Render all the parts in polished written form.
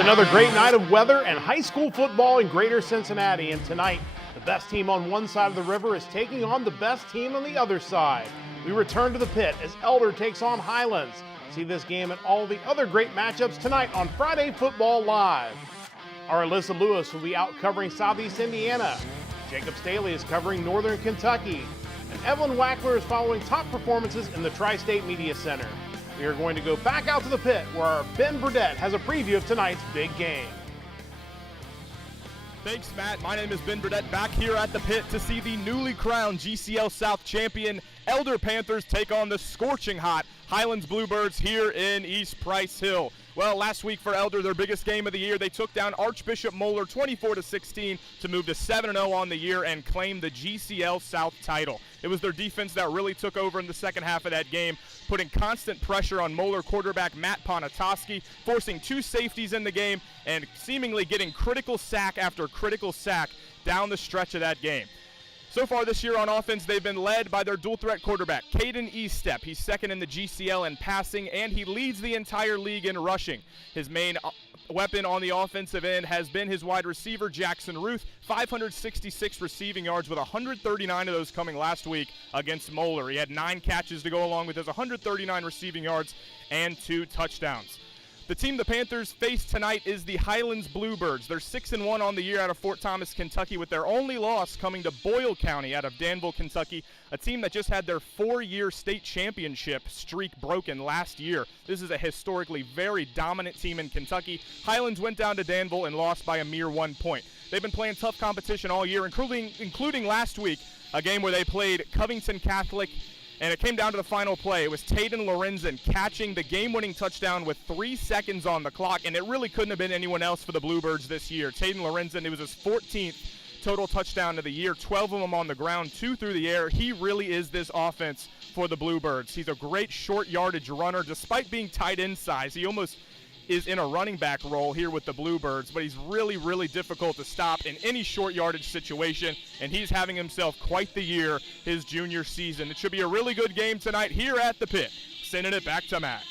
another great night of weather and high school football in Greater Cincinnati, and tonight the best team on one side of the river is taking on the best team on the other side. We return to the pit as Elder takes on Highlands. See this game and all the other great matchups tonight on Friday Football Live. Our Alyssa Lewis will be out covering Southeast Indiana. Jacob Staley is covering Northern Kentucky. And Evelyn Wackler is following top performances in the Tri-State Media Center. We are going to go back out to the pit where our Ben Burdett has a preview of tonight's big game. Thanks, Matt. My name is Ben Burdett, back here at the pit to see the newly crowned GCL South champion Elder Panthers take on the scorching hot Highlands Bluebirds here in East Price Hill. Well, last week for Elder, their biggest game of the year, they took down Archbishop Moeller 24-16 to move to 7-0 on the year and claim the GCL South title. It was their defense that really took over in the second half of that game, putting constant pressure on Moeller quarterback Matt Ponatoski, forcing 2 safeties in the game and seemingly getting critical sack after critical sack down the stretch of that game. So far this year on offense, they've been led by their dual-threat quarterback, Caden Eastep. He's second in the GCL in passing, and he leads the entire league in rushing. His main weapon on the offensive end has been his wide receiver, Jackson Ruth, 566 receiving yards with 139 of those coming last week against Moeller. He had 9 catches to go along with his 139 receiving yards and 2 touchdowns. The team the Panthers face tonight is the Highlands Bluebirds. They're 6-1 on the year out of Fort Thomas, Kentucky, with their only loss coming to Boyle County out of Danville, Kentucky, a team that just had their 4-year state championship streak broken last year. This is a historically very dominant team in Kentucky. Highlands went down to Danville and lost by a mere 1 point. They've been playing tough competition all year, including last week, a game where they played Covington Catholic, and it came down to the final play. It was Taden Lorenzen catching the game-winning touchdown with 3 seconds on the clock, and it really couldn't have been anyone else for the Bluebirds this year. Taden Lorenzen, it was his 14th total touchdown of the year, 12 of them on the ground, 2 through the air. He really is this offense for the Bluebirds. He's a great short yardage runner. Despite being tight end size, he almost is in a running back role here with the Bluebirds, but he's really, really difficult to stop in any short yardage situation, and he's having himself quite the year his junior season. It should be a really good game tonight here at the pit. Sending it back to Matt.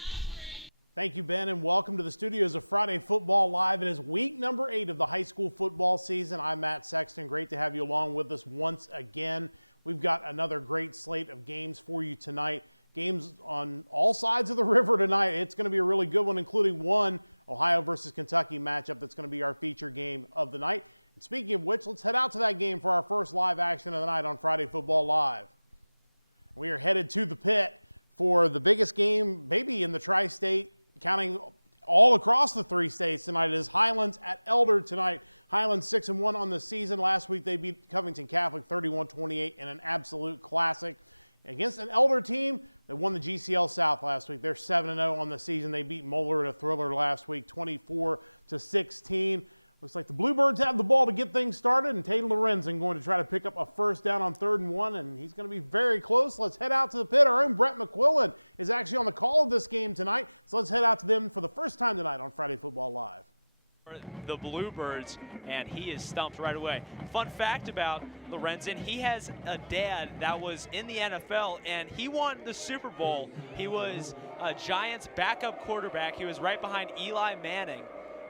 The Bluebirds, and he is stumped right away. Fun fact about Lorenzen, he has a dad that was in the NFL, and he won the Super Bowl. He was a Giants backup quarterback. He was right behind Eli Manning,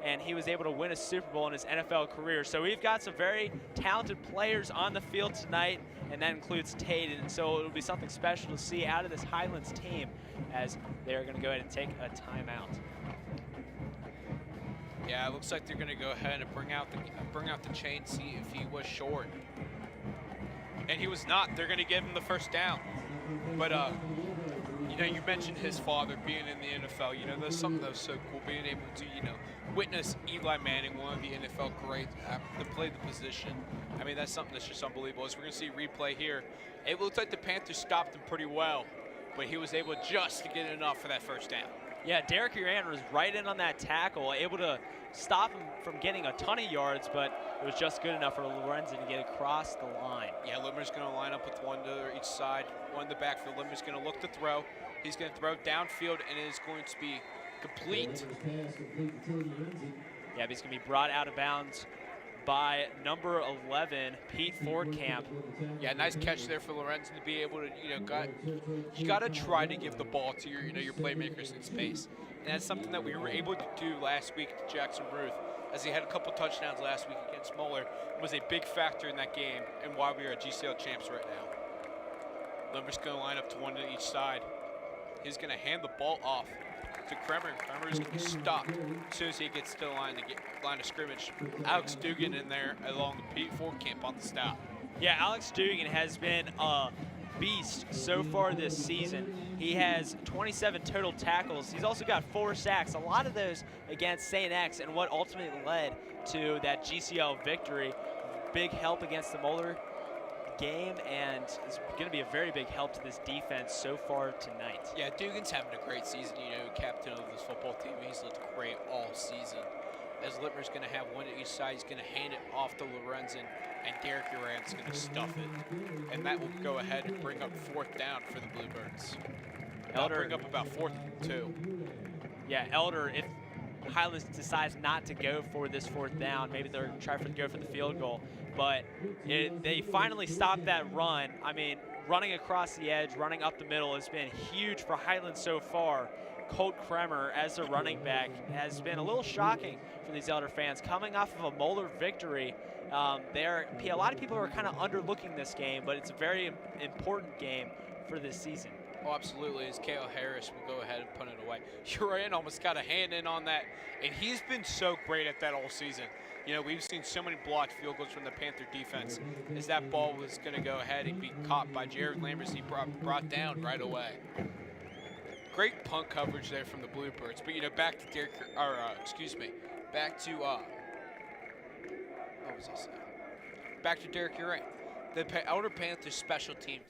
and he was able to win a Super Bowl in his NFL career. So we've got some very talented players on the field tonight, and that includes Taden. And so it'll be something special to see out of this Highlands team as they're going to go ahead and take a timeout. Yeah, it looks like they're going to go ahead and bring out the chain, see if he was short. And he was not. They're going to give him the first down. But, you know, you mentioned his father being in the NFL. You know, there's something that was so cool, being able to, you know, witness Eli Manning, one of the NFL greats, to play the position. I mean, that's something that's just unbelievable. As we're going to see replay here, it looks like the Panthers stopped him pretty well, but he was able just to get enough for that first down. Yeah, Derek Uran was right in on that tackle, able to stop him from getting a ton of yards, but it was just good enough for Lorenzen to get across the line. Yeah, Limmer's going to line up with one to each side, one in the backfield. Limmer's going to look to throw. He's going to throw downfield, and it is going to be complete. Yeah, but he's going to be brought out of bounds by number 11, Pete Fordcamp. Yeah, nice catch there for Lorenzen to be able to, you got to try to give the ball to your playmakers in space. And that's something that we were able to do last week to Jackson Ruth, as he had a couple touchdowns last week against Moeller. It was a big factor in that game and why we are GCL champs right now. Limmer's going to line up to one to each side. He's going to hand the ball off to Kremer. Kremer's going to stop as soon as he gets to the line of scrimmage. Alex Dugan in there along with Pete Fordcamp on the stop. Yeah, Alex Dugan has been a beast so far this season. He has 27 total tackles. He's also got 4 sacks, a lot of those against St. X, and what ultimately led to that GCL victory. Big help against the Moeller game, and is going to be a very big help to this defense so far tonight. Yeah, Dugan's having a great season. Captain of this football team. He's looked great all season. As Littmer's going to have one to each side, he's going to hand it off to Lorenzen, and Derek Durant's going to stuff it. And that will go ahead and bring up 4th down for the Bluebirds. That'll bring up about 4th and 2. Yeah, Elder, if Highlands decides not to go for this 4th down, maybe they're trying to go for the field goal. But they finally stopped that run. I mean, running across the edge, running up the middle has been huge for Highlands so far. Colt Kremer as a running back has been a little shocking for these Elder fans. Coming off of a Moeller victory, a lot of people are kind of underlooking this game, but it's a very important game for this season. Oh, absolutely. As Kale Harris will go ahead and put it away. Urian almost got a hand in on that, and he's been so great at that all season. We've seen so many blocked field goals from the Panther defense, as that ball was going to go ahead and be caught by Jared Lambers. He brought down right away. Great punt coverage there from the Bluebirds. But, back to Derek, back to, what was I saying? Back to Derek Urian. The Elder Panthers special teams.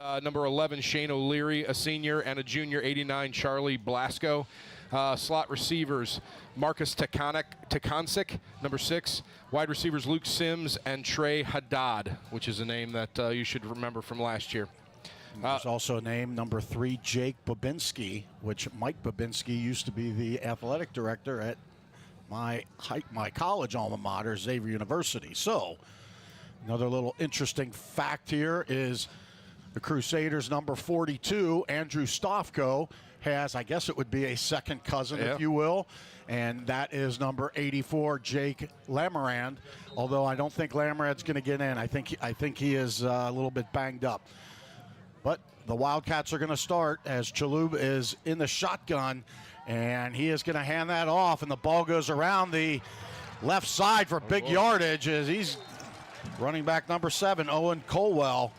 Number 11, Shane O'Leary, a senior, and a junior, 89, Charlie Blasco. Slot receivers, Marcus Takancic, number 6. Wide receivers, Luke Sims and Trey Haddad, which is a name that you should remember from last year. There's also a name, number 3, Jake Babinski, which Mike Babinski used to be the athletic director at my college alma mater, Xavier University. So another little interesting fact here is the Crusaders' number 42, Andrew Stofko, has, I guess it would be a second cousin, if you will, and that is number 84, Jake Lamarand. Although I don't think Lamarand's going to get in. I think he is a little bit banged up. But the Wildcats are going to start as Chalub is in the shotgun, and he is going to hand that off, and the ball goes around the left side for big yardage as he's running back number 7, Owen Colwell.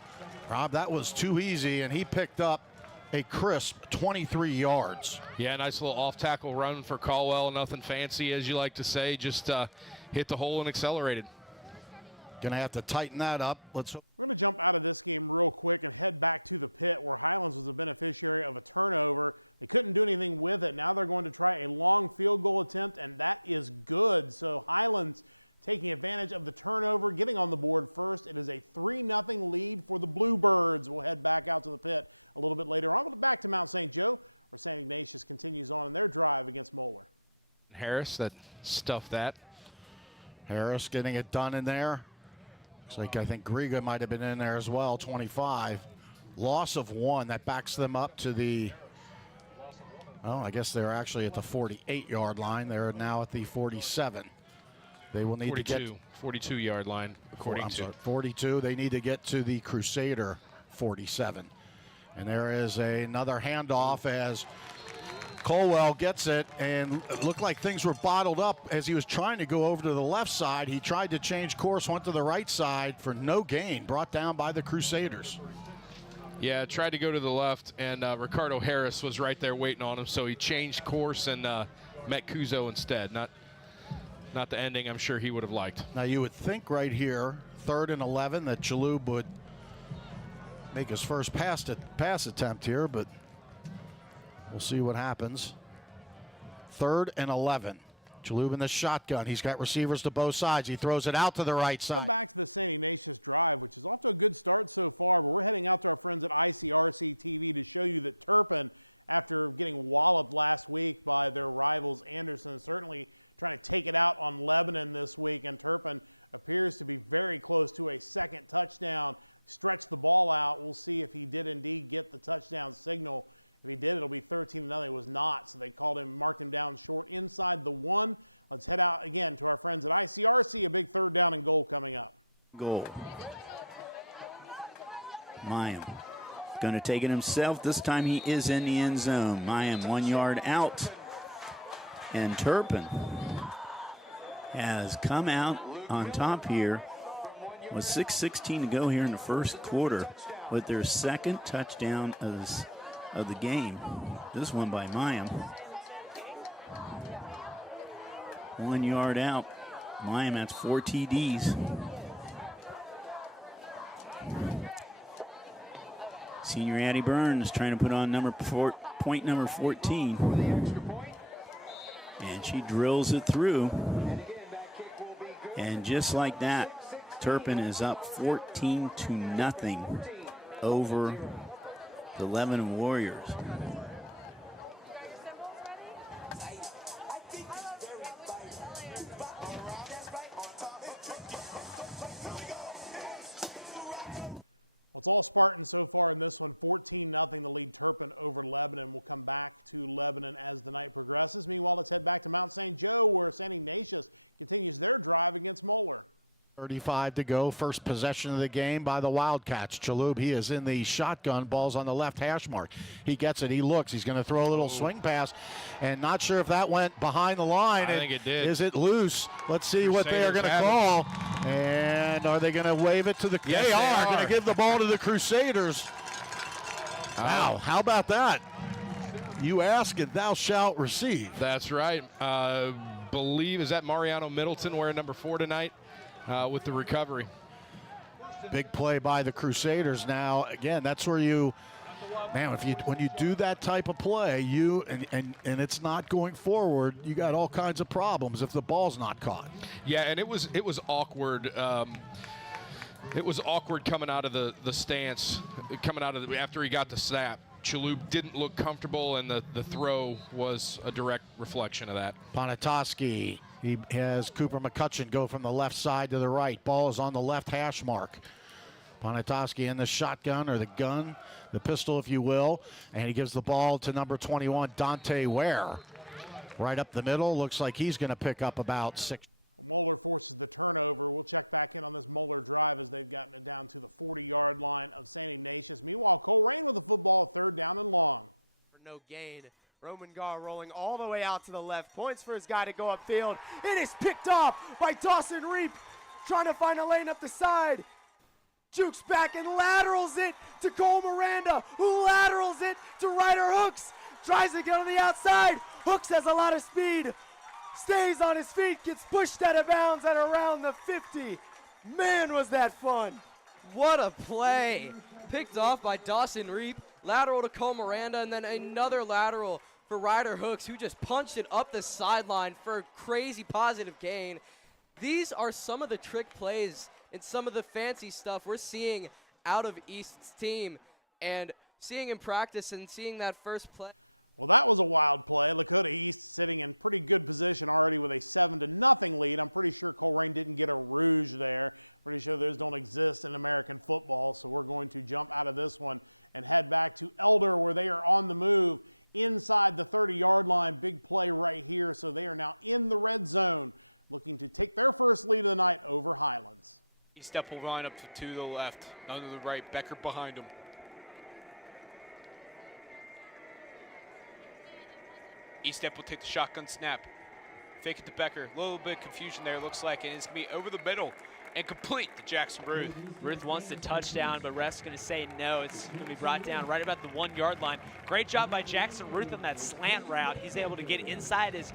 Rob, that was too easy, and he picked up a crisp 23 yards. Yeah, nice little off-tackle run for Colwell. Nothing fancy, as you like to say. Just hit the hole and accelerated. Going to have to tighten that up. Let's hope. Harris that stuffed that. Harris getting it done in there. Looks like I think Griga might have been in there as well, 25. Loss of 1, that backs them up to the, oh, I guess they're actually at the 48-yard line. They're now at the 47. They will need 42, to get 42-yard line, according to 42. They need to get to the Crusader 47. And there is another handoff as Colwell gets it, and it looked like things were bottled up as he was trying to go over to the left side. He tried to change course, went to the right side for no gain, brought down by the Crusaders. Yeah, tried to go to the left, and Ricardo Harris was right there waiting on him, so he changed course and met Kuzo instead. Not the ending I'm sure he would have liked. Now you would think right here, 3rd and 11, that Chalub would make his first pass attempt here, but we'll see what happens. 3rd and 11. Chalub in the shotgun. He's got receivers to both sides. He throws it out to the right side. Goal. Mayim going to take it himself. This time he is in the end zone. Mayim 1 yard out. And Turpin has come out on top here with 6:16 to go here in the first quarter with their second touchdown of the game. This one by Mayim. 1 yard out. Mayim, that's 4 TDs. Senior Addie Burns trying to put on point number 14. And she drills it through. And just like that, Turpin is up 14-0 over the Lebanon Warriors. .35 to go. First possession of the game by the Wildcats. Chalub, he is in the shotgun. Ball's on the left hash mark. He gets it. He looks. He's going to throw a little swing pass. And not sure if that went behind the line. I think it did. Is it loose? Let's see what they are going to call. And are they going to wave it to the... Yes, they are going to give the ball to the Crusaders. Wow, how about that? You ask and thou shalt receive. That's right. Believe, is that Mariano Middleton wearing number 4 tonight? With the recovery. Big play by the Crusaders now. Again, that's where you, man, when you do that type of play, and it's not going forward, you got all kinds of problems if the ball's not caught. Yeah, and it was awkward. It was awkward coming out of the stance, after he got the snap. Chalhoub didn't look comfortable, and the throw was a direct reflection of that. Ponatoski, he has Cooper McCutcheon go from the left side to the right. Ball is on the left hash mark. Ponatoski in the shotgun, or the gun, the pistol, if you will, and he gives the ball to number 21, Dante Ware. Right up the middle, looks like he's going to pick up about 6. No gain. Roman Gar rolling all the way out to the left. Points for his guy to go upfield. It is picked off by Dawson Reap, trying to find a lane up the side. Jukes back and laterals it to Cole Miranda, who laterals it to Ryder Hooks. Tries to get on the outside. Hooks has a lot of speed. Stays on his feet, gets pushed out of bounds at around the 50. Man, was that fun. What a play. Picked off by Dawson Reap. Lateral to Cole Miranda, and then another lateral for Ryder Hooks, who just punched it up the sideline for a crazy positive gain. These are some of the trick plays and some of the fancy stuff we're seeing out of East's team, and seeing in practice and seeing that first play. Step will line up to the left, none to the right. Becker behind him. E-step will take the shotgun snap. Fake it to Becker. A little bit of confusion there, looks like, and it's going to be over the middle and complete to Jackson Ruth. Ruth wants the touchdown, but ref's going to say no. It's going to be brought down right about the 1 yard line. Great job by Jackson Ruth on that slant route. He's able to get inside his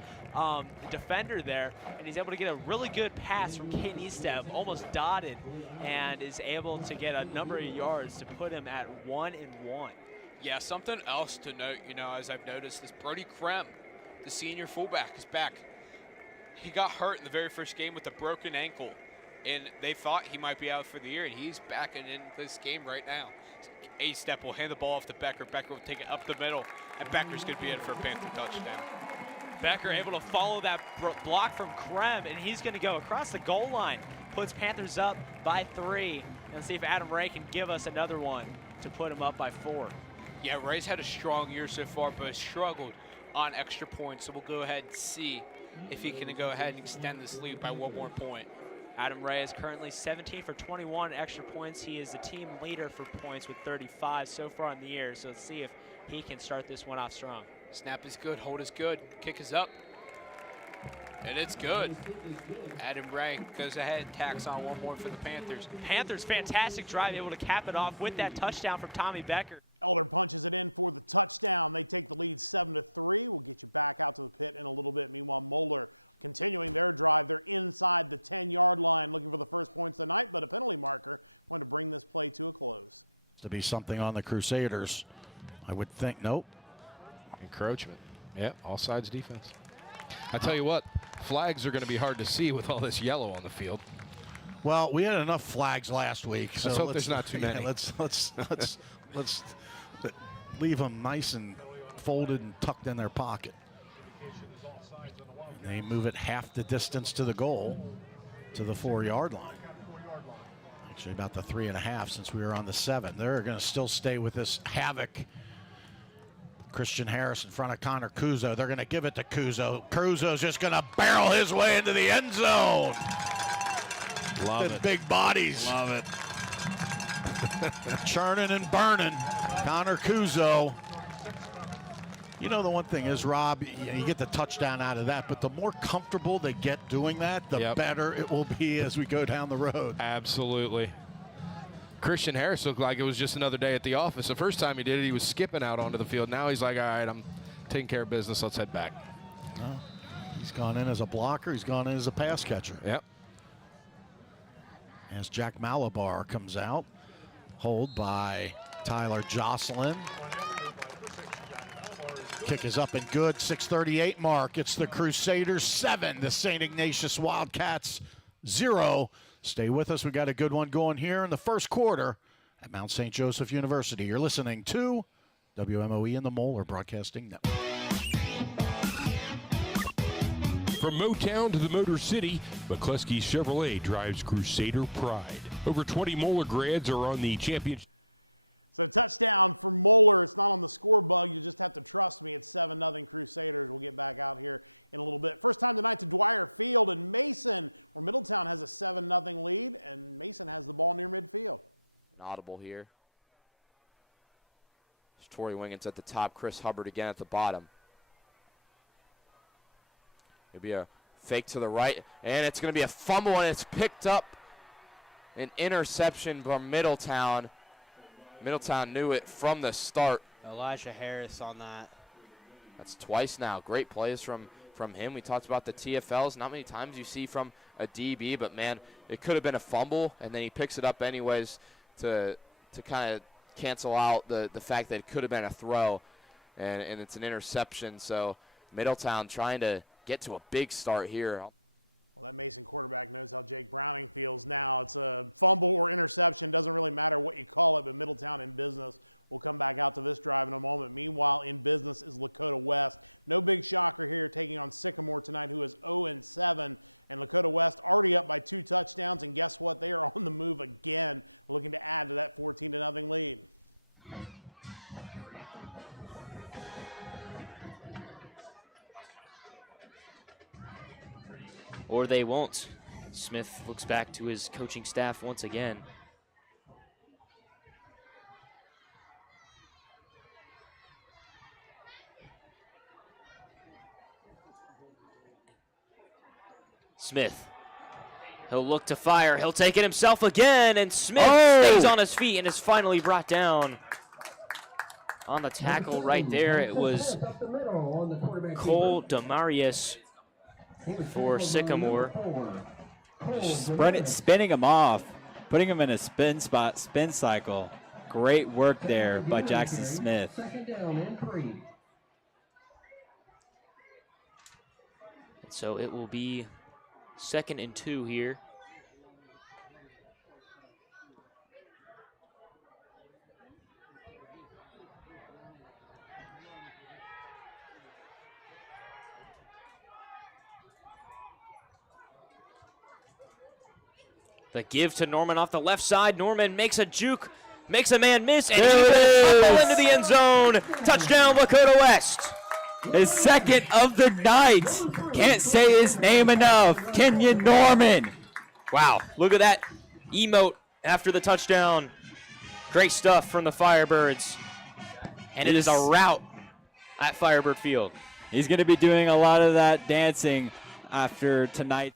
defender there, and he's able to get a really good pass from Kane Estep, almost dotted, and is able to get a number of yards to put him at 1-1. Yeah, something else to note, as I've noticed, is Brody Krem, the senior fullback, is back. He got hurt in the very first game with a broken ankle, and they thought he might be out for the year, and he's back in this game right now. A-step will hand the ball off to Becker. Becker will take it up the middle, and Becker's going to be in for a Panther touchdown. Becker able to follow that block from Krem, and he's going to go across the goal line. Puts Panthers up by 3. And see if Adam Ray can give us another one to put him up by 4. Yeah, Ray's had a strong year so far, but has struggled on extra points. So we'll go ahead and see if he can go ahead and extend this lead by 1 more point. Adam Ray is currently 17 for 21 extra points. He is the team leader for points with 35 so far in the year. So let's see if he can start this one off strong. Snap is good, hold is good, kick is up, and it's good. Adam Ray goes ahead and tacks on 1 more for the Panthers. Panthers, fantastic drive, able to cap it off with that touchdown from Tommy Becker. To be something on the Crusaders, I would think. Nope. Encroachment. Yeah, all sides defense. I tell you what, flags are going to be hard to see with all this yellow on the field. Well, we had enough flags last week, so let's hope there's not too many. Yeah, let's leave them nice and folded and tucked in their pocket. And they move it half the distance to the goal, to the 4 yard line. Actually, about the 3.5 since we were on the 7. They're going to still stay with this havoc. Christian Harris in front of Connor Kuzo. They're going to give it to Kuzo. Kuzo's just going to barrel his way into the end zone. Love it. Big bodies. Love it. Churning and burning. Connor Kuzo. You know, the one thing is, Rob, you get the touchdown out of that, but the more comfortable they get doing that, the better it will be as we go down the road. Absolutely. Christian Harris looked like it was just another day at the office. The first time he did it, he was skipping out onto the field. Now he's like, all right, I'm taking care of business. Let's head back. He's gone in as a blocker. He's gone in as a pass catcher. Yep. as Jack Malabar comes out. Hold by Tyler Jocelyn. Kick is up and good, 6:38 mark. It's the Crusaders 7, the St. Ignatius Wildcats 0. Stay with us, we got a good one going here in the first quarter at Mount St. Joseph University. You're listening to WMOE and the Moeller Broadcasting Network. From Motown to the Motor City, McCluskey Chevrolet drives Crusader pride. Over 20 Moeller grads are on the championship. An audible here. There's Torrey Wingens at the top, Chris Hubbard again at the bottom. It'll be a fake to the right, and it's going to be a fumble, and it's picked up. An interception from Middletown. Middletown knew it from the start. Elijah Harris on that. That's twice now. Great plays from him. We talked about the TFLs. Not many times you see from a DB, but, man, it could have been a fumble, and then he picks it up anyways to kind of cancel out the fact that it could have been a throw, and it's an interception. So Middletown trying to get to a big start here. Or they won't. Smith looks back to his coaching staff once again. Smith. He'll look to fire. He'll take it himself again, and Smith stays on his feet and is finally brought down. On the tackle right there, it was Cole Demarius for Sycamore. Spinning him off, putting him in a spin cycle. Great work there by Jackson Smith. So it will be 2nd and 2 here. The give to Norman off the left side. Norman makes a juke, makes a man miss, and he's going to tumble into the end zone. Touchdown, Lakota West. His 2nd of the night. Can't say his name enough. Kenyon Norman. Wow, look at that emote after the touchdown. Great stuff from the Firebirds. And it is a rout at Firebird Field. He's going to be doing a lot of that dancing after tonight.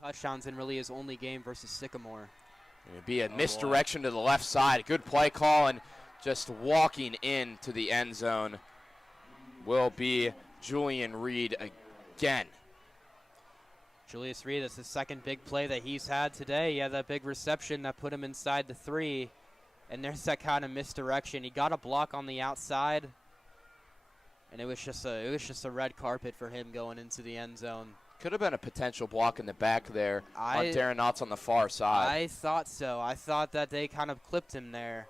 Touchdowns in really his only game versus Sycamore. It'd be a misdirection to the left side. Good play call, and just walking into the end zone will be Julian Reed again. Julius Reed, that's the 2nd big play that he's had today. He had that big reception that put him inside the 3, and there's that kind of misdirection. He got a block on the outside, and it was just a red carpet for him going into the end zone. Could have been a potential block in the back there on Darren Knotts on the far side. I thought so. I thought that they kind of clipped him there.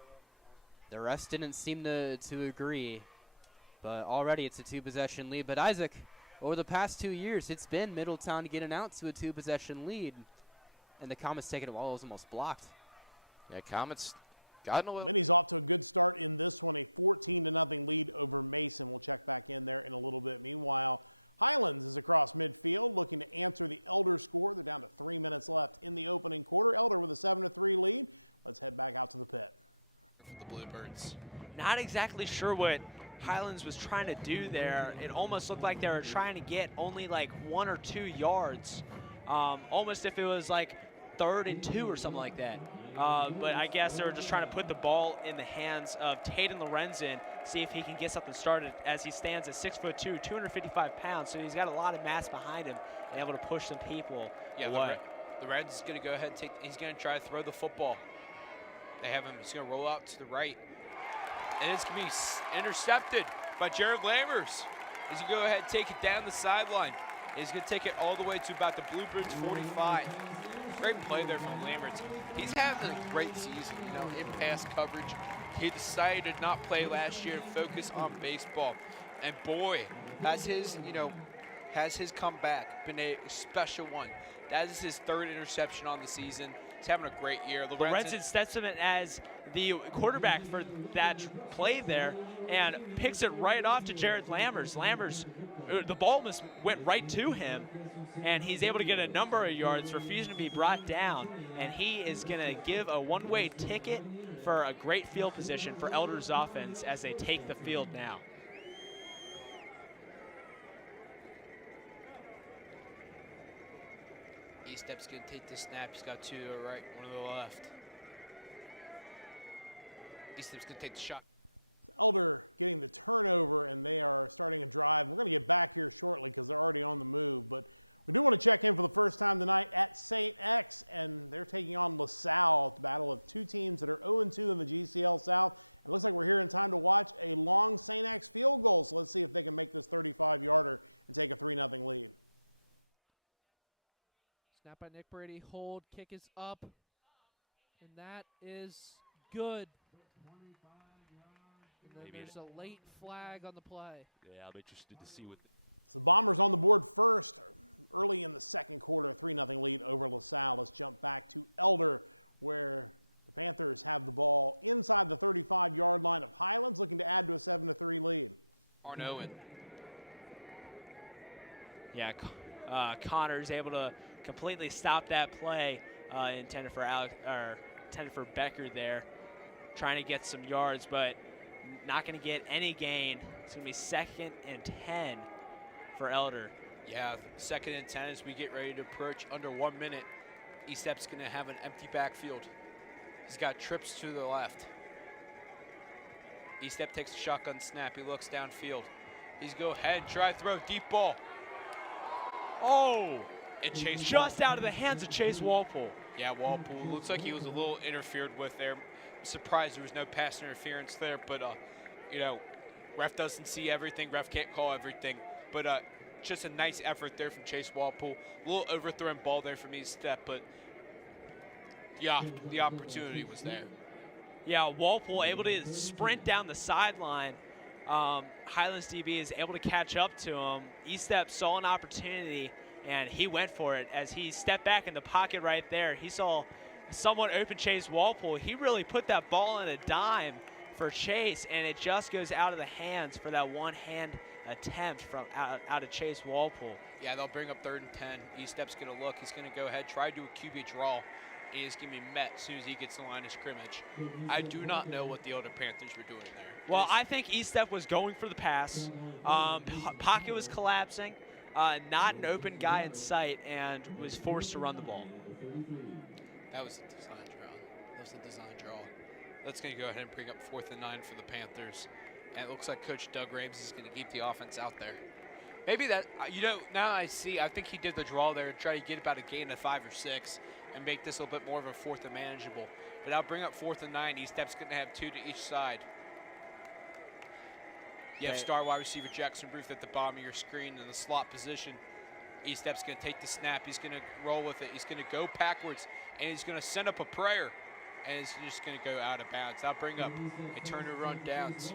The rest didn't seem to agree. But already it's a 2-possession lead. But Isaac, over the past 2 years, it's been Middletown getting out to a 2-possession lead. And the Comets taking it while it was almost blocked. Yeah, Comets gotten a little. Bluebirds. Not exactly sure what Highlands was trying to do there. It almost looked like they were trying to get only like 1 or 2 yards almost if it was like 3rd and 2 or something like that. But I guess they were just trying to put the ball in the hands of Tatum Lorenzen, see if he can get something started, as he stands at 6'2", 255 pounds. So he's got a lot of mass behind him and able to push some people away. The Reds going to go ahead and he's going to try to throw the football. They have him, he's going to roll out to the right. And it's going to be intercepted by Jared Lammers. He's going to go ahead and take it down the sideline. He's going to take it all the way to about the Bluebirds 45. Great play there from Lammers. He's having a great season, in pass coverage. He decided to not play last year and focus on baseball. And boy, has his comeback been a special one. That is his 3rd interception on the season. He's having a great year. Lorenzen steps in as the quarterback for that play there and picks it right off to Jared Lammers. Lammers, the ball almost went right to him, and he's able to get a number of yards, refusing to be brought down, and he is going to give a one-way ticket for a great field position for Elder's offense as they take the field now. Estep's going to take the snap. He's got 2 to the right, 1 to the left. Estep's going to take the shot. Snap by Nick Brady, hold, kick is up, and that is good. And then there's a late flag on the play. Yeah, I'm interested to see what. Owen. Yeah, Connor's able to completely stop that play intended for Becker there, trying to get some yards, but not going to get any gain. It's going to be 2nd and 10 for Elder. Yeah, 2nd and 10 as we get ready to approach under 1 minute. Estep's going to have an empty backfield. He's got trips to the left. Estep takes a shotgun snap. He looks downfield. He's go ahead, try to throw a deep ball. Oh! And Chase just out of the hands of Chase Walpole. Yeah, Walpole looks like he was a little interfered with there. I'm surprised there was no pass interference there, but ref doesn't see everything. Ref can't call everything, but just a nice effort there from Chase Walpole. A little overthrown ball there from Estep, but yeah, the opportunity was there. Yeah, Walpole able to sprint down the sideline. Highlands DB is able to catch up to him. Estep saw an opportunity, and he went for it as he stepped back in the pocket right there. He saw someone open Chase Walpole. He really put that ball in a dime for Chase, and it just goes out of the hands for that one-hand attempt from out of Chase Walpole. Yeah, they'll bring up 3rd and 10. Estep's going to look. He's going to go ahead, try to do a QB draw. He is going to be met as soon as he gets the line of scrimmage. I do not know what the Elder Panthers were doing there. Well, I think Estep was going for the pass. Pocket was collapsing, not an open guy in sight, and was forced to run the ball. That was a design draw. That's going to go ahead and bring up 4th and 9 for the Panthers. And it looks like Coach Doug Ramsey is going to keep the offense out there. Maybe that, now I see, I think he did the draw there to try to get about a gain of 5 or 6 and make this a little bit more of a 4th and manageable. But I'll bring up 4th and 9. Estep's going to have 2 to each side. You have star wide receiver Jackson Ruth at the bottom of your screen in the slot position. Estep's going to take the snap. He's going to roll with it. He's going to go backwards, and he's going to send up a prayer, and it's just going to go out of bounds. I'll bring up a turnover on downs,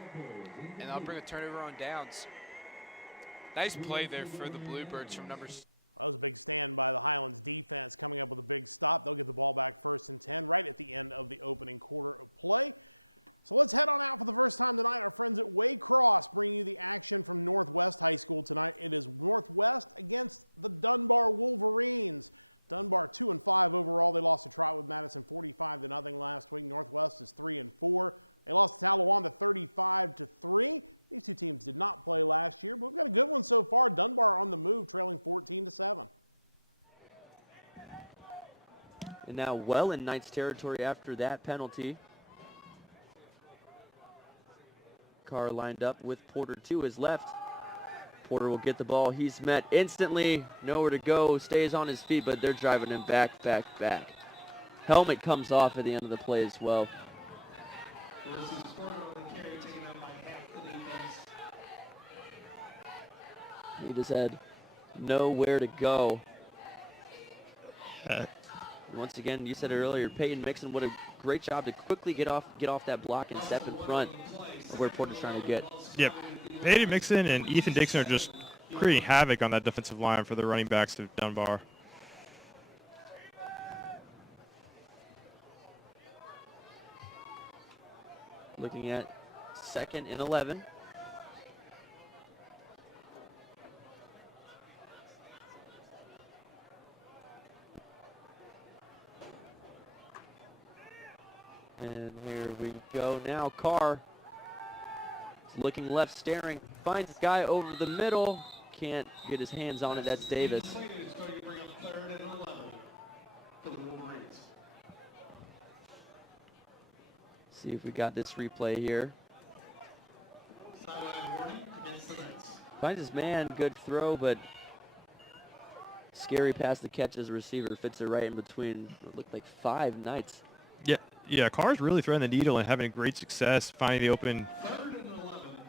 and I'll bring a turnover on downs. Nice play there for the Bluebirds from number 6. And now well in Knights territory after that penalty. Carr lined up with Porter to his left. Porter will get the ball. He's met instantly. Nowhere to go. Stays on his feet, but they're driving him back. Helmet comes off at the end of the play as well. He just had nowhere to go. Once again, you said it earlier, Peyton Mixon, what a great job to quickly get off that block and step in front of where Porter's trying to get. Yep. Peyton Mixon and Ethan Dixon are just creating havoc on that defensive line for the running backs of Dunbar. Looking at 2nd and 11. And here we go now. Carr is looking left, staring, finds this guy over the middle. Can't get his hands on it. That's Davis. See if we got this replay here. Finds his man, good throw, but scary pass to catch as a receiver. Fits it right in between what looked like 5 Knights. Yeah, Carr's really threading the needle and having great success finding the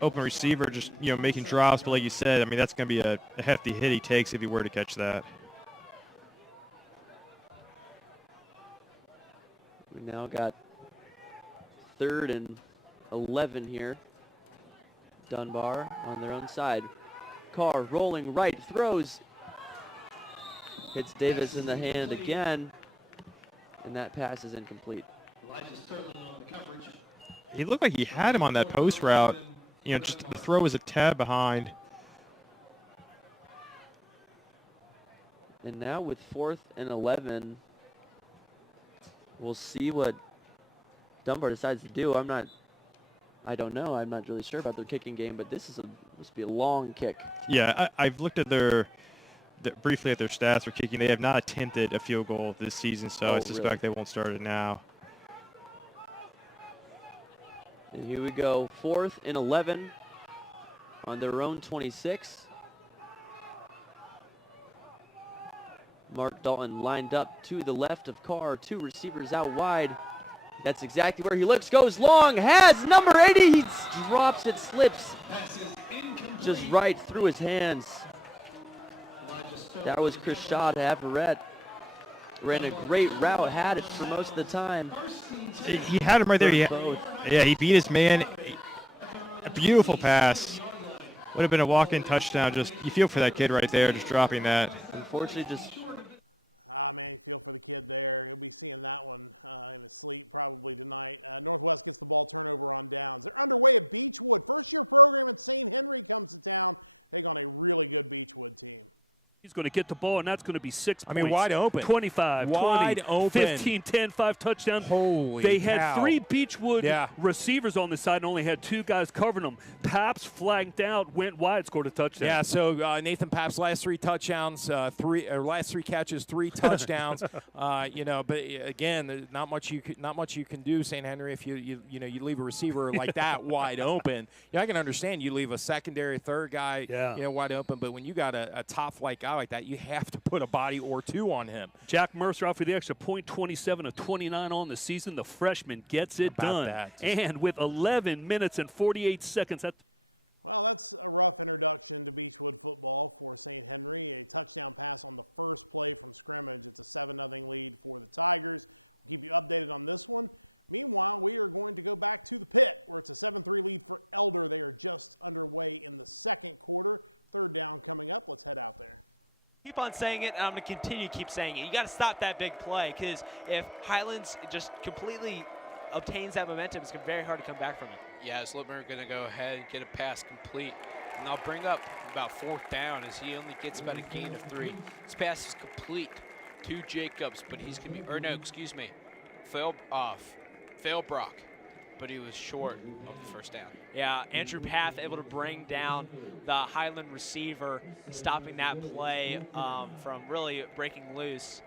open receiver, just making drops. But like you said, I mean that's going to be a hefty hit he takes if he were to catch that. We now got 3rd and 11 here. Dunbar on their own side. Carr rolling right, throws. Hits Davis in the hand again, and that pass is incomplete. He looked like he had him on that post route. Just the throw was a tad behind. And now with 4th and 11, we'll see what Dunbar decides to do. I don't know. I'm not really sure about their kicking game, but this must be a long kick. Yeah, I've looked at briefly at their stats for kicking. They have not attempted a field goal this season, so I suspect they won't start it now. And here we go, 4th and 11 on their own 26. Mark Dalton lined up to the left of Carr, 2 receivers out wide. That's exactly where he looks, goes long, has number 80, he drops it, slips just right through his hands. That was Chris Shaw to Averett. Ran a great route, had it for most of the time. He had him right there. He beat his man. A beautiful pass. Would have been a walk-in touchdown. Just you feel for that kid right there, just dropping that. Unfortunately, just He's going to get the ball, and that's going to be 6 points. I mean, wide open. 25, wide 20, open. 15, 10, 5 touchdown. Holy They had cow. 3 Beechwood receivers on the side and only had 2 guys covering them. Paps flanked out, went wide, scored a touchdown. Yeah, so Nathan Paps' last 3 touchdowns, last 3 catches, 3 touchdowns. But again, there's not much you can do, St. Henry, if you leave a receiver like that wide open. I can understand you leave a secondary, third guy, wide open, but when you got a top flight guy like that, you have to put a body or 2 on him. Jack Mercer out for the extra point, 27 of 29 on the season. The freshman gets it done. And with 11 minutes and 48 seconds, keep on saying it, and I'm going to continue to keep saying it. You got to stop that big play, because if Highlands just completely obtains that momentum, it's going to be very hard to come back from it. Yeah, is Littmer going to go ahead and get a pass complete. And I'll bring up about 4th down as he only gets about a gain of 3. This pass is complete to Jacobs, but he's going to be, or no, excuse me, Failbrock. But he was short of the first down. Yeah, Andrew Path able to bring down the Highland receiver, stopping that play from really breaking loose.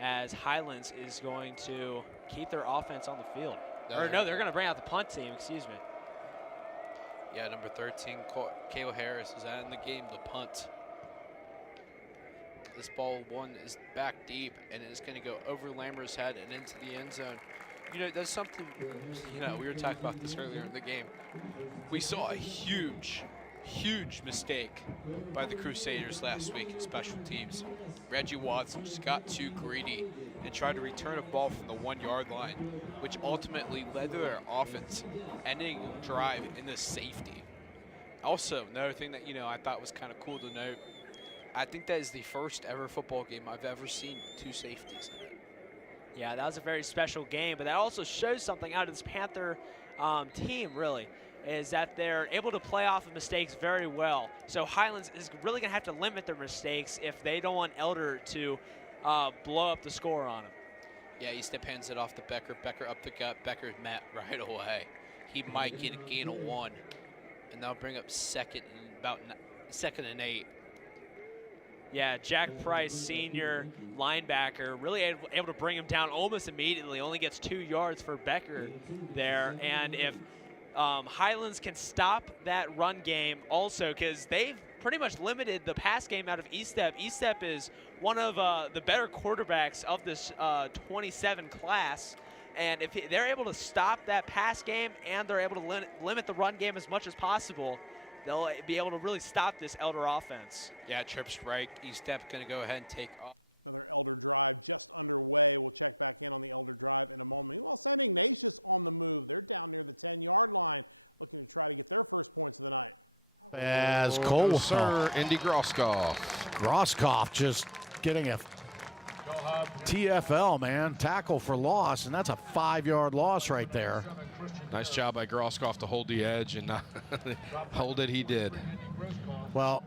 as Highlands is going to keep their offense on the field. Or no, they're going to bring out the punt team, excuse me. Yeah, number 13, Kale Harris is out in the game to punt. This ball one is back deep, and it's going to go over Lammer's head and into the end zone. You know, that's something, you know, we were talking about this earlier in the game. We saw a huge mistake by the Crusaders last week in special teams. Reggie Watson just got too greedy and tried to return a ball from the 1-yard line, which ultimately led to their offense ending the drive in the safety. Also, another thing that, you know, I thought was kind of cool to note, I think that is the first ever football game I've ever seen 2 safeties in it. Yeah, that was a very special game, but that also shows something out of this Panther team, really, is that they're able to play off of mistakes very well. So Highlands is really going to have to limit their mistakes if they don't want Elder to blow up the score on them. Yeah, Eastep hands it off to Becker. Becker up the gut. Becker's met right away. He might get a gain of 1, and they'll bring up second and 8. Yeah, Jack Price, senior linebacker, really able to bring him down almost immediately. Only gets 2 yards for Becker there. And if Highlands can stop that run game also, because they've pretty much limited the pass game out of Eastep. Eastep is one of the better quarterbacks of this 27 class. And if they're able to stop that pass game and they're able to limit the run game as much as possible, they'll be able to really stop this Elder offense. Yeah, trip strike. Eastep going to go ahead and take off. As Cole, Sir Indy Groskopf. Groskopf just getting a TFL, man, tackle for loss, and that's a 5-yard loss right there. Nice job by Groskopf to hold the edge, and hold it he did. Well,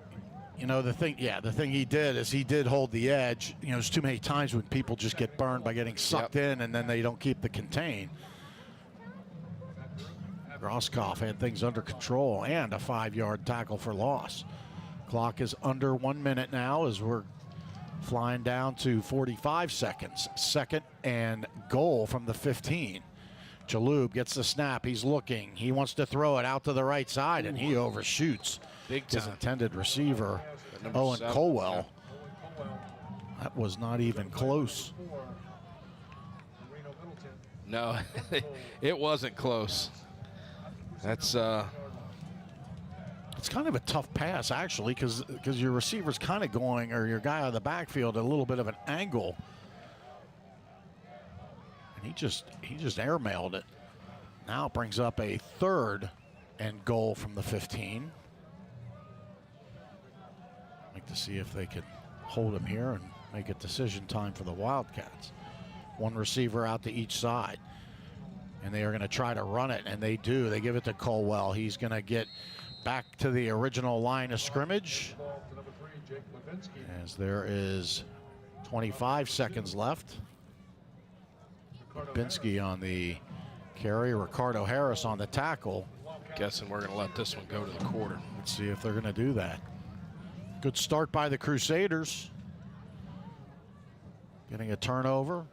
you know, the thing he did is he did hold the edge. You know, there's too many times when people just get burned by getting sucked in and then they don't keep the contain. Groskopf had things under control and a 5-yard tackle for loss. Clock is under 1 minute now as we're flying down to 45 seconds. Second and goal from the 15. Jalub gets the snap. He's looking. He wants to throw it out to the right side, and he overshoots his intended receiver, Owen Colwell. That was not even close. No, it wasn't close. That's it's kind of a tough pass, actually, because your receiver's kind of going, or your guy out of the backfield, at a little bit of an angle. And he just airmailed it. Now it brings up a 3rd and goal from the 15. Like to see if they can hold him here and make it decision time for the Wildcats. 1 receiver out to each side. And they are going to try to run it, and they do. They give it to Colwell. He's going to get back to the original line of scrimmage, as there is 25 seconds left. Babinski on the carry, Ricardo Harris on the tackle. Guessing we're going to let this one go to the quarter. Let's see if they're going to do that. Good start by the Crusaders. Getting a turnover,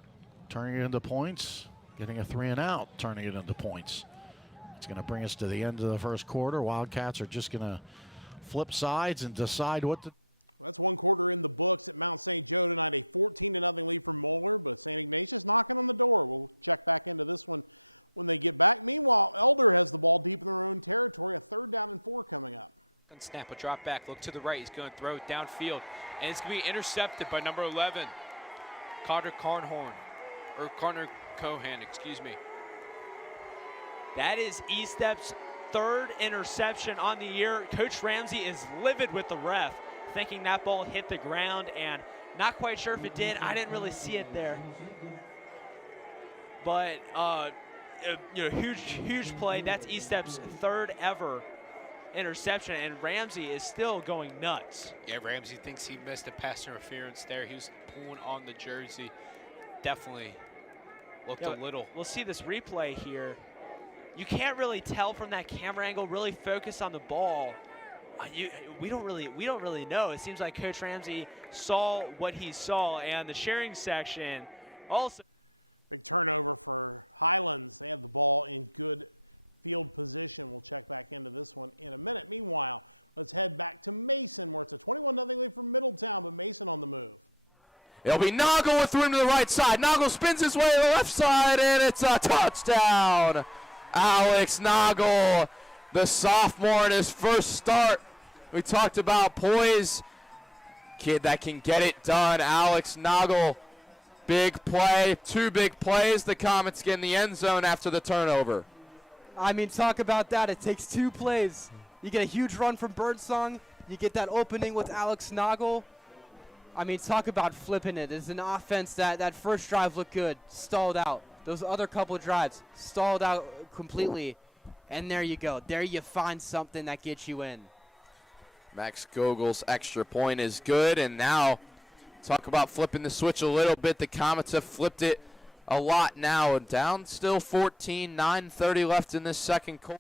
turning it into points. Getting a 3 and out, turning it into points. It's going to bring us to the end of the first quarter. Wildcats are just going to flip sides and decide what to. Snap, a drop back, look to the right. He's going to throw it downfield, and it's going to be intercepted by number 11, Carter Carnhorn, or Carter Cohan, excuse me. That is Eastep's 3rd interception on the year. Coach Ramsey is livid with the ref, thinking that ball hit the ground, and not quite sure if it did. I didn't really see it there. But, you know, huge play. That's Eastep's 3rd ever interception, and Ramsey is still going nuts. Yeah, Ramsey thinks he missed a pass interference there. He was pulling on the jersey. Definitely looked a little. We'll see this replay here. You can't really tell from that camera angle, really focus on the ball. We don't really know. It seems like Coach Ramsey saw what he saw, and the sharing section also. It'll be Noggle with room to the right side. Noggle spins his way to the left side, and it's a touchdown. Alex Noggle, the sophomore in his first start. We talked about poise. Kid that can get it done. Alex Noggle, big play, 2 big plays. The Comets get in the end zone after the turnover. I mean, talk about that. It takes 2 plays. You get a huge run from Birdsong. You get that opening with Alex Noggle. I mean, talk about flipping it. It's an offense that first drive looked good, stalled out. Those other couple of drives stalled out completely. And there you go. There you find something that gets you in. Max Gogel's extra point is good. And now, talk about flipping the switch a little bit. The Comets have flipped it a lot now. Down still 14, 9:30 left in this second quarter.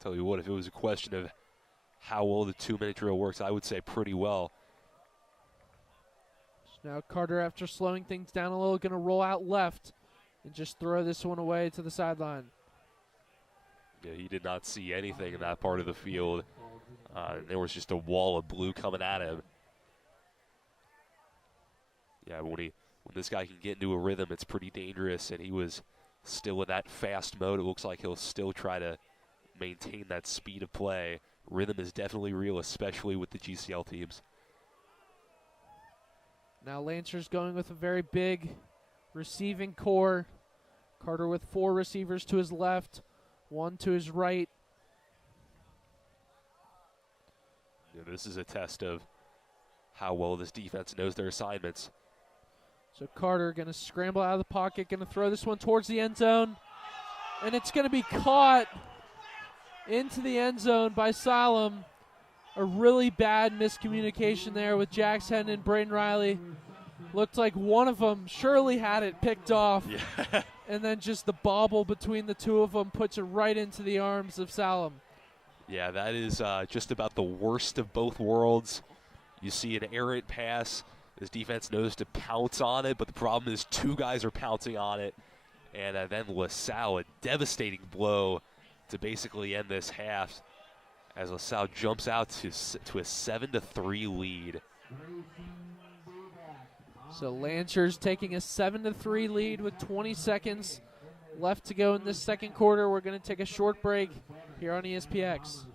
Tell you what, if it was a question of how well the 2-minute drill works, I would say pretty well. Now Carter, after slowing things down a little, going to roll out left and just throw this one away to the sideline. Yeah, he did not see anything in that part of the field. There was just a wall of blue coming at him. Yeah, when this guy can get into a rhythm, it's pretty dangerous, and he was still in that fast mode. It looks like he'll still try to maintain that speed of play. Rhythm is definitely real, especially with the GCL teams. Now Lancers going with a very big receiving core. Carter with 4 receivers to his left, 1 to his right. Yeah, this is a test of how well this defense knows their assignments. So Carter going to scramble out of the pocket, going to throw this one towards the end zone. And it's going to be caught into the end zone by Salem. A really bad miscommunication there with Jax Henn and Braden Riley. Looked like one of them surely had it picked off. Yeah. And then just the bobble between the two of them puts it right into the arms of Salem. Yeah, that is just about the worst of both worlds. You see an errant pass. This defense knows to pounce on it, but the problem is 2 guys are pouncing on it. And then LaSalle, a devastating blow to basically end this half as LaSalle jumps out to a 7-3 lead. So Lancers taking a 7-3 lead with 20 seconds left to go in this second quarter. We're going to take a short break here on ESPX.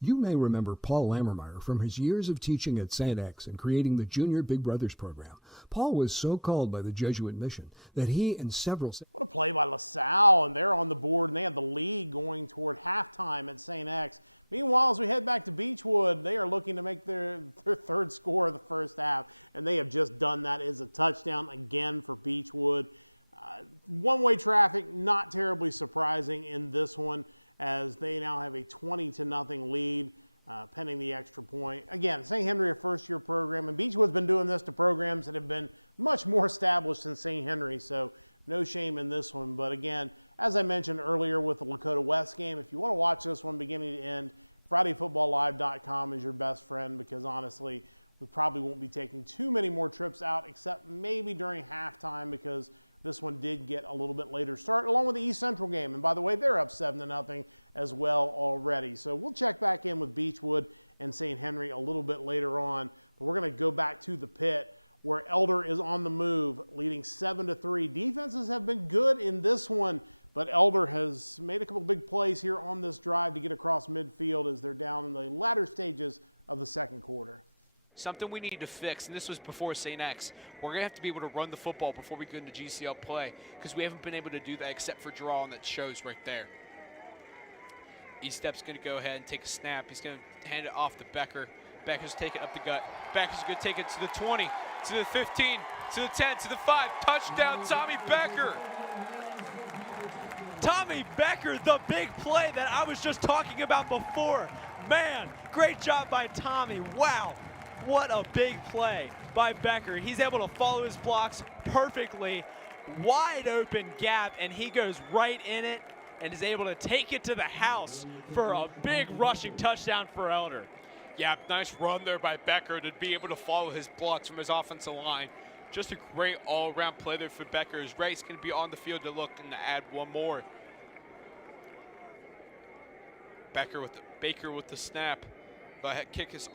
You may remember Paul Lammermeyer from his years of teaching at St. X and creating the Junior Big Brothers program. Paul was so called by the Jesuit mission that he and several something we need to fix, and this was before St. X. We're going to have to be able to run the football before we go into GCL play because we haven't been able to do that except for draw, and that shows right there. E-Step's going to go ahead and take a snap. He's going to hand it off to Becker. Becker's taking it up the gut. Becker's going to take it to the 20, to the 15, to the 10, to the 5. Touchdown, Tommy Becker. Tommy Becker, the big play that I was just talking about before. Man, great job by Tommy. Wow, what a big play by Becker. He's able to follow his blocks perfectly. Wide open gap, and he goes right in it and is able to take it to the house for a big rushing touchdown for Elder. Yeah, nice run there by Becker to be able to follow his blocks from his offensive line. Just a great all-around play there for Becker. His race going to be on the field to look and to add one more. Baker with the snap. The kick is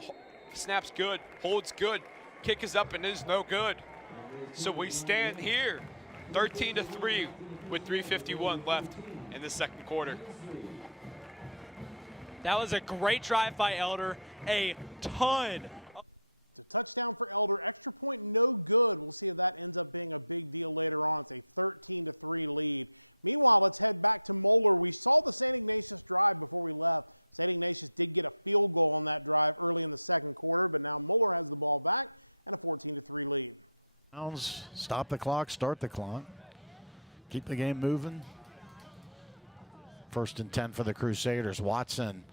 snap's good, holds good, kick is up and is no good. So we stand here, 13-3 with 3:51 left in the second quarter. That was a great drive by Elder. A ton. Stop the clock, start the clock. Keep the game moving. 1st and 10 for the Crusaders. Watson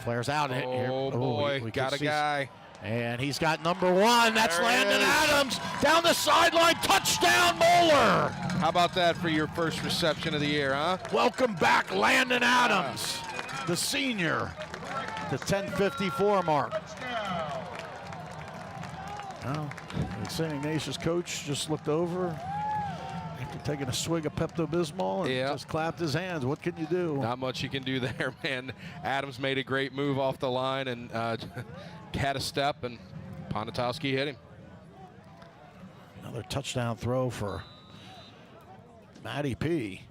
flares out. Oh, boy, we got a guy. And he's got number 1. That's Landon Adams down the sideline. Touchdown, Moeller. How about that for your first reception of the year, huh? Welcome back, Landon Adams, the senior, the 10:54 mark. Well, the St. Ignatius coach just looked over after taking a swig of Pepto-Bismol and just clapped his hands. What can you do? Not much you can do there, man. Adams made a great move off the line and had a step, and Ponatowski hit him. Another touchdown throw for Matty P.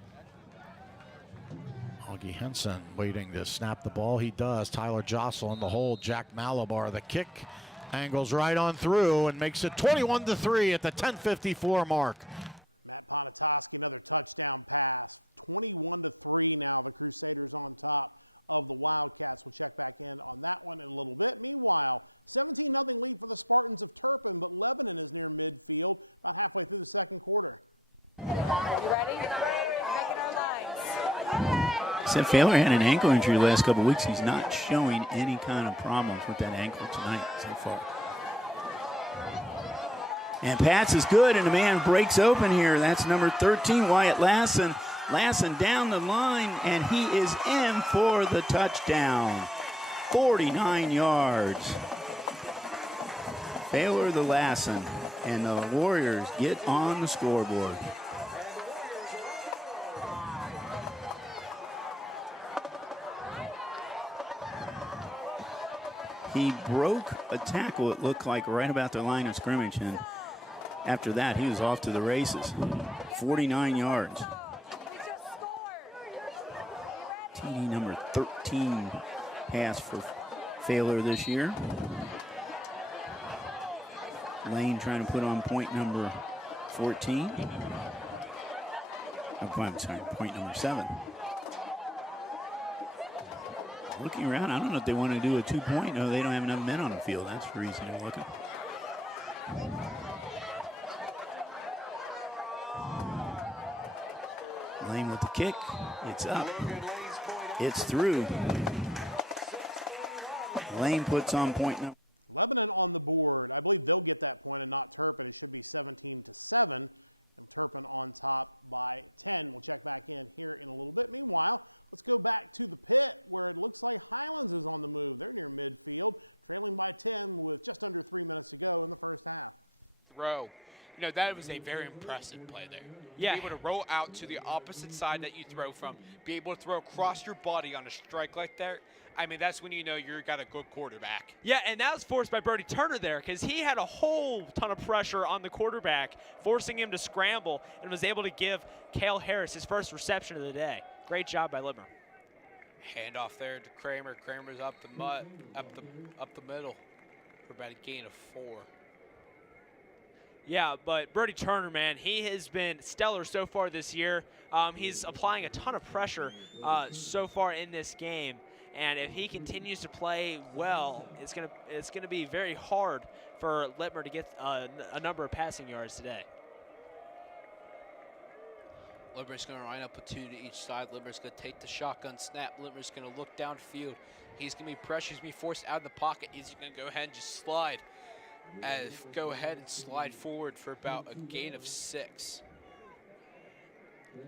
Augie Henson waiting to snap the ball. He does. Tyler Jocelyn the hold. Jack Malabar the kick. Angles right on through and makes it 21-3 at the 10:54 mark. Except Failer had an ankle injury the last couple of weeks. He's not showing any kind of problems with that ankle tonight so far. And Pats is good, and the man breaks open here. That's number 13, Wyatt Lassen. Lassen down the line, and he is in for the touchdown. 49 yards. Failer the Lassen, and the Warriors get on the scoreboard. He broke a tackle, it looked like, right about the line of scrimmage, and after that, he was off to the races. 49 yards. TD number 13 pass for Failer this year. Lane trying to put on point number 14. Oh, I'm sorry, point number 7. Looking around, I don't know if they want to do a 2-point. No, they don't have enough men on the field. That's the reason they're looking. Lane with the kick. It's up. It's through. Lane puts on point number. Throw. You know, that was a very impressive play there. Yeah. Be able to roll out to the opposite side that you throw from, be able to throw across your body on a strike like that. I mean, that's when you know you've got a good quarterback. Yeah, and that was forced by Brody Turner there because he had a whole ton of pressure on the quarterback, forcing him to scramble, and was able to give Cale Harris his first reception of the day. Great job by Libmer. Hand off there to Kramer. Kramer's up the middle. for about a gain of 4. Yeah, but Brody Turner, man, he has been stellar so far this year. He's applying a ton of pressure so far in this game, and if he continues to play well, it's gonna be very hard for Littmer to get a number of passing yards today. Littmer's going to line up with 2 to each side. Littmer's going to take the shotgun snap. Littmer's going to look downfield. He's going to be pressured. He's going to be forced out of the pocket. He's going to go ahead and just slide. Go ahead and slide forward for about a gain of 6.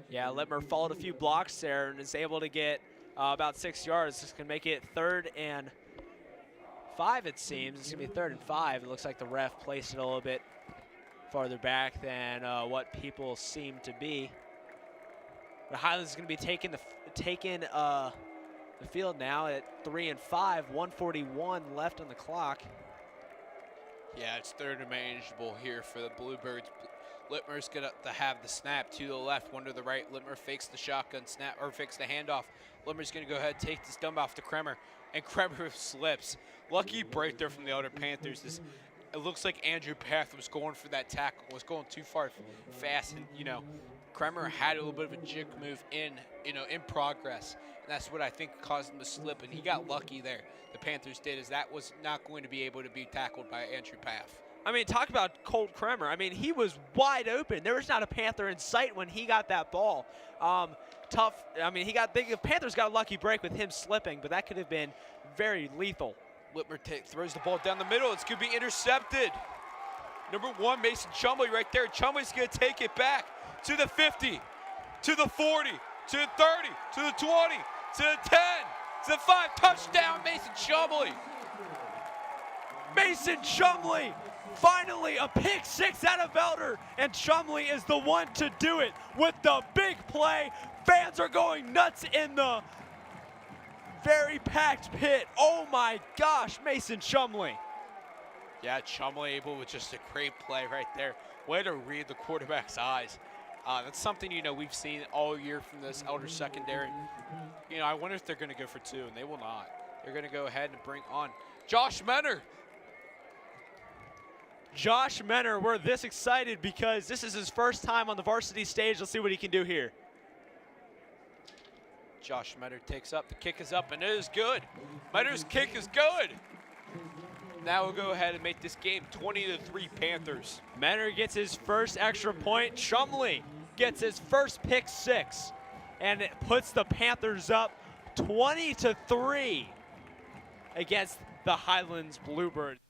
Yeah, Littmer followed a few blocks there and is able to get about 6 yards. This can make it 3rd and 5, it seems. It's going to be 3rd and 5. It looks like the ref placed it a little bit farther back than what people seem to be. But Highlands is going to be taking the field now at 3 and 5, 1:41 left on the clock. Yeah, it's 3rd and manageable here for the Bluebirds. Littmer's going to have the snap to the left, 1 to the right. Littmer fakes the shotgun snap, or fakes the handoff. Littmer's going to go ahead and take this dump off to Kremer, and Kremer slips. Lucky break there from the Elder Panthers. It looks like Andrew Path was going for that tackle, was going too far fast, and, you know, Kremer had a little bit of a jig move in progress, and that's what I think caused him to slip, and he got lucky there. The Panthers did, as that was not going to be able to be tackled by Andrew Paff. I mean, talk about Colt Kremer. I mean, he was wide open. There was not a Panther in sight when he got that ball. Tough. I mean, the Panthers got a lucky break with him slipping, but that could have been very lethal. Littmer throws the ball down the middle. It's going to be intercepted. Number 1, Mason Chumley right there. Chumley's going to take it back to the 50, to the 40, to the 30, to the 20, to the 10, to the 5. Touchdown, Mason Chumley. Mason Chumley, finally a pick 6 out of Elder, and Chumley is the one to do it with the big play. Fans are going nuts in the very packed pit. Oh my gosh, Mason Chumley. Yeah, Chumley able with just a great play right there. Way to read the quarterback's eyes. That's something, we've seen all year from this Elder secondary. I wonder if they're going to go for 2, and they will not. They're going to go ahead and bring on Josh Menner. Josh Menner, we're this excited because this is his first time on the varsity stage. Let's see what he can do here. Josh Menner takes up. The kick is up, and it is good. Menner's kick is good. Now we'll go ahead and make this game 20-3 Panthers. Menner gets his first extra point. Chumley gets his first pick 6, and it puts the Panthers up 20-3 against the Highlands Bluebirds.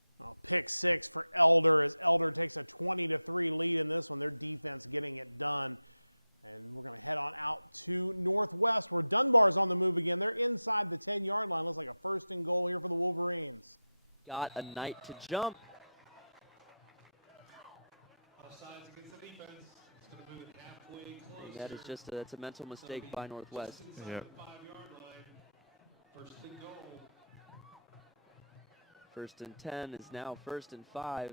Got a night to jump. And that is that's a mental mistake by Northwest. Yep. First and 10 is now 1st and 5.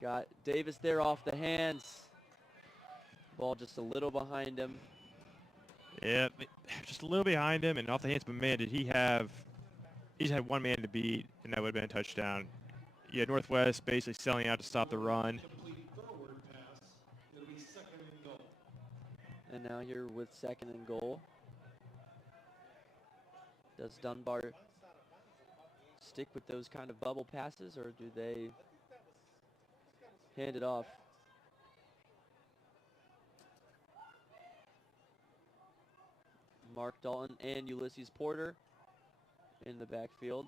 Got Davis there off the hands. Ball just a little behind him. Yeah, just a little behind him and off the hands, but man, he just had one man to beat, and that would have been a touchdown. Yeah, Northwest basically selling out to stop the run. And now here with 2nd and goal. Does Dunbar stick with those kind of bubble passes, or do they hand it off? Mark Dalton and Ulysses Porter in the backfield.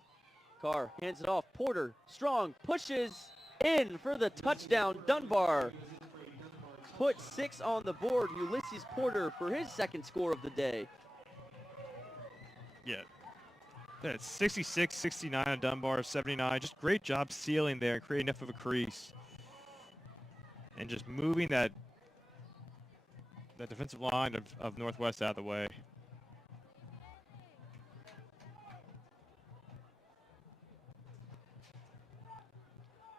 Carr hands it off. Porter, strong, pushes in for the touchdown. Dunbar put 6 on the board. Ulysses Porter for his 2nd score of the day. Yeah. That's 66, 69 on Dunbar, 79. Just great job sealing there and creating enough of a crease. And just moving that defensive line of Northwest out of the way.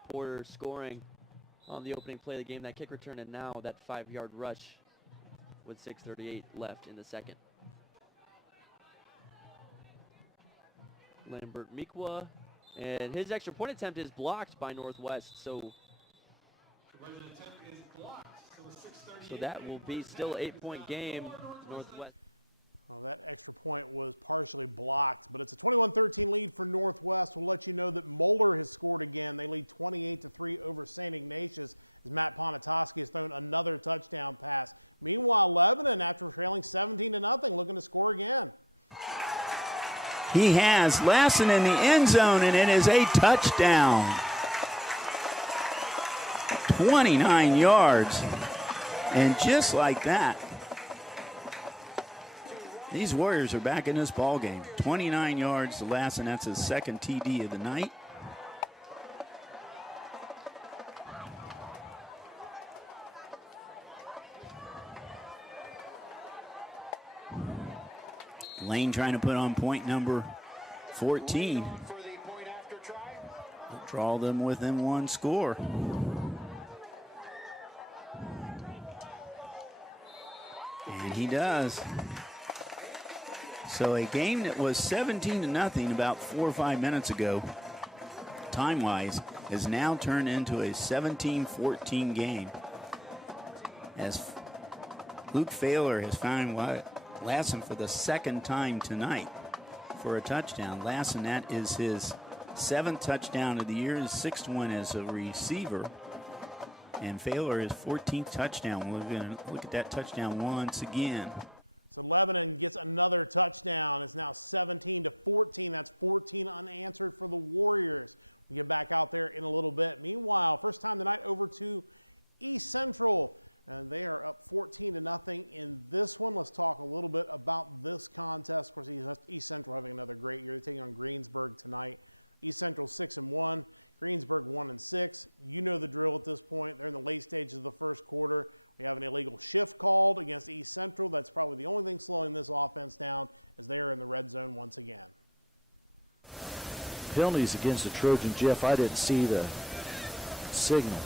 Porter scoring on the opening play of the game, that kick return, and now that 5-yard rush with 6:38 left in the second. Lambert Mikwa, and his extra point attempt is blocked by Northwest, so that will be still an 8-point game, Northwest. He has Lassen in the end zone, and it is a touchdown. 29 yards. And just like that, these Warriors are back in this ball game. 29 yards to Lassen. That's his second TD of the night. Lane trying to put on point number 14. Draw them within one score. And he does. So a game that was 17-0 about 4 or 5 minutes ago, time-wise, has now turned into a 17-14 game. As Luke Failer has found Lassen for the second time tonight for a touchdown. Lassen, that is his 7th touchdown of the year, his 6th one as a receiver. And Failer his 14th touchdown. We're going to look at that touchdown once again. Penalties against the Trojan. Jeff, I didn't see the signal.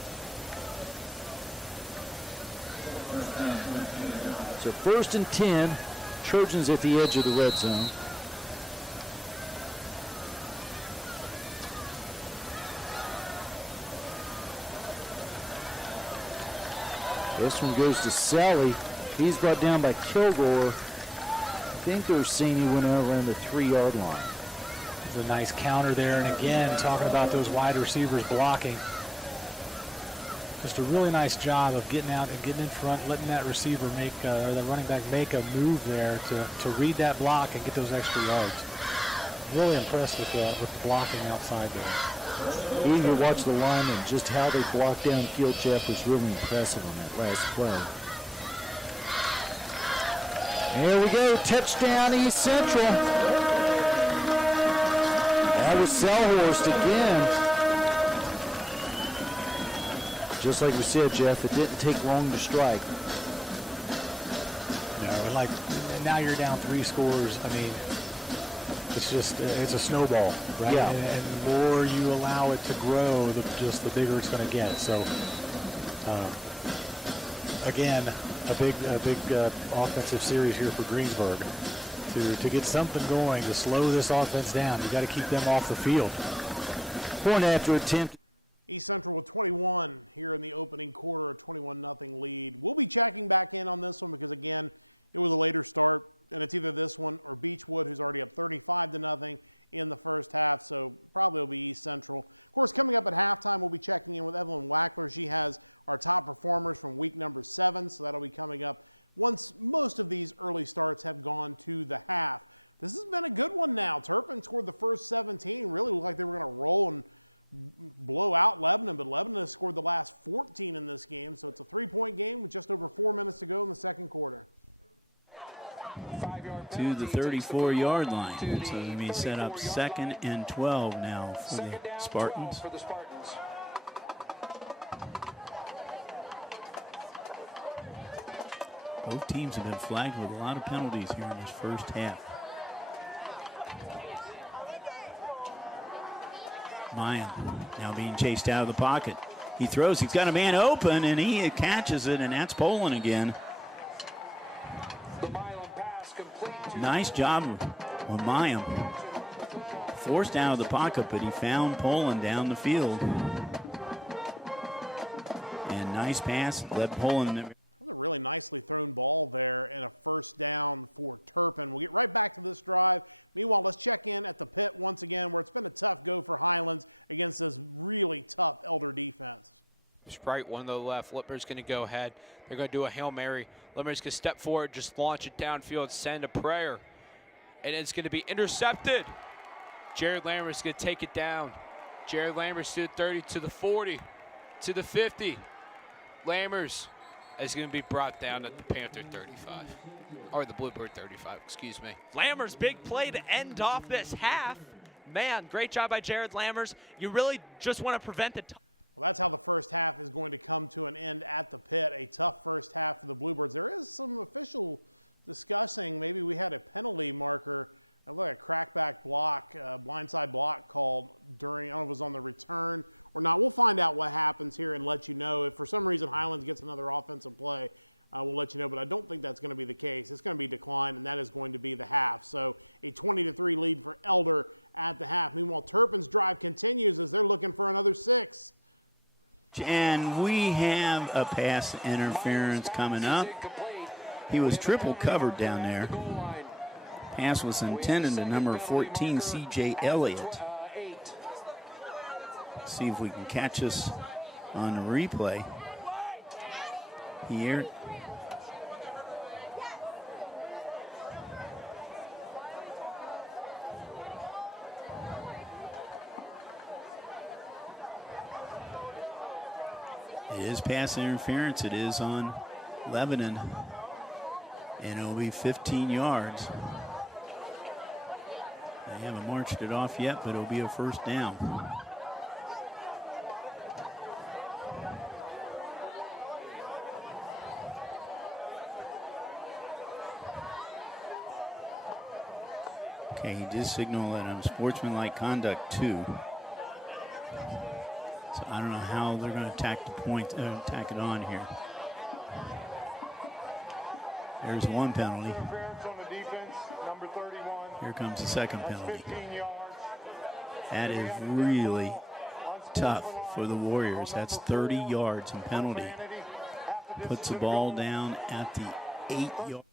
So 1st and 10, Trojans at the edge of the red zone. This one goes to Sally. He's brought down by Kilgore. I think Orsini went over around the 3-yard line. A nice counter there, and again, talking about those wide receivers blocking. Just a really nice job of getting out and getting in front, letting that receiver make, or the running back make a move there to read that block and get those extra yards. Really impressed with the blocking outside there. You can watch the linemen, just how they blocked downfield, Jeff, was really impressive on that last play. Here we go, touchdown East Central. That was Selhorst again. Just like we said, Jeff, it didn't take long to strike. No, like now you're down 3 scores. I mean, it's just it's a snowball, right? Yeah. And the more you allow it to grow, the bigger it's going to get. So again, a big offensive series here for Greensburg. To get something going, to slow this offense down, you got to keep them off the field. Point after attempt. To the 34-yard line. So going to be set up 2nd and 12 now for the Spartans. Both teams have been flagged with a lot of penalties here in this first half. Mayan now being chased out of the pocket. He throws. He's got a man open, and he catches it, and that's Poland again. Nice job of Mayim. Forced out of the pocket, but he found Poland down the field. And nice pass. Led Poland. Sprite, one to the left. Lippner's going to go ahead. They're going to do a Hail Mary. Lippner's going to step forward, just launch it downfield, send a prayer. And it's going to be intercepted. Jared Lammer's going to take it down. Jared Lammers to the 30, to the 40, to the 50. Lammers is going to be brought down at the Panther 35. Or the Bluebird 35, excuse me. Lammers, big play to end off this half. Man, great job by Jared Lammers. You really just want to prevent the And we have a pass interference coming up. He was triple covered down there. Pass was intended to number 14, C.J. Elliott. See if we can catch us on the replay here. It is pass interference. It is on Lebanon. And it'll be 15 yards. They haven't marched it off yet, but it'll be a first down. Okay, he did signal that on sportsmanlike conduct too. So I don't know how they're going to attack the point, tack it on here. There's one penalty. Here comes the second penalty. That is really tough for the Warriors. That's 30 yards in penalty. Puts the ball down at the 8-yard.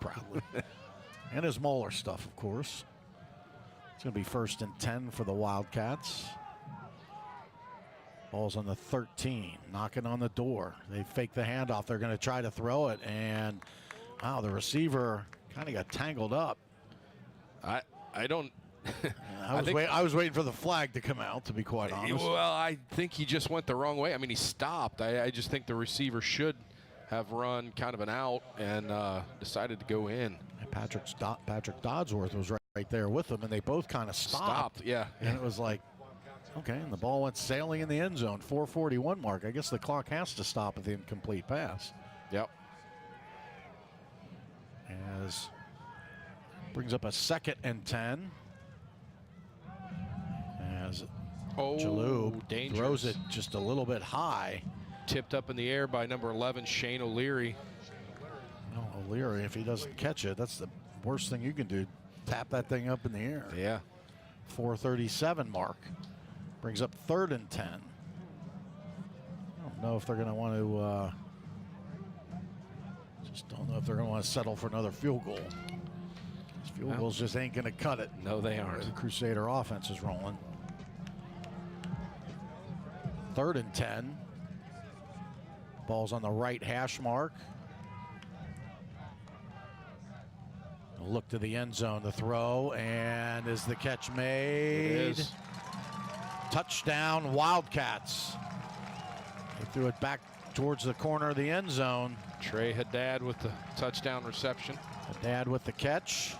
Proudly. And his Moeller stuff, of course. It's going to be 1st and 10 for the Wildcats. Ball's on the 13, knocking on the door. They fake the handoff. They're going to try to throw it, and wow, the receiver kind of got tangled up. I don't. I was waiting for the flag to come out, to be quite honest. Well, I think he just went the wrong way. I mean, he stopped. I just think the receiver should have run kind of an out and decided to go in. And Patrick Dodsworth was right there with him, and they both kind of stopped. Yeah. And it was like, okay, and the ball went sailing in the end zone, 4:41 mark. I guess the clock has to stop at the incomplete pass. Yep. As brings up a 2nd and 10. As Jalou throws it just a little bit high. Tipped up in the air by number 11, Shane O'Leary. No, O'Leary, if he doesn't catch it, that's the worst thing you can do. Tap that thing up in the air. Yeah. 4:37 mark. Brings up 3rd and 10. I don't know if they're going to want to, just don't know if they're going to want to settle for another field goal. These field goals just ain't going to cut it. No, they aren't. The Crusader offense is rolling. 3rd and 10. Ball's on the right hash mark. A look to the end zone, the throw, and is the catch made? It is. Touchdown, Wildcats. They threw it back towards the corner of the end zone. Trey Haddad with the touchdown reception. Haddad with the catch.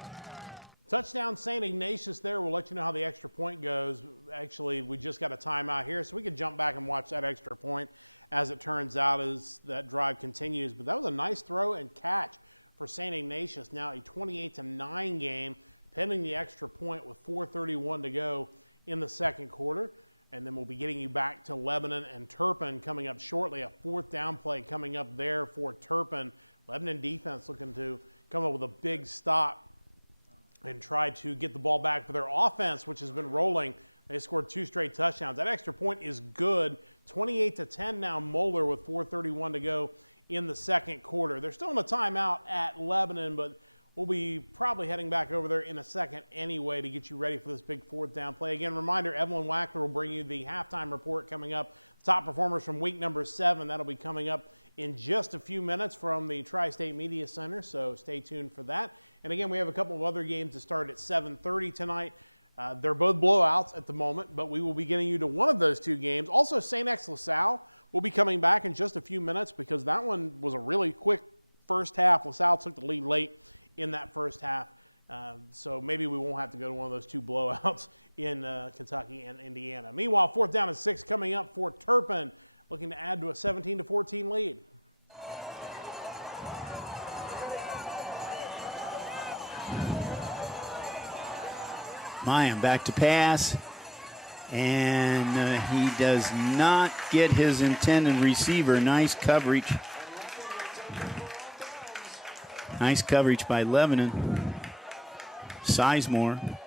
Mayan back to pass. And he does not get his intended receiver. Nice coverage. Nice coverage by Lebanon. Sizemore.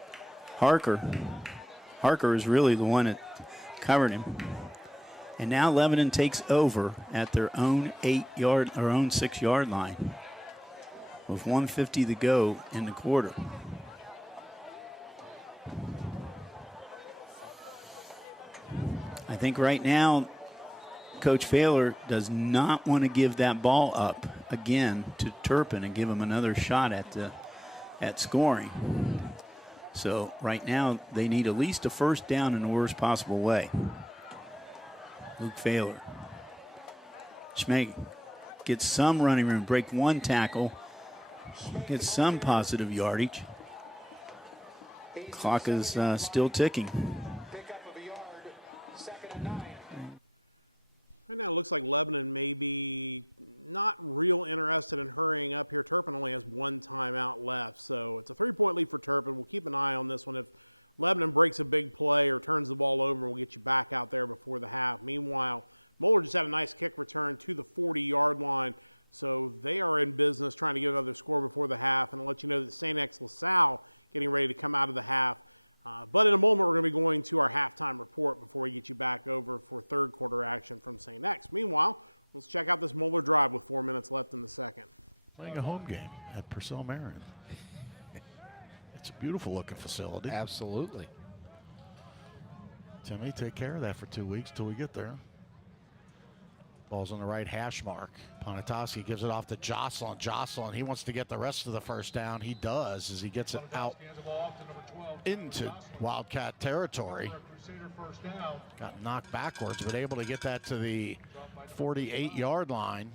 Harker. Harker is really the one that covered him. And now Lebanon takes over at their own 6-yard line with 1:50 to go in the quarter. I think right now Coach Failer does not want to give that ball up again to Turpin and give him another shot at scoring. So right now they need at least a first down in the worst possible way. Luke Failer. Schmeg gets some running room, break one tackle, gets some positive yardage. Clock is still ticking. Playing a home game at Purcell, Marion. It's a beautiful looking facility. Absolutely. Timmy, take care of that for 2 weeks till we get there. Ball's on the right hash mark. Ponatoski gives it off to Jocelyn. Jocelyn, he wants to get the rest of the first down. He does as he gets it out into Wildcat territory. Got knocked backwards, but able to get that to the 48-yard line.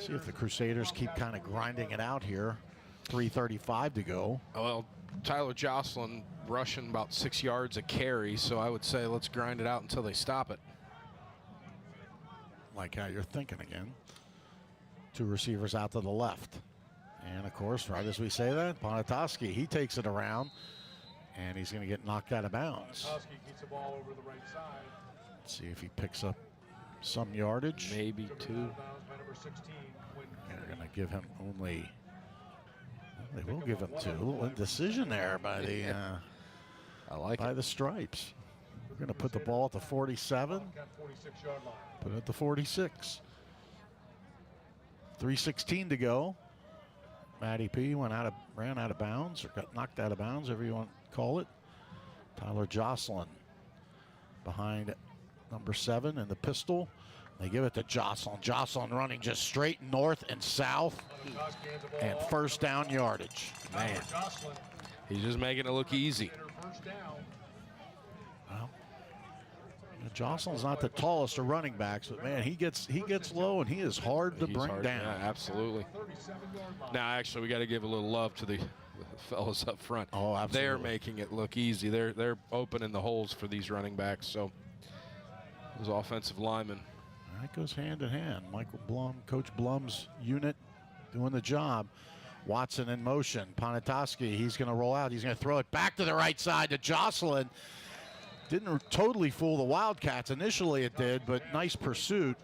See if the Crusaders keep kind of grinding it out here. 3:35 to go. Well, Tyler Jocelyn rushing about 6 yards a carry, so I would say let's grind it out until they stop it. Like how you're thinking again. Two receivers out to the left. And, of course, right as we say that, Ponatoski, he takes it around, and he's going to get knocked out of bounds. Let's see if he picks up some yardage. Maybe two. They're going to give him only, they will give him two. A little indecision there by the I like by the stripes. We're going to put the ball at the 47. Put it at the 46. 3:16 to go. Matty P ran out of bounds, or got knocked out of bounds, whatever you want to call it. Tyler Jocelyn behind number 7 in the pistol. They give it to Jocelyn. Jocelyn running just straight north and south, and first down yardage. Man, he's just making it look easy. Well, Jocelyn's not the tallest of running backs, but man, he gets low and he is hard to bring down. Yeah, absolutely. Now, actually, we got to give a little love to the fellas up front. Oh, absolutely. They're making it look easy. They're opening the holes for these running backs. So those offensive linemen. That goes hand in hand. Michael Blum, Coach Blum's unit doing the job. Watson in motion. Ponatoski, he's going to roll out. He's going to throw it back to the right side to Jocelyn. Didn't totally fool the Wildcats. Initially it did, but nice pursuit.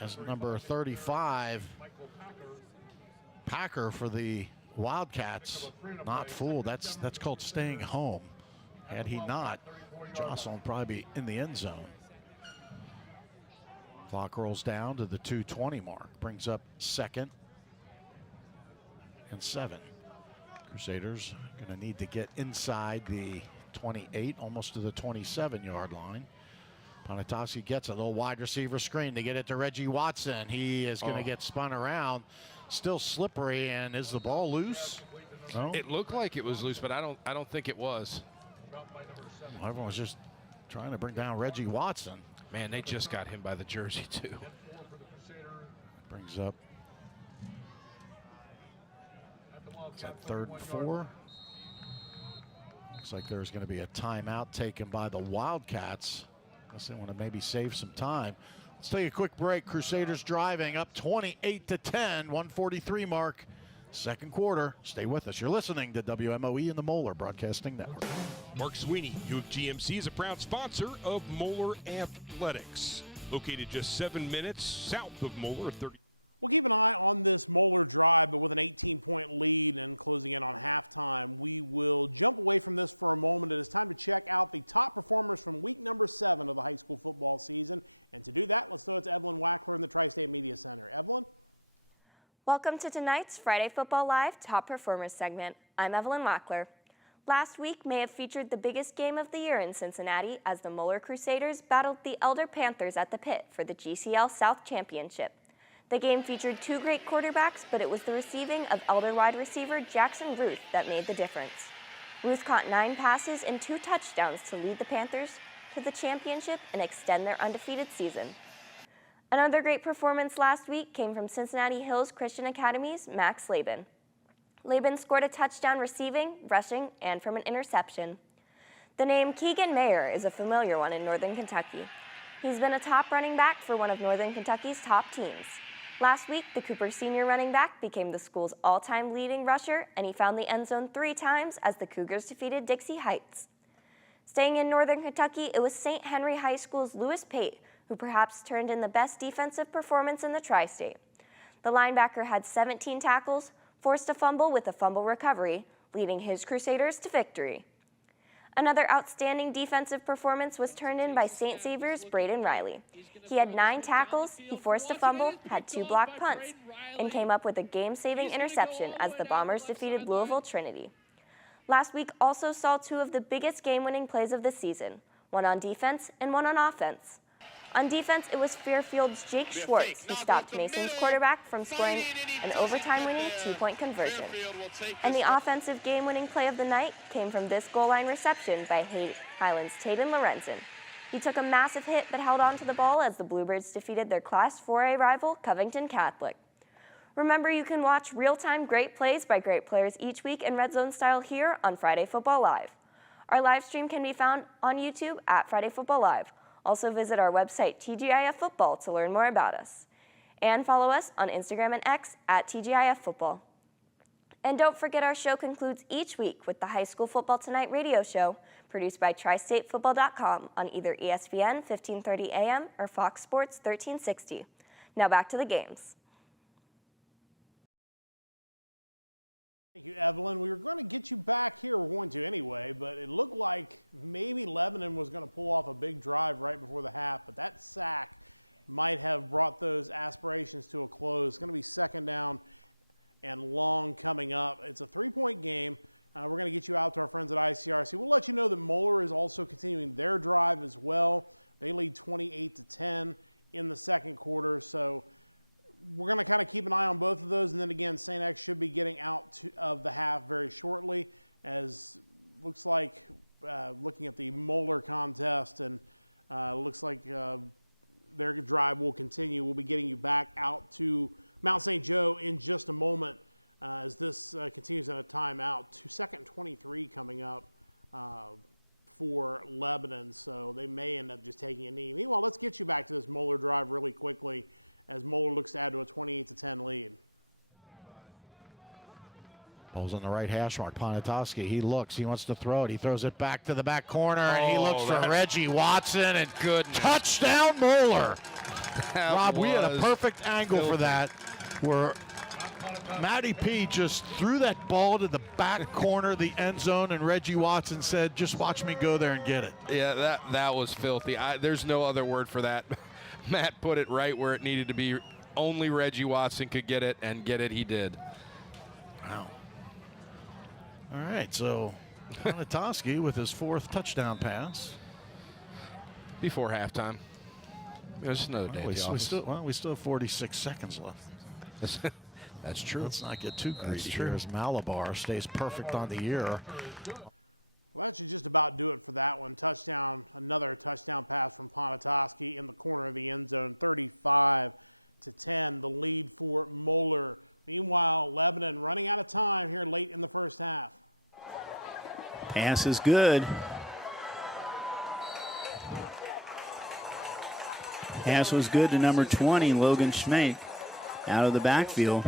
As number 35, Packer for the Wildcats, not fooled. That's called staying home. Had he not, Jocelyn would probably be in the end zone. Clock rolls down to the 2:20 mark. Brings up 2nd and 7. Crusaders going to need to get inside the 28, almost to the 27-yard line. Ponatoski gets a little wide receiver screen to get it to Reggie Watson. He is going to get spun around. Still slippery, and is the ball loose? No? It looked like it was loose, but I don't think it was. Everyone was just trying to bring down Reggie Watson. Man, they just got him by the jersey, too. Brings up. Is that 3rd and 4? Looks like there's going to be a timeout taken by the Wildcats. Unless they want to maybe save some time. Let's take a quick break. Crusaders driving up 28-10, 1:43 mark. second quarter. Stay with us. You're listening to WMOE and the Moeller Broadcasting Network. Mark Sweeney, Buick GMC, is a proud sponsor of Moeller Athletics. Located just 7 minutes south of Moeller, 30. Welcome to tonight's Friday Football Live Top Performers segment. I'm Evelyn Wackler. Last week may have featured the biggest game of the year in Cincinnati as the Moeller Crusaders battled the Elder Panthers at the pit for the GCL South Championship. The game featured two great quarterbacks, but it was the receiving of Elder wide receiver Jackson Ruth that made the difference. Ruth caught 9 passes and 2 touchdowns to lead the Panthers to the championship and extend their undefeated season. Another great performance last week came from Cincinnati Hills Christian Academy's Max Laban. Laban scored a touchdown receiving, rushing, and from an interception. The name Keegan Mayer is a familiar one in Northern Kentucky. He's been a top running back for one of Northern Kentucky's top teams. Last week, the Cooper senior running back became the school's all-time leading rusher, and he found the end zone 3 times as the Cougars defeated Dixie Heights. Staying in Northern Kentucky, it was St. Henry High School's Lewis Pate who perhaps turned in the best defensive performance in the tri-state. The linebacker had 17 tackles, forced a fumble with a fumble recovery, leading his Crusaders to victory. Another outstanding defensive performance was turned in by St. Xavier's Braden Riley. He had 9 tackles, he forced a fumble, had 2 blocked punts, and came up with a game-saving interception as the Bombers defeated Louisville Trinity. Last week also saw 2 of the biggest game-winning plays of the season, one on defense and one on offense. On defense, it was Fairfield's Jake Schwartz who stopped Mason's quarterback from scoring an overtime-winning 2-point conversion. And the offensive game-winning play of the night came from this goal line reception by Highlands' Taden Lorenzen. He took a massive hit but held on to the ball as the Bluebirds defeated their Class 4A rival, Covington Catholic. Remember, you can watch real-time great plays by great players each week in Red Zone style here on Friday Football Live. Our live stream can be found on YouTube at Friday Football Live. Also visit our website, TGIF Football, to learn more about us. And follow us on Instagram and X at TGIF Football. And don't forget our show concludes each week with the High School Football Tonight radio show, produced by TriStateFootball.com on either ESPN 1530 AM or Fox Sports 1360. Now back to the games. Ball's on the right hash mark. Ponatoski, he looks, he wants to throw it. He throws it back to the back corner, and he looks for Reggie Watson, and touchdown Moeller. Rob, we had a perfect angle for that, where Matty P just threw that ball to the back corner of the end zone, and Reggie Watson said, just watch me go there and get it. Yeah, that was filthy. There's no other word for that. Matt put it right where it needed to be. Only Reggie Watson could get it, and get it he did. Wow. All right, so Ponatoski with his 4th touchdown pass. Before halftime. There's another day. We still have 46 seconds left. That's true. Let's not get too greedy here as Malabar stays perfect on the year. Pass is good. Pass was good to number 20, Logan Schmake, out of the backfield.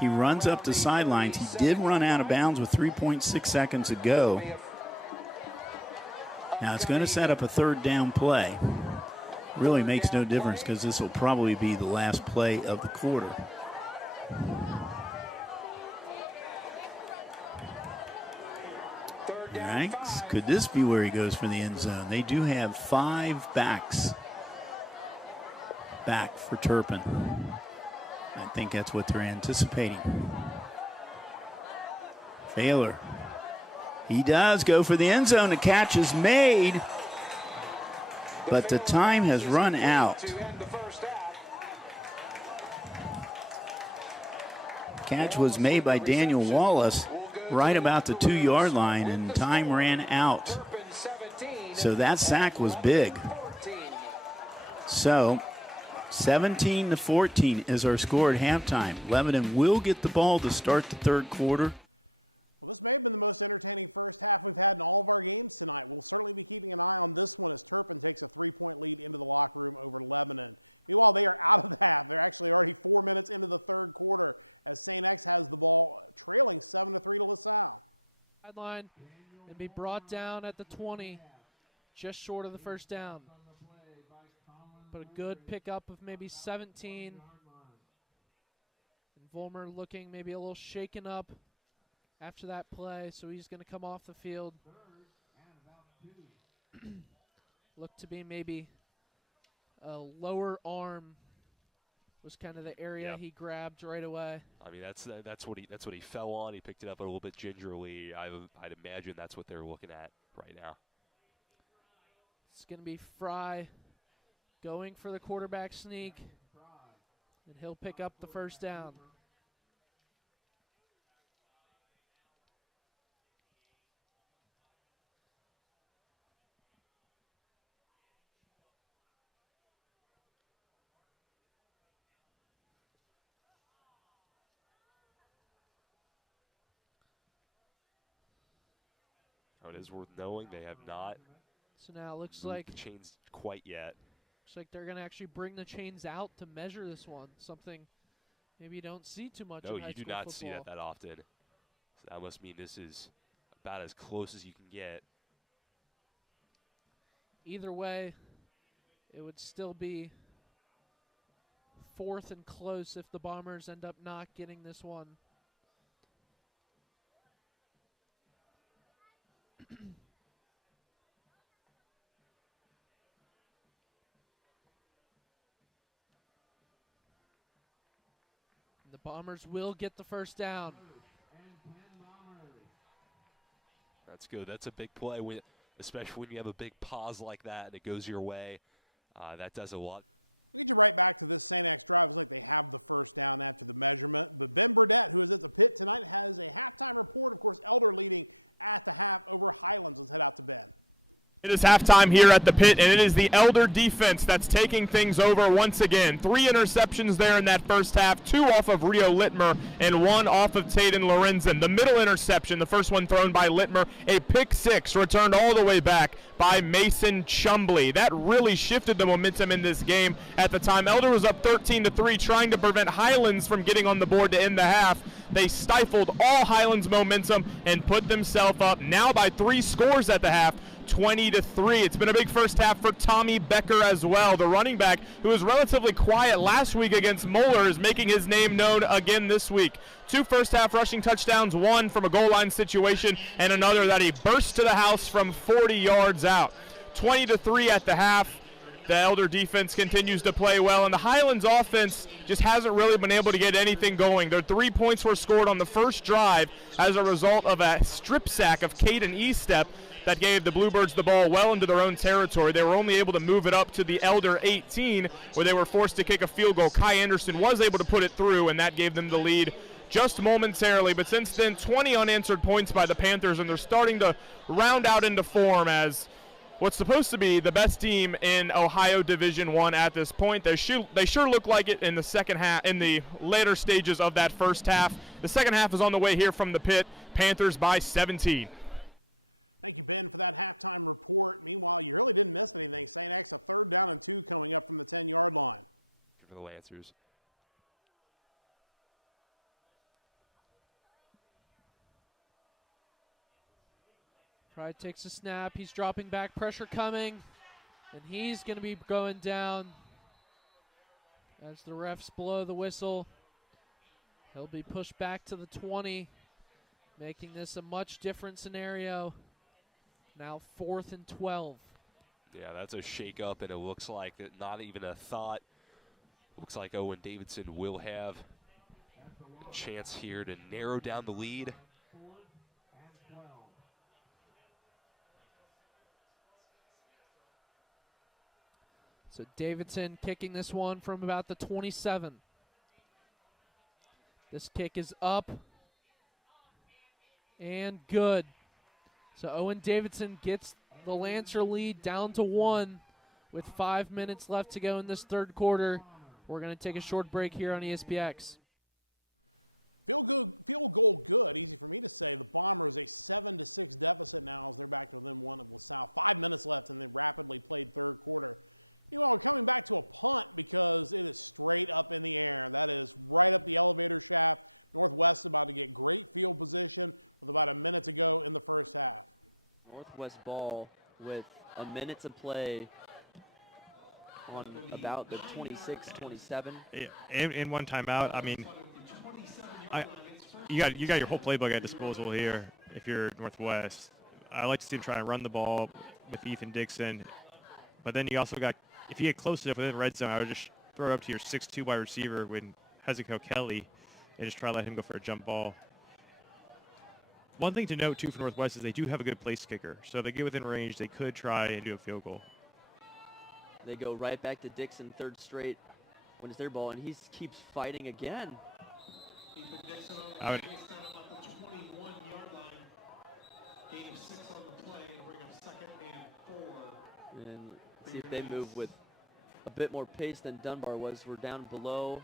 He runs up the sidelines. He did run out of bounds with 3.6 seconds to go. Now it's going to set up a third down play. Really makes no difference because this will probably be the last play of the quarter. All right, could this be where he goes for the end zone? They do have 5 backs back for Turpin. I think that's what they're anticipating. Failer. He does go for the end zone. The catch is made, but the time has run out. Catch was made by Daniel Wallace right about the 2-yard line, and time ran out. So that sack was big. So 17-14 is our score at halftime. Lebanon will get the ball to start the third quarter. Sideline and be brought down at the 20, just short of the first down. But a good pickup of maybe 17. And Vollmer looking maybe a little shaken up after that play, so he's going to come off the field. Look to be maybe a lower arm was kind of the area he grabbed right away. I mean, that's what he fell on. He picked it up a little bit gingerly. I'd imagine that's what they're looking at right now. It's going to be Fry going for the quarterback sneak, and he'll pick up the first down. It is worth knowing they have not. So now it looks like the chains quite yet. Looks like they're going to actually bring the chains out to measure this one. Something maybe you don't see too much. No, in high you do school not football. see that often. So that must mean this is about as close as you can get. Either way, it would still be 4th and close if the Bombers end up not getting this one. The Bombers will get the first down. That's good. That's a big play, especially when you have a big pause like that and it goes your way. That does a lot. It is halftime here at the pit, and it is the Elder defense that's taking things over once again. 3 interceptions there in that first half, 2 off of Rio Littmer and 1 off of Taden Lorenzen. The middle interception, the first one thrown by Littmer, a pick 6 returned all the way back by Mason Chumbley. That really shifted the momentum in this game. At the time, Elder was up 13-3, trying to prevent Highlands from getting on the board to end the half. They stifled all Highlands' momentum and put themselves up now by 3 scores at the half. 20-3. It's been a big first half for Tommy Becker as well. The running back, who was relatively quiet last week against Moeller, is making his name known again this week. 2 first half rushing touchdowns, 1 from a goal line situation and another that he burst to the house from 40 yards out. 20-3 at the half. The Elder defense continues to play well, and the Highlands offense just hasn't really been able to get anything going. Their 3 points were scored on the first drive as a result of a strip sack of Caden Estep that gave the Bluebirds the ball well into their own territory. They were only able to move it up to the Elder 18, where they were forced to kick a field goal. Kai Anderson was able to put it through, and that gave them the lead just momentarily. But since then, 20 unanswered points by the Panthers, and they're starting to round out into form as what's supposed to be the best team in Ohio Division I at this point. They sure look like it in the second half, in the later stages of that first half. The second half is on the way here from the pit. Panthers by 17. For the Lancers. Pride takes a snap. He's dropping back. Pressure coming. And he's going to be going down as the refs blow the whistle. He'll be pushed back to the 20, making this a much different scenario. Now 4th and 12. Yeah, that's a shake-up, and it looks like that not even a thought. Looks like Owen Davidson will have a chance here to narrow down the lead. So Davidson kicking this one from about the 27. This kick is up and good. So Owen Davidson gets the Lancer lead down to 1 with 5 minutes left to go in this third quarter. We're going to take a short break here on ESPX. Northwest ball with a minute to play on about the 26-27. Yeah, in one timeout. I mean, you got your whole playbook at disposal here if you're Northwest. I like to see them try and run the ball with Ethan Dixon, but then you also got, if you get close enough within red zone, I would just throw it up to your 6'2" wide receiver with Hezekiah Kelly and just try to let him go for a jump ball. One thing to note, too, for Northwest is they do have a good place kicker. So if they get within range, they could try and do a field goal. They go right back to Dixon, third straight, when it's their ball, and he keeps fighting again. I would, and see if they move with a bit more pace than Dunbar was. We're down below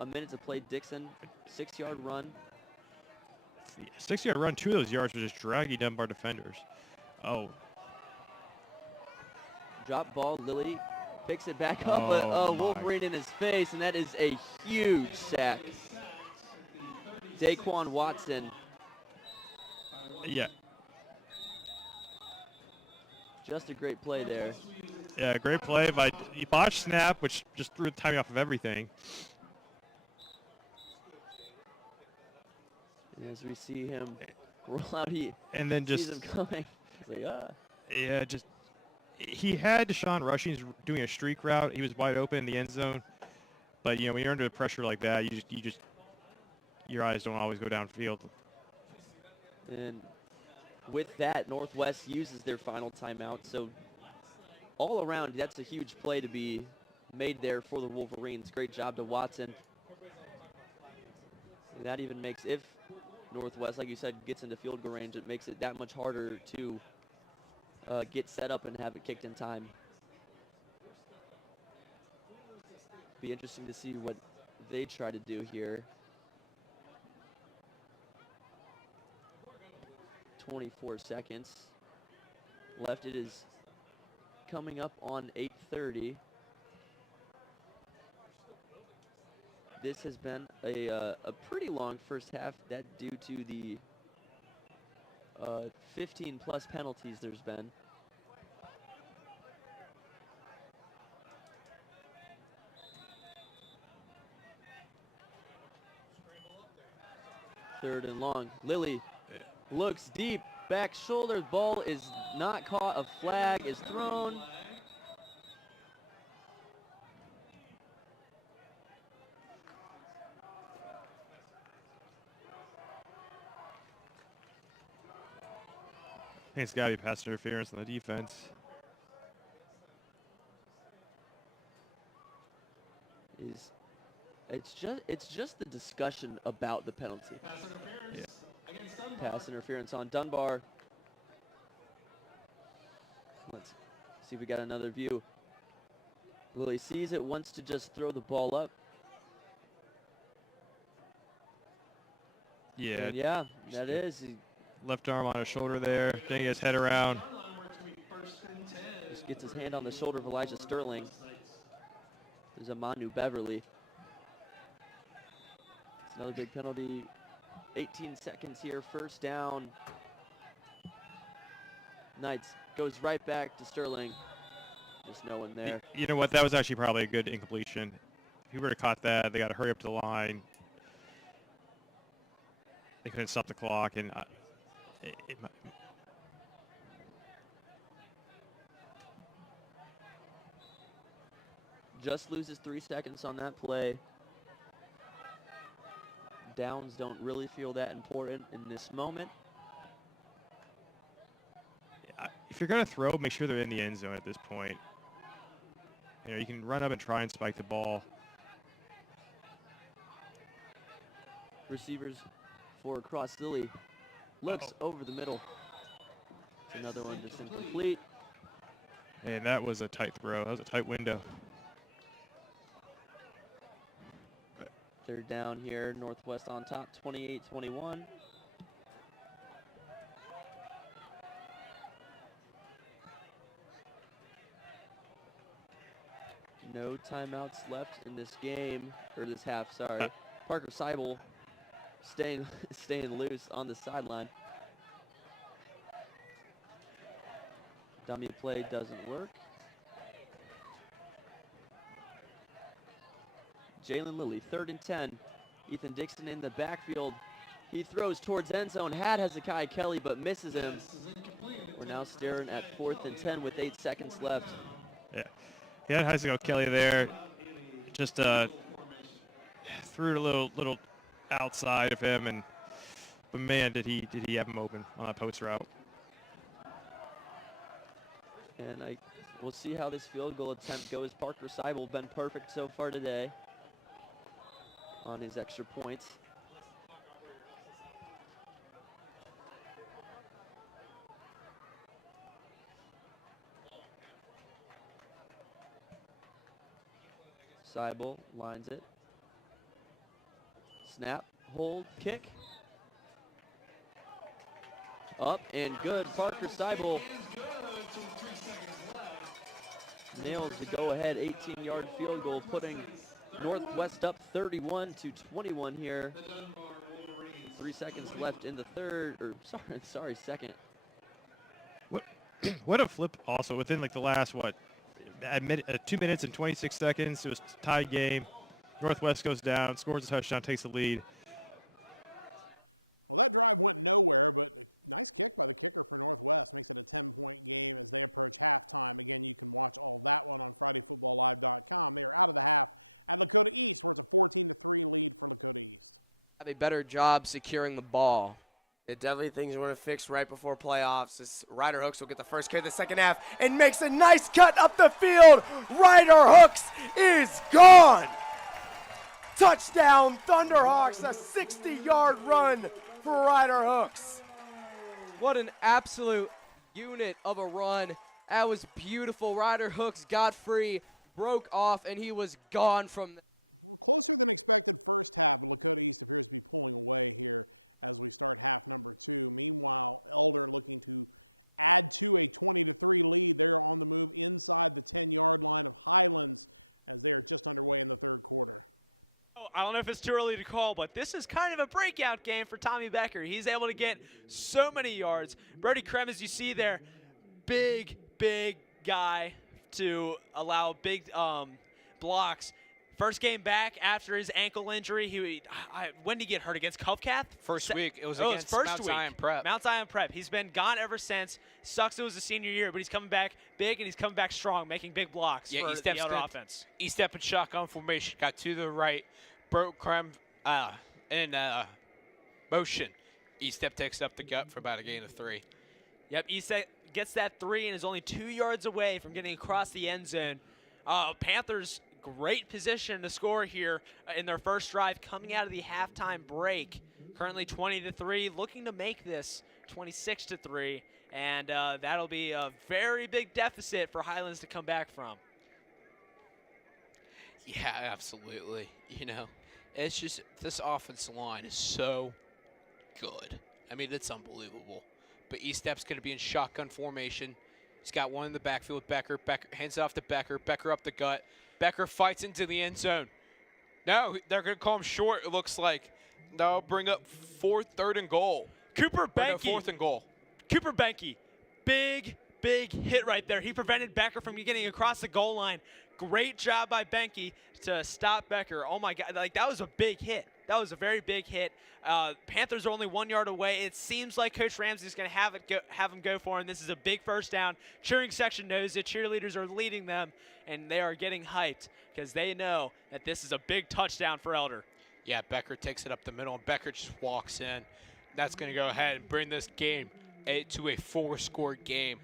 a minute to play. Dixon, 6-yard run. 6-yard run, 2 of those yards were just draggy Dunbar defenders. Oh. Drop ball, Lilly picks it back up, but Wolverine in his face, and that is a huge sack. Daquan Watson. Yeah. Just a great play there. Yeah, great play by botched snap, which just threw the timing off of everything. And as we see him roll out, he and then sees just him coming. He's like, ah. Yeah, just he had Deshaun rushing. He's doing a streak route. He was wide open in the end zone. But you know, when you're under pressure like that, you just your eyes don't always go downfield. And with that, Northwest uses their final timeout. So all around, that's a huge play to be made there for the Wolverines. Great job to Watson. And that even makes, if Northwest, like you said, gets into field goal range, it makes it that much harder to get set up and have it kicked in time. Be interesting to see what they try to do here. 24 seconds left. It is coming up on 8:30. This has been a pretty long first half, that due to the 15 plus penalties there's been. Third and long. Lilly looks deep, back shoulder, ball is not caught, a flag is thrown. I think it's got to be pass interference on the defense. It's just the discussion about the penalty. Yeah. Pass interference on Dunbar. Let's see if we got another view. Lilly sees it, wants to just throw the ball up. Yeah. And yeah, that is. He left arm on his shoulder there. Then he gets head around. just gets his hand on the shoulder of Elijah Sterling. There's a Manu Beverly. It's another big penalty. 18 seconds here, first down. Knights goes right back to Sterling. Just no one there. You know what? That was actually probably a good incompletion. If he would have caught that, they got to hurry up to the line. They couldn't stop the clock, and just loses 3 seconds on that play. Downs don't really feel that important in this moment. if you're going to throw, make sure they're in the end zone at this point. You know, you can run up and try and spike the ball. Receivers for Cross Lily. Looks over the middle. It's another one just incomplete. And that was a tight throw. That was a tight window. Third down here, Northwest on top, 28-21. No timeouts left in this game, or this half, sorry. Parker Seibel staying loose on the sideline. Dummy play doesn't work. Jalen Lilly, 3rd and 10. Ethan Dixon in the backfield. He throws towards end zone. Had Hezekiah Kelly, but misses him. We're now staring at 4th and 10 with 8 seconds left. Yeah, he had Hezekiah Kelly there. Just threw it a little outside of him, but man, did he have him open on that post route. And we'll see how this field goal attempt goes. Parker Seibel been perfect so far today on his extra points. Seibel lines it. Snap, hold, kick. Up and good. Parker Seibel nails the go-ahead 18-yard field goal, putting Northwest up 31-21 here. 3 seconds left in the third, or second. What a flip also within like the last, 2 minutes and 26 seconds. It was a tied game. Northwest goes down, scores a touchdown, takes the lead. Have a better job securing the ball. It definitely things we're going to fix right before playoffs. This Ryder Hooks will get the first carry of the second half and makes a nice cut up the field. Ryder Hooks is gone. Touchdown Thunderhawks, a 60-yard run for Ryder Hooks. What an absolute unit of a run. That was beautiful. Ryder Hooks got free, broke off, and he was gone from there. I don't know if it's too early to call, but this is kind of a breakout game for Tommy Becker. He's able to get so many yards. Brody Krem, as you see there, big guy to allow big blocks. First game back after his ankle injury. When did he get hurt? Against Covcath? First week. It was against Mount Zion Prep. Mount Zion Prep. He's been gone ever since. Sucks it was a senior year, but he's coming back big, and he's coming back strong, making big blocks for the Elder offense. He stepped in shotgun formation, got to the right, broke Krem in motion. E-step takes up the gut for about a gain of 3. Yep, E-step gets that 3 and is only 2 yards away from getting across the end zone. Panthers, great position to score here in their first drive coming out of the halftime break. Currently 20-3, looking to make this 26-3, and that'll be a very big deficit for Highlands to come back from. Yeah, absolutely. You know, it's just this offensive line is so good. I mean, it's unbelievable. But E-step's going to be in shotgun formation. He's got one in the backfield with Becker. Becker hands it off to Becker. Becker up the gut. Becker fights into the end zone. No, they're going to call him short, it looks like. They'll bring up 3rd and goal. Cooper Benke. No, 4th and goal. Cooper Benke big hit right there. He prevented Becker from getting across the goal line. Great job by Benke to stop Becker. Oh, my God. Like, that was a big hit. That was a very big hit. Panthers are only 1 yard away. It seems like Coach Ramsey's going to have him go for him. This is a big first down. Cheering section knows it. Cheerleaders are leading them, and they are getting hyped because they know that this is a big touchdown for Elder. Yeah, Becker takes it up the middle, and Becker just walks in. That's going to go ahead and bring this game to a 4-score game.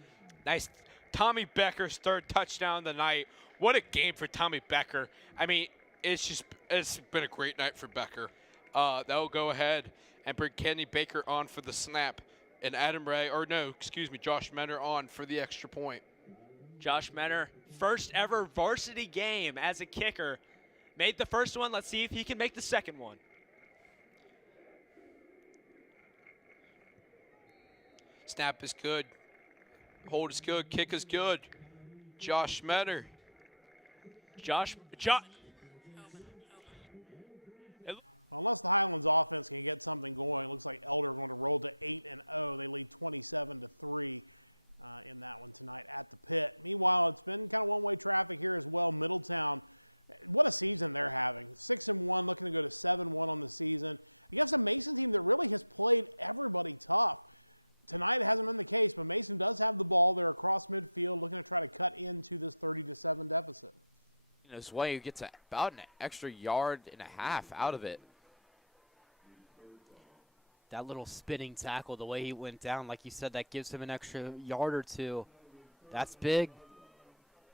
Nice. Tommy Becker's 3rd touchdown of the night. What a game for Tommy Becker. I mean, it's been a great night for Becker. They'll go ahead and bring Kenny Baker on for the snap, and Josh Menner on for the extra point. Josh Menner, first ever varsity game as a kicker. Made the first one. Let's see if he can make the second one. Snap is good. Hold is good. Kick is good. Josh Menner. Josh. This way, you get to about an extra 1.5 yards out of it. That little spinning tackle, the way he went down, like you said, that gives him an extra yard or two. That's big.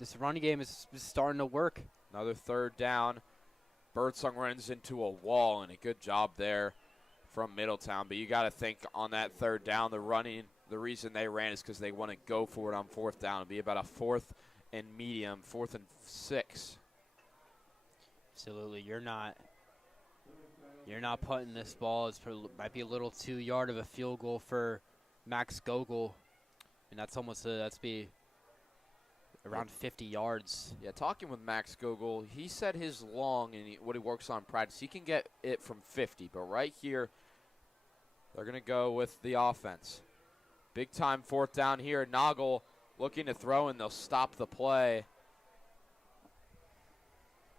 This running game is starting to work. Another 3rd down. Birdsong runs into a wall, and a good job there from Middletown. But you got to think on that 3rd down, the reason they ran is because they want to go for it on 4th down. It'll be about a 4th and medium, 4th and 6. Absolutely, you're not putting this ball. It might be a little 2 yard of a field goal for Max Gogol, and that's be around 50 yards. Yeah, talking with Max Gogol, he said his long and what he works on in practice, he can get it from 50, but right here, they're going to go with the offense. Big time 4th down here. Noggle looking to throw, and they'll stop the play.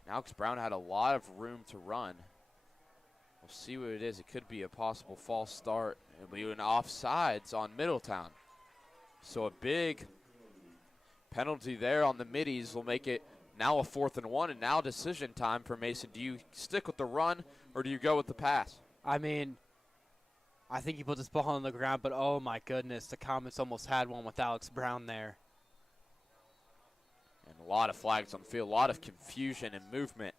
Alex Brown had a lot of room to run. We'll see what it is. It could be a possible false start. It'll be an offsides on Middletown. So a big penalty there on the middies will make it now a 4th and 1, and now decision time for Mason. Do you stick with the run, or do you go with the pass? I mean, I think he put this ball on the ground, but oh my goodness, the Comets almost had one with Alex Brown there. And a lot of flags on the field, a lot of confusion and movement.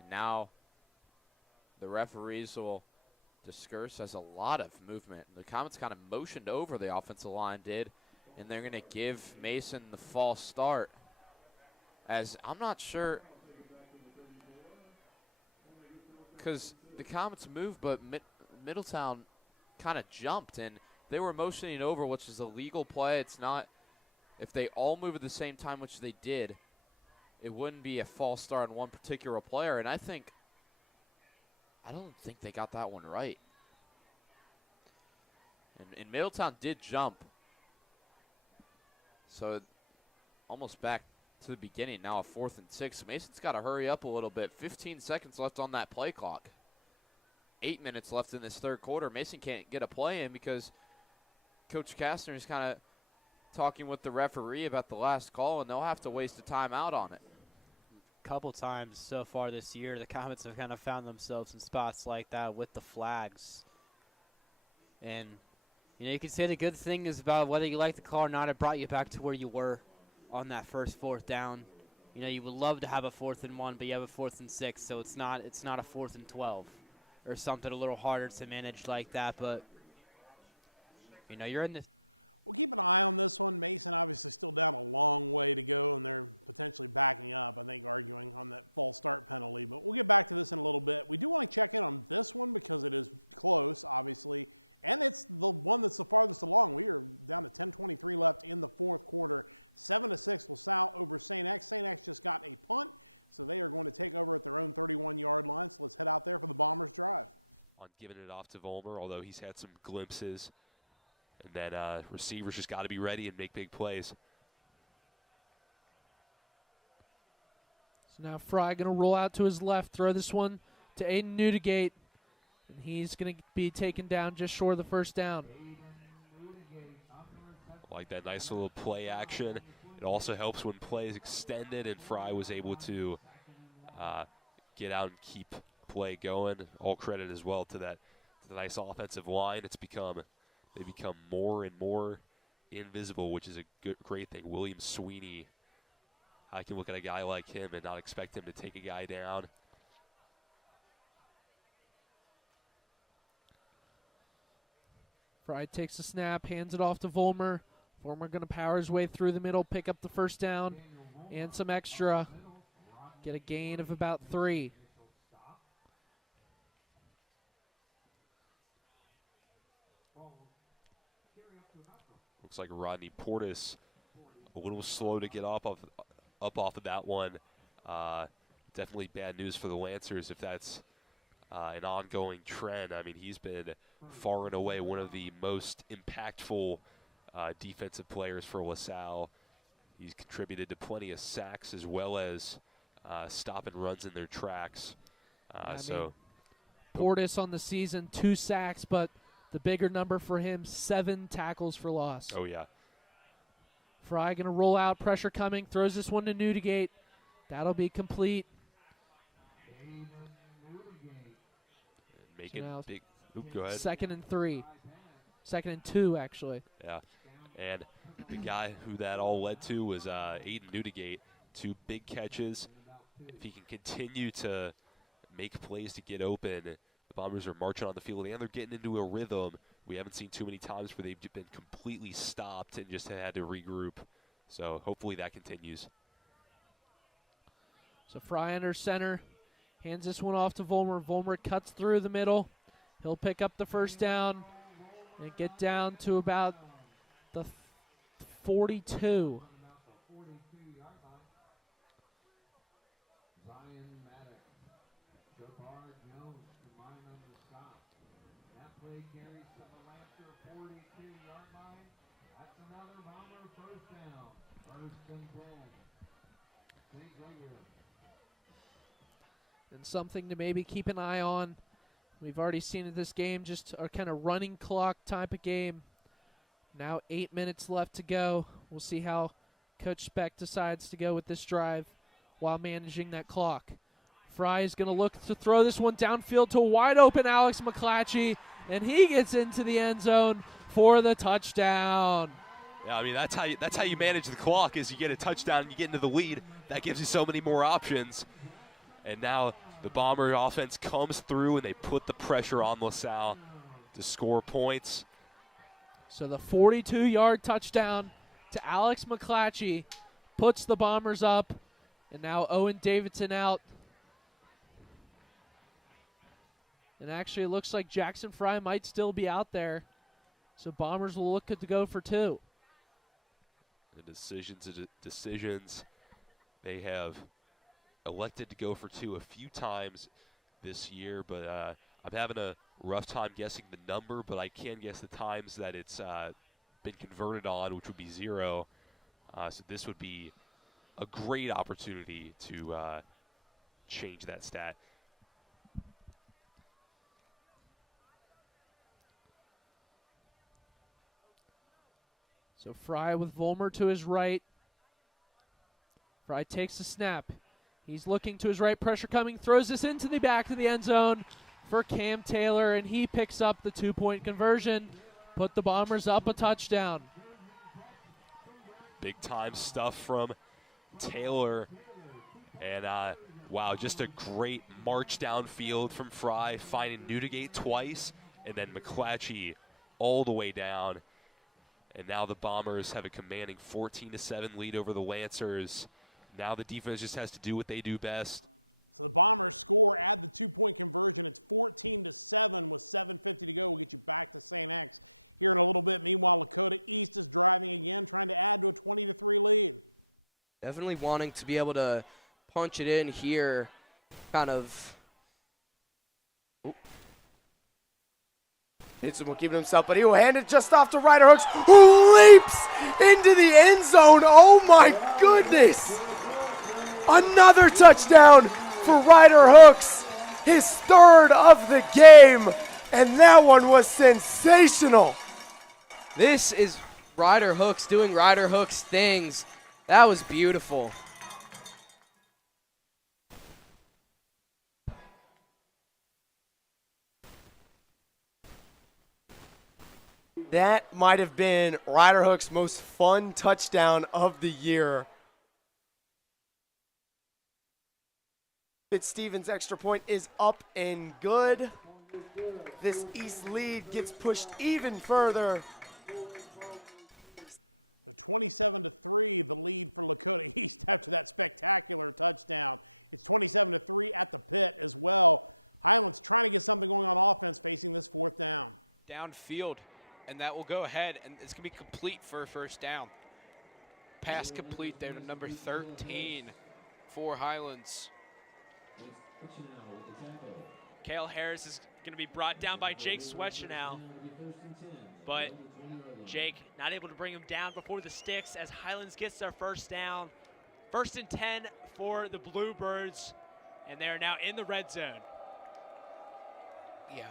And now the referees will disperse as a lot of movement. The Comets kind of motioned over the offensive line did, and they're going to give Mason the false start. As I'm not sure, because the Comets moved, but Middletown kind of jumped, and they were motioning over, which is a legal play. It's not, if they all move at the same time, which they did, it wouldn't be a false start on one particular player. And I don't think they got that one right. And Middletown did jump. So almost back to the beginning, now a 4th and 6. Mason's got to hurry up a little bit. 15 seconds left on that play clock. 8 minutes left in this 3rd quarter. Mason can't get a play in because Coach Kastner is kind of talking with the referee about the last call, and they'll have to waste a timeout on it. A couple times so far this year, the Comets have kind of found themselves in spots like that with the flags. And, you can say the good thing is about whether you like the call or not, it brought you back to where you were on that first 4th down. You would love to have a 4th and 1, but you have a 4th and 6, so it's not a 4th and 12 or something a little harder to manage like that. But, you're in this. on giving it off to Vollmer, although he's had some glimpses. And then receivers just got to be ready and make big plays. So now Fry going to roll out to his left, throw this one to Aiden Newdigate, and he's going to be taken down just short of the first down. Like that nice little play action. It also helps when play is extended, and Fry was able to get out and keep play going. All credit as well to the nice offensive line. They become more and more invisible, which is a great thing. William Sweeney, I can look at a guy like him and not expect him to take a guy down. Fry takes the snap, hands it off to Vollmer. Vollmer going to power his way through the middle, pick up the first down and some extra. Get a gain of about 3. Looks like Rodney Portis a little slow to get up off of that one. Definitely bad news for the Lancers if that's an ongoing trend. I mean, he's been far and away one of the most impactful defensive players for LaSalle. He's contributed to plenty of sacks as well as stop and runs in their tracks. Portis on the season, 2 sacks, but the bigger number for him, 7 tackles for loss. Oh, yeah. Fry going to roll out, pressure coming, throws this one to Newdigate. That'll be complete. Making big. Oop, go ahead. 2nd and 3. 2nd and 2, actually. Yeah. And the guy who that all led to was Aiden Newdigate. 2 big catches. If he can continue to make plays to get open, the Bombers are marching on the field, and they're getting into a rhythm we haven't seen too many times where they've been completely stopped and just had to regroup. So hopefully that continues. So Fry under center, hands this one off to Vollmer. Vollmer cuts through the middle. He'll pick up the first down and get down to about the 42. And something to maybe keep an eye on. We've already seen it this game, just a kind of running clock type of game. Now 8 minutes left to go. We'll see how Coach Speck decides to go with this drive while managing that clock. Fry is going to look to throw this one downfield to a wide open Alex McClatchy, and he gets into the end zone for the touchdown. Yeah, I mean, that's how you manage the clock is you get a touchdown and you get into the lead. That gives you so many more options. And now the Bomber offense comes through and they put the pressure on LaSalle to score points. So the 42-yard touchdown to Alex McClatchy puts the Bombers up. And now Owen Davidson out. And actually it looks like Jackson Fry might still be out there. So Bombers will look good to go for 2. The decisions. They have elected to go for 2 a few times this year, but I'm having a rough time guessing the number, but I can guess the times that it's been converted on, which would be 0. So this would be a great opportunity to change that stat. So Fry with Vollmer to his right. Fry takes the snap. He's looking to his right, pressure coming, throws this into the back of the end zone for Cam Taylor, and he picks up the 2-point conversion, put the Bombers up a touchdown. Big time stuff from Taylor. And wow, just a great march downfield from Fry, finding Newdigate twice, and then McClatchy all the way down. And now the Bombers have a commanding 14-7 lead over the Lancers. Now the defense just has to do what they do best. Definitely wanting to be able to punch it in here, kind of. Hitson will keep it himself, but he will hand it just off to Ryder Hooks, who leaps into the end zone. Oh my goodness. Another touchdown for Ryder Hooks, his third of the game, and that one was sensational. This is Ryder Hooks doing Ryder Hooks things. That was beautiful. That might have been Ryder Hooks' most fun touchdown of the year. Fitzstevens' extra point is up and good. This East lead gets pushed even further. Downfield, and that will go ahead, and it's going to be complete for a first down. Pass complete there to number 13 for Highlands. Cale Harris is going to be brought down by Jake Swetcher now. But Jake not able to bring him down before the sticks as Highlands gets their first down. 1st and 10 for the Bluebirds, and they are now in the red zone. Yeah.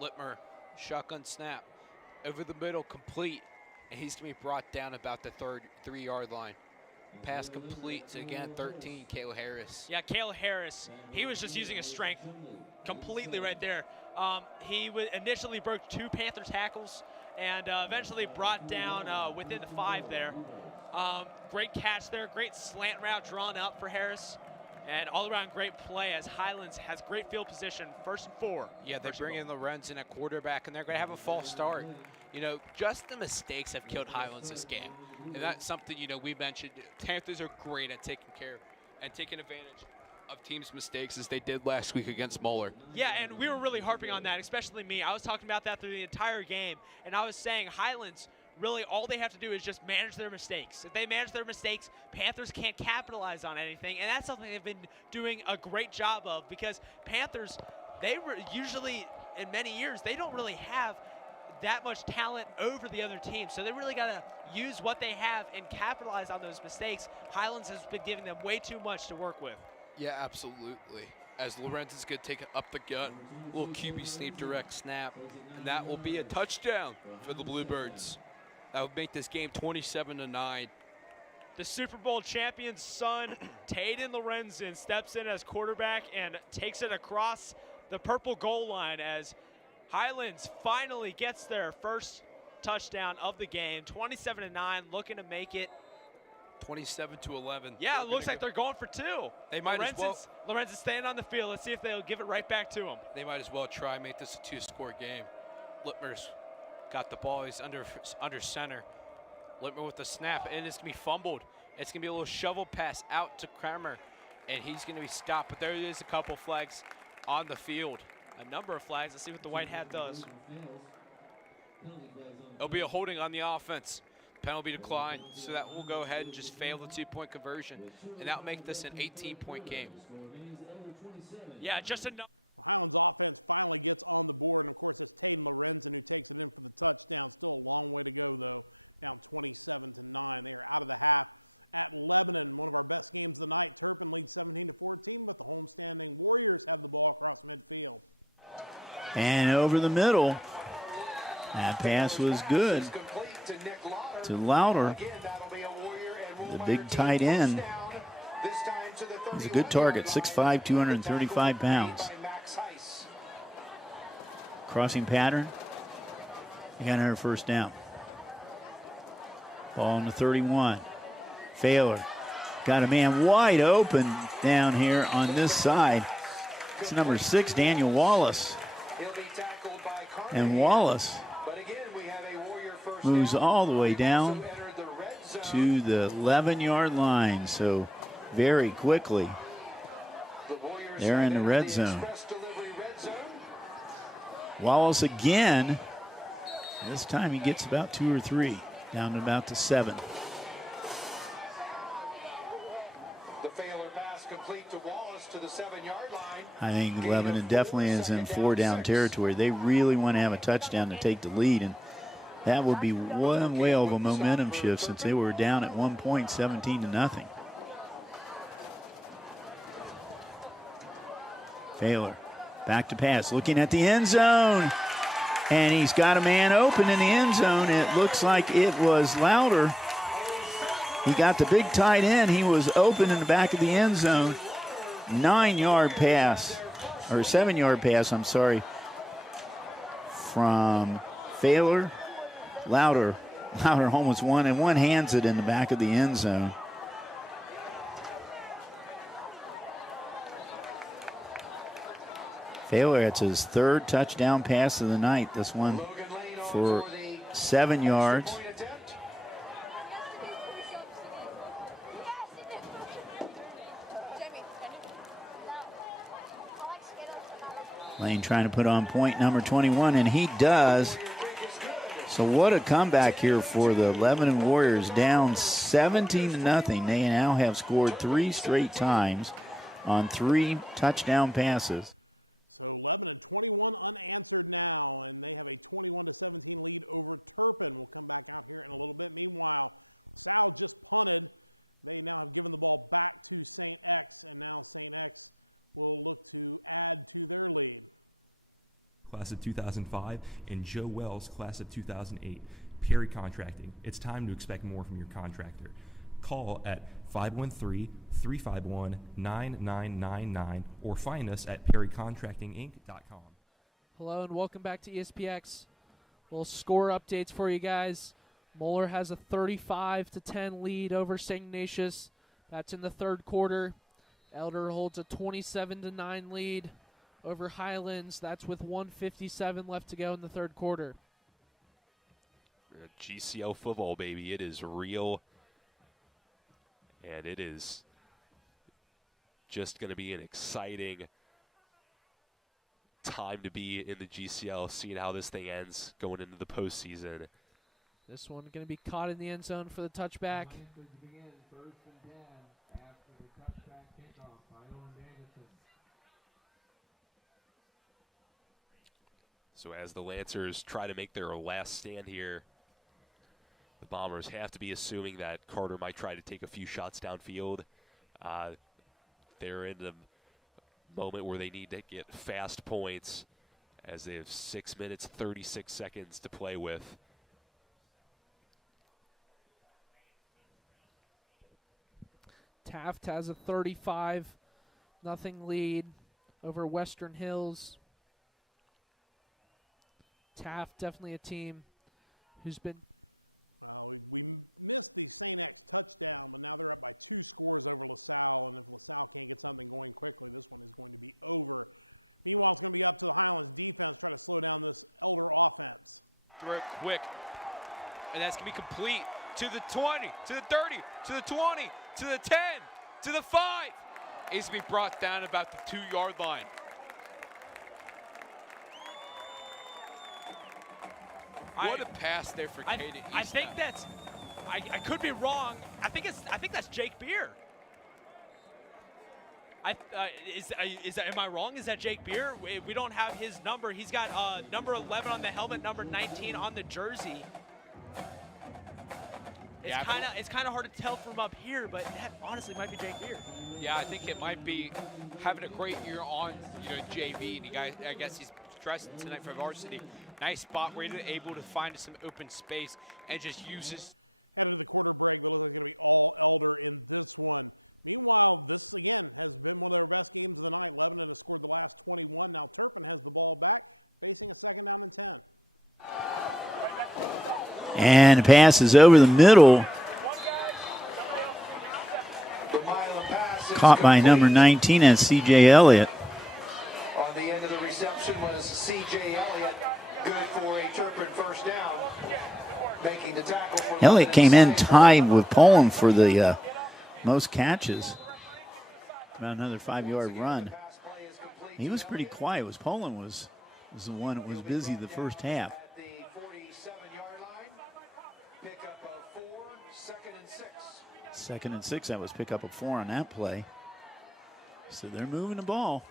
Littmer, shotgun snap, over the middle, complete, and he's going to be brought down about the 3-yard line. Pass complete to, again, 13, Cale Harris. Yeah, Cale Harris, he was just using his strength completely right there. He initially broke 2 Panther tackles and eventually brought down within the 5 there. Great catch there, great slant route drawn up for Harris. And all-around great play as Highlands has great field position, 1st and 4. Yeah, they bring in Lorenzen at quarterback, and they're going to have a false start. You know, just the mistakes have killed Highlands this game. And that's something, you know, we mentioned. Panthers are great at taking care and taking advantage of teams' mistakes as they did last week against Moeller. Yeah, and we were really harping on that, especially me. I was talking about that through the entire game, and I was saying Highlands, really all they have to do is just manage their mistakes. If they manage their mistakes, Panthers can't capitalize on anything, and that's something they've been doing a great job of because Panthers, they were usually, in many years, they don't really have that much talent over the other team, so they really got to use what they have and capitalize on those mistakes. Highlands has been giving them way too much to work with. Yeah, absolutely. As Lorenz is going to take it up the gut, little QB sneak direct snap, and that will be a touchdown for the Bluebirds. That would make this game 27-9. The Super Bowl champion's son, Tayden Lorenzen, steps in as quarterback and takes it across the purple goal line as Highlands finally gets their first touchdown of the game. 27-9, looking to make it 27-11. Yeah, it looks like they're going for 2. They might as well. Lorenzen's staying on the field. Let's see if they'll give it right back to him. They might as well try and make this a 2-score game. Littmer's got the ball. He's under center. Littmer with the snap, and it's going to be fumbled. It's going to be a little shovel pass out to Kramer, and he's going to be stopped. But there is a couple flags on the field. A number of flags. Let's see what the white hat does. It'll be a holding on the offense. Penalty declined, so that will go ahead and just fail the 2-point conversion, and that will make this an 18-point game. Yeah, just enough. And over the middle, that pass was good to Louder, the big tight end. He's a good target, 6'5", 235 pounds. Crossing pattern. They got another first down. Ball on the 31. Failer. Got a man wide open down here on this side. It's number 6, Daniel Wallace. And Wallace moves all the way down to the 11-yard line. So very quickly, they're in the red zone. Wallace again. This time he gets about 2 or 3, down to about the 7. The Failer pass I think Lebanon definitely is in 4-down territory. They really want to have a touchdown to take the lead, and that would be one whale of a momentum shift since they were down at 1 point, 17-0. Baylor back to pass, looking at the end zone, and he's got a man open in the end zone. It looks like it was Louder. He got the big tight end. He was open in the back of the end zone. 9-yard pass, or 7-yard pass, I'm sorry, from Baylor. Louder almost won, and one hands it in the back of the end zone. Baylor, it's his third touchdown pass of the night. This one for 7 yards. Lane trying to put on point number 21, and he does. So what a comeback here for the Lebanon Warriors, down 17-0. They now have scored 3 straight times on 3 touchdown passes. Class of 2005, and Joe Wells, class of 2008. Perry Contracting. It's time to expect more from your contractor. Call at 513-351-9999 or find us at perrycontractinginc.com. Hello and welcome back to ESPX. Little score updates for you guys. Moeller has a 35-10 lead over St. Ignatius. That's in the third quarter. Elder holds a 27-9 lead over Highlands. That's with 1:57 left to go in the third quarter. GCL football, baby. It is real. And it is just going to be an exciting time to be in the GCL, seeing how this thing ends going into the postseason. This one going to be caught in the end zone for the touchback. So as the Lancers try to make their last stand here, the Bombers have to be assuming that Carter might try to take a few shots downfield. They're in the moment where they need to get fast points as they have 6 minutes, 36 seconds to play with. Taft has a 35-0 lead over Western Hills. Taft, definitely a team who's been throw it quick, and that's gonna be complete to the 20, to the 30, to the 20, to the 10, to the 5. It's gonna be brought down about the 2-yard line. What a pass there for Caden. I think that's. I could be wrong. I think that's Jake Beer. Am I wrong? Is that Jake Beer? We don't have his number. He's got number 11 on the helmet, number 19 on the jersey. It's kind of hard to tell from up here, but that honestly might be Jake Beer. Yeah, I think it might be having a great year on JV, and I guess he's dressed tonight for varsity. Nice spot where he's able to find some open space and just uses. And the pass is over the middle. Caught by number 19, and C.J. Elliott. On the end of the reception was C.J. Elliott, good for a Turpin first down. Making the tackle for Elliott came in tied with Poland for the most catches. About another 5-yard run. He was pretty quiet. Poland was the one that was busy the first half. Second and 6. That was pickup of 4 on that play. So they're moving the ball.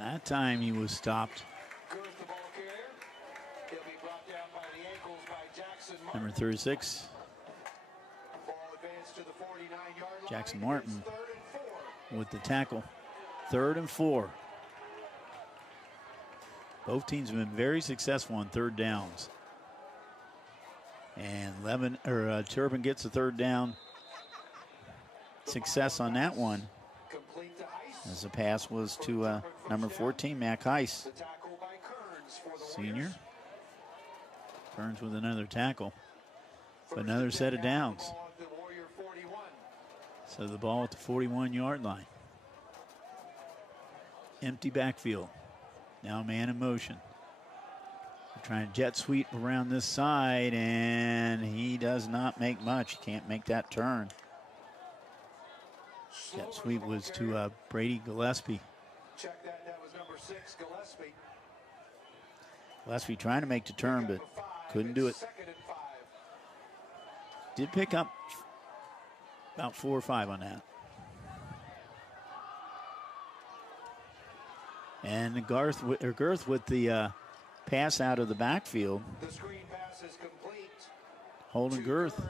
That time he was stopped. Number 36. Jackson Martin with the tackle. 3rd and 4. Both teams have been very successful on 3rd downs. And Turpin gets the 3rd down. Success on that one, as the pass was to number 14, Mac Heiss, senior. Burns with another tackle. Another set of downs. So the ball at the 41-yard line. Empty backfield. Now man in motion. They're trying to jet sweep around this side, and he does not make much. Can't make that turn. Jet sweep was to Brady Gillespie. Check that. That was number 6, Gillespie. Gillespie trying to make the turn, but couldn't do it. Did pick up about 4 or 5 on that. And Girth with the pass out of the backfield. The screen pass is complete. Holden Girth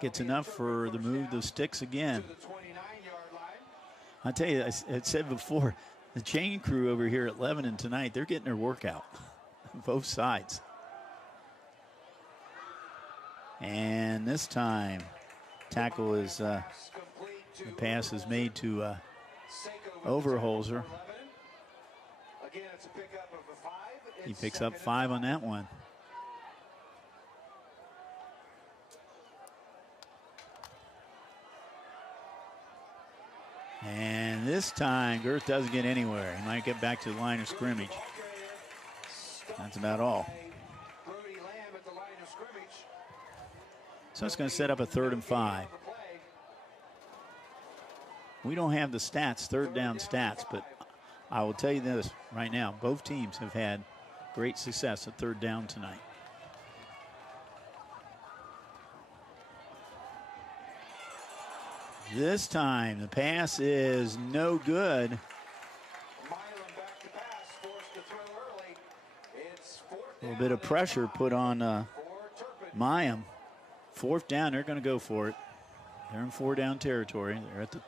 gets enough for the move the sticks again. I tell you, I said before, the chain crew over here at Lebanon tonight, they're getting their workout on both sides. And this time, tackle is, the pass is made to Overholzer. He picks up 5 on that one. And this time, Girth doesn't get anywhere. He might get back to the line of scrimmage. That's about all. So it's going to set up a 3rd and 5. We don't have the stats, 3rd down stats, but I will tell you this right now. Both teams have had great success at 3rd down tonight. This time, the pass is no good. A little bit of pressure put on Mayim. 4th down, they're going to go for it. They're in 4 down territory. They're at the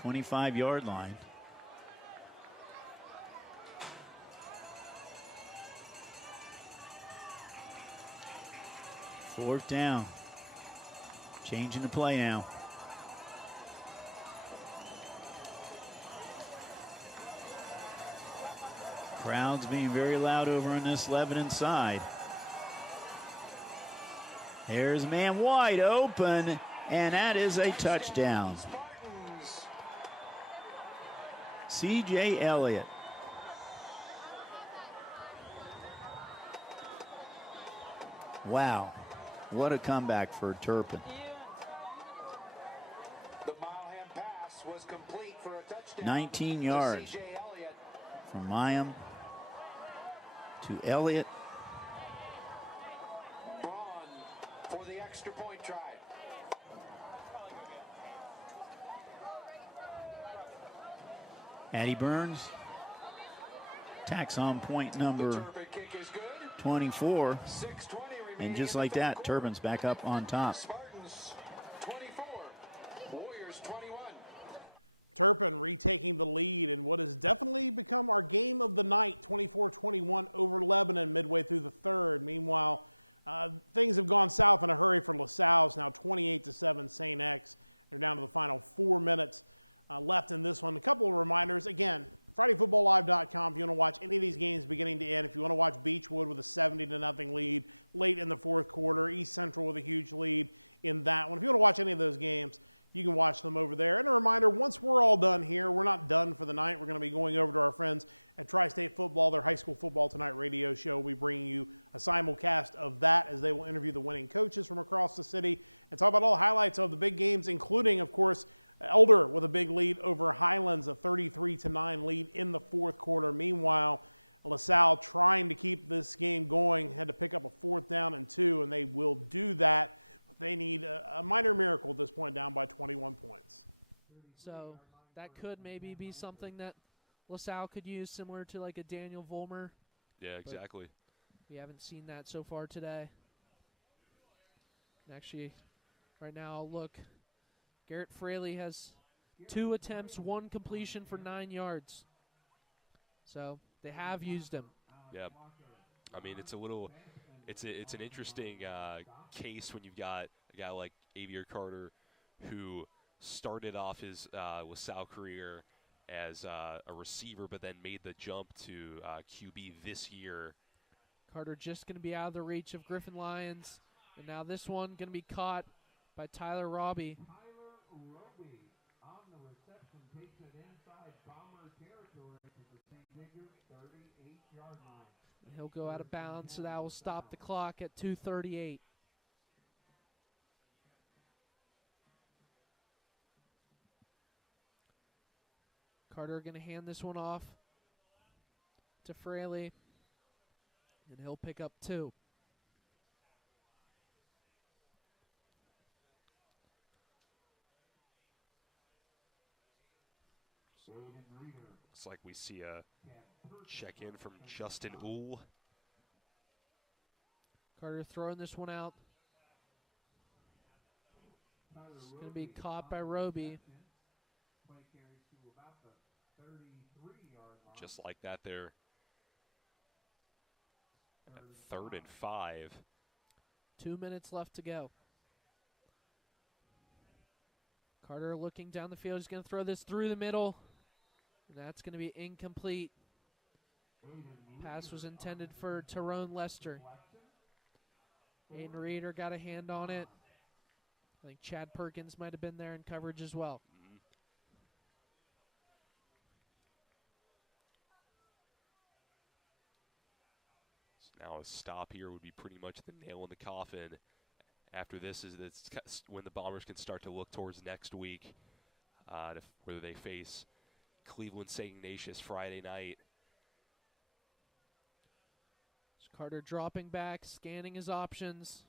25-yard line. Fourth down. Changing the play now. Crowds being very loud over on this Lebanon side. There's a man wide open, and that is a touchdown. C.J. Elliott. Wow, what a comeback for Turpin. The Mileham pass was complete for a touchdown. 19 yards from Mayim to Elliott. Braun for the extra point try. Addie Burns tacks on point number 24. And just like that, Turpin's back up on top. Spartans 24, Warriors 21. So that could maybe be something that LaSalle could use, similar to like a Daniel Vollmer. Yeah, exactly. We haven't seen that so far today. And actually, right now, I'll look. Garrett Fraley has 2 attempts, 1 completion for 9 yards. So they have used him. Yeah. I mean, it's an interesting case when you've got a guy like Avier Carter who started off his LaSalle career as a receiver, but then made the jump to QB this year. Carter just going to be out of the reach of Griffin Lyons. And now this one going to be caught by Tyler Robbie. Tyler Roby on the reception takes it inside Bomber territory to the St. Digger 38-yard line. And he'll go out of bounds, so that will stop the clock at 2:38. Carter going to hand this one off to Fraley, and he'll pick up 2. Looks like we see a check-in from Justin Uhl. Carter throwing this one out. It's going to be caught by Roby. Just like that there. At 3rd and 5. 2 minutes left to go. Carter looking down the field. He's going to throw this through the middle. And that's going to be incomplete. Pass was intended for Tyrone Lester. Aiden Reeder got a hand on it. I think Chad Perkins might have been there in coverage as well. So now a stop here would be pretty much the nail in the coffin. After this is when the Bombers can start to look towards next week, whether they face Cleveland St. Ignatius Friday night. Carter dropping back, scanning his options.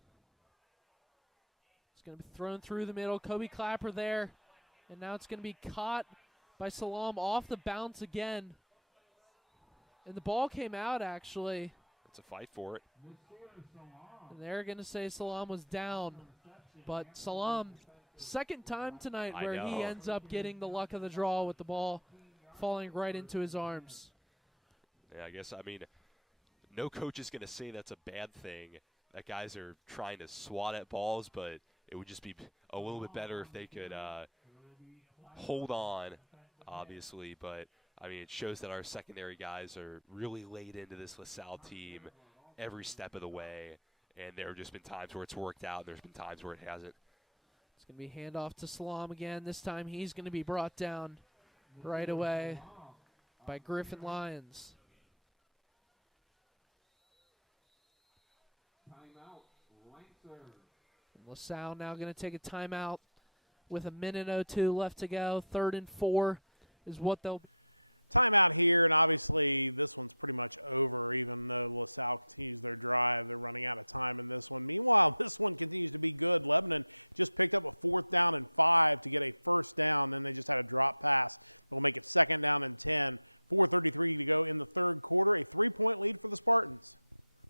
It's going to be thrown through the middle. Kobe Clapper there. And now it's going to be caught by Salam off the bounce again. And the ball came out, actually. It's a fight for it. And they're going to say Salam was down. But Salam, second time tonight where he ends up getting the luck of the draw with the ball falling right into his arms. Yeah, I guess, I mean, no coach is going to say that's a bad thing, that guys are trying to swat at balls, but it would just be a little bit better if they could hold on, obviously. But, I mean, it shows that our secondary guys are really laid into this LaSalle team every step of the way, and there have just been times where it's worked out, and there's been times where it hasn't. It's going to be handoff to Salam again. This time he's going to be brought down right away by Griffin Lyons. And LaSalle now going to take a timeout with 1:02 left to go. 3rd and 4 is what they'll be.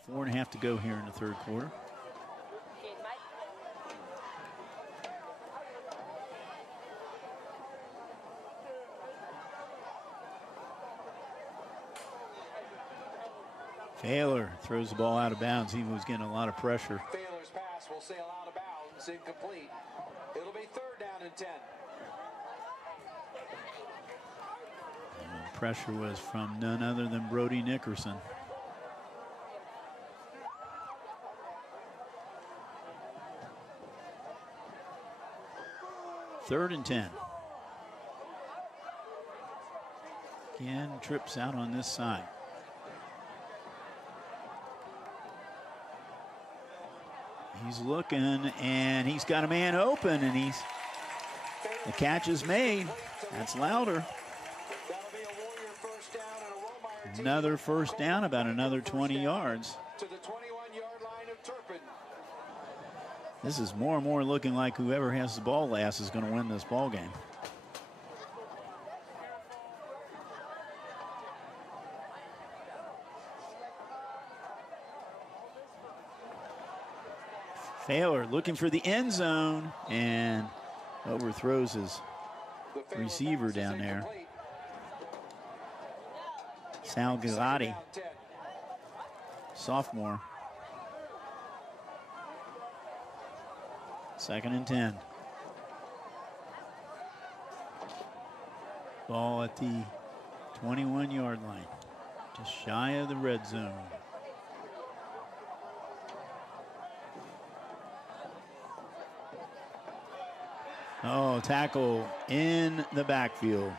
Four and a half to go here in the third quarter. Taylor throws the ball out of bounds. He was getting a lot of pressure. Taylor's pass will sail out of bounds, incomplete. It'll be 3rd down and 10. And the pressure was from none other than Brody Nickerson. Third and 10. Again, trips out on this side. He's looking, and he's got a man open, and the catch is made. That's Louder. Another first down, about another 20 yards. To the 21-yard line of Turpin. This is more and more looking like whoever has the ball last is going to win this ball game. Failer looking for the end zone and overthrows his receiver down there. Sal Galati, sophomore. 2nd and 10. Ball at the 21-yard line, just shy of the red zone. Oh, tackle in the backfield.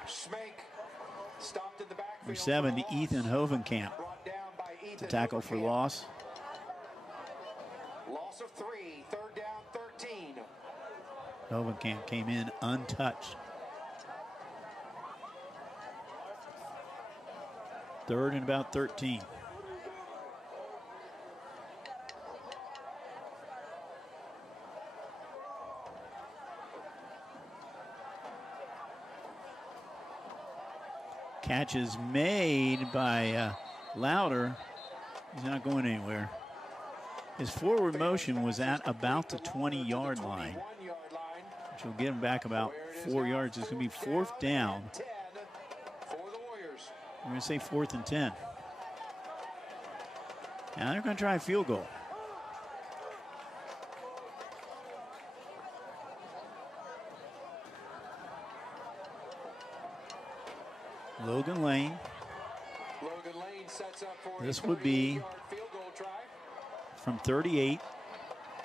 Number 7, to Ethan Hovenkamp. To tackle for loss. Loss of 3, 3rd down, 13. Hovenkamp came in untouched. 3rd and about 13. Catch is made by Louder. He's not going anywhere. His forward motion was at about the 20-yard line, which will get him back about 4 yards. It's going to be 4th down. We're going to say 4th and 10. Now they're going to try a field goal. Logan Lane. Sets up for This would be from 38.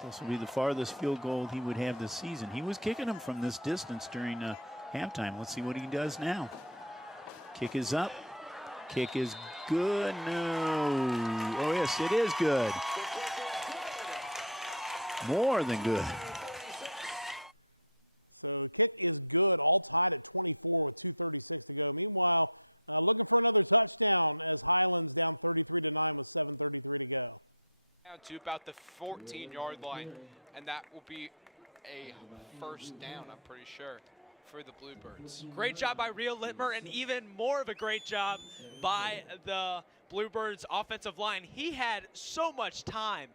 This will be the farthest field goal he would have this season. He was kicking them from this distance during halftime. Let's see what he does now. Kick is up. Kick is good. No. Oh, yes, it is good. More than good. Down to about the 14-yard line, and that will be a 1st down, I'm pretty sure, for the Bluebirds. Great job by Rio Littmer, and even more of a great job by the Bluebirds offensive line. He had so much time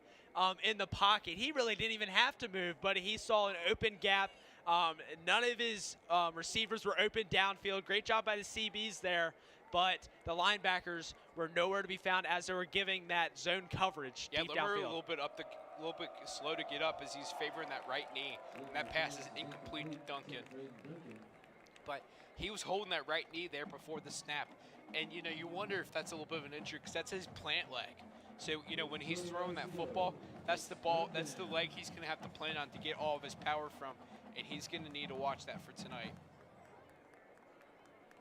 in the pocket. He really didn't even have to move, but he saw an open gap. None of his receivers were open downfield. Great job by the CBs there, but the linebackers were nowhere to be found as they were giving that zone coverage deep Littmer downfield. a little bit slow to get up as he's favoring that right knee. And that pass is incomplete to Duncan. But he was holding that right knee there before the snap. And, you know, you wonder if that's a little bit of an injury because that's his plant leg. So, you know, when he's throwing that football, that's the leg he's going to have to plan on to get all of his power from. And he's going to need to watch that for tonight.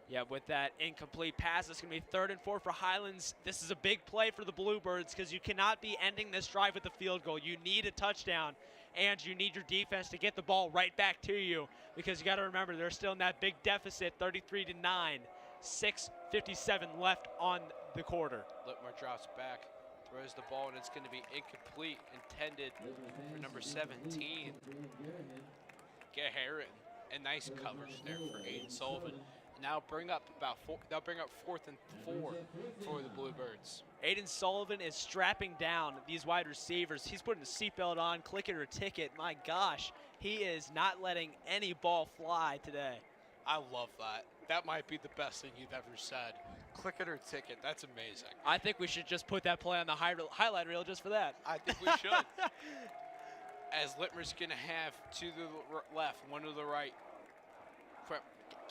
Yeah, with that incomplete pass, it's going to be 3rd and 4 for Highlands. This is a big play for the Bluebirds because you cannot be ending this drive with a field goal. You need a touchdown, and you need your defense to get the ball right back to you because you got to remember they're still in that big deficit, 33-9, 6:57 left on the quarter. Littmer drops back, throws the ball, and it's going to be incomplete, intended for number 17, Gaharin. And nice coverage there for Aiden Sullivan. Now they'll bring up 4th and 4 for the Bluebirds. Aiden Sullivan is strapping down these wide receivers. He's putting the seatbelt on, click it or ticket. My gosh, he is not letting any ball fly today. I love that. That might be the best thing you've ever said. Click it or ticket. That's amazing. I think we should just put that play on the highlight reel just for that. I think we should. As Littmer's going to have to the left, one to the right.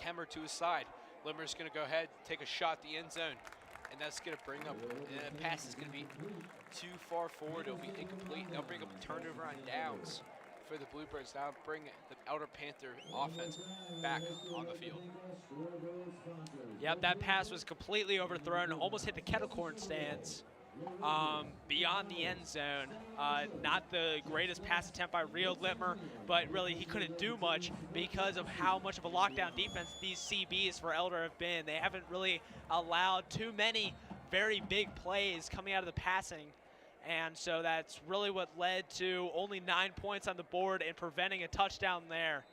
Kemmer to his side. Littmer's going to go ahead, take a shot at the end zone, and that's going to bring up, and the pass is going to be too far forward. It'll be incomplete. They'll bring up a turnover on downs for the Bluebirds. Now bring the Elder Panther offense back on the field. Yep, that pass was completely overthrown, almost hit the kettle corn stands. Beyond the end zone. Not the greatest pass attempt by Rio Littmer, but really he couldn't do much because of how much of a lockdown defense these CBs for Elder have been. They haven't really allowed too many very big plays coming out of the passing, and so that's really what led to only 9 points on the board and preventing a touchdown there.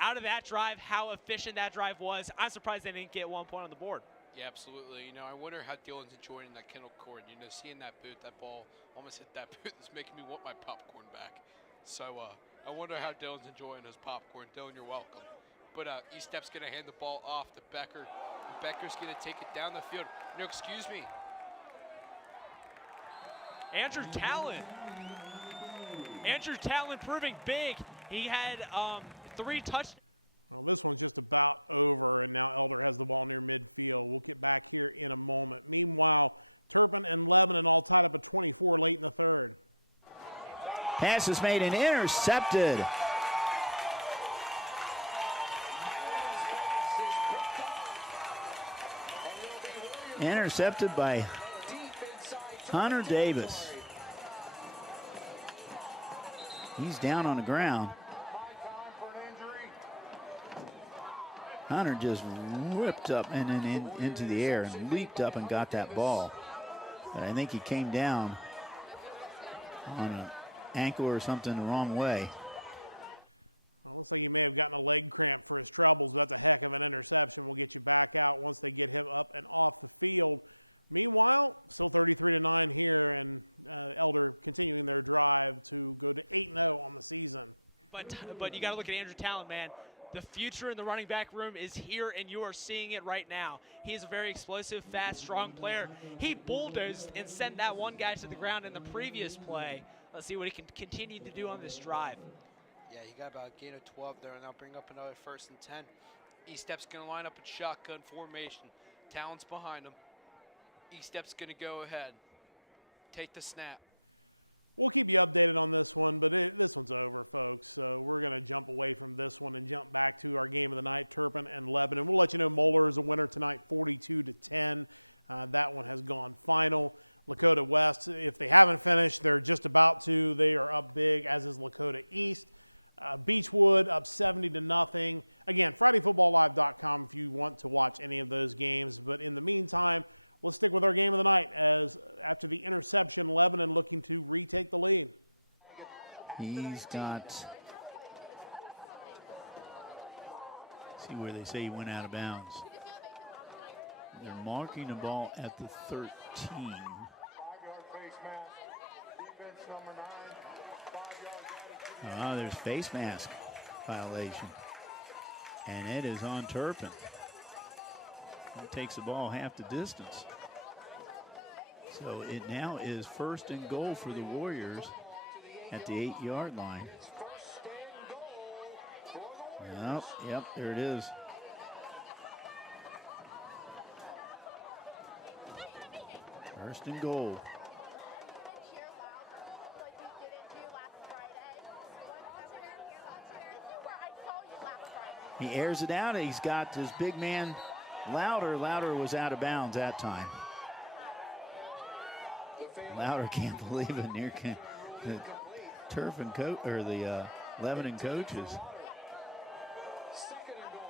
Out of that drive, how efficient that drive was, I'm surprised they didn't get 1 point on the board. Yeah, absolutely. You know, I wonder how Dylan's enjoying that kennel court. You know, seeing that boot, that ball almost hit that boot is making me want my popcorn back. So I wonder how Dylan's enjoying his popcorn. Dylan, you're welcome. But E-Step's going to hand the ball off to Becker. Becker's going to take it down the field. No, excuse me. Andrew Talon. Andrew Talon proving big. He had 3 touchdowns. Pass is made and intercepted. Intercepted by Hunter Davis. He's down on the ground. Hunter just whipped up and then into the air and leaped up and got that ball. But I think he came down on an ankle or something the wrong way. But you got to look at Andrew Talon, man. The future in the running back room is here, and you are seeing it right now. He's a very explosive, fast, strong player. He bulldozed and sent that one guy to the ground in the previous play. Let's see what he can continue to do on this drive. Yeah, he got about a gain of 12 there, and now bring up another 1st and 10. E-Step's going to line up in shotgun formation. Talon's behind him. E-Step's going to go ahead. Take the snap. He's got, see where they say he went out of bounds. They're marking the ball at the 13. 5-yard face mask. Defense number 9. 5 yards added. There's face mask violation. And it is on Turpin. He takes the ball half the distance. So it now is 1st and goal for the Warriors at the 8-yard line. Yep, there it is. First and goal. He airs it out. He's got his big man, Louder. Louder was out of bounds that time. Louder can't believe it. Near the turf and coach or the Lebanon coaches.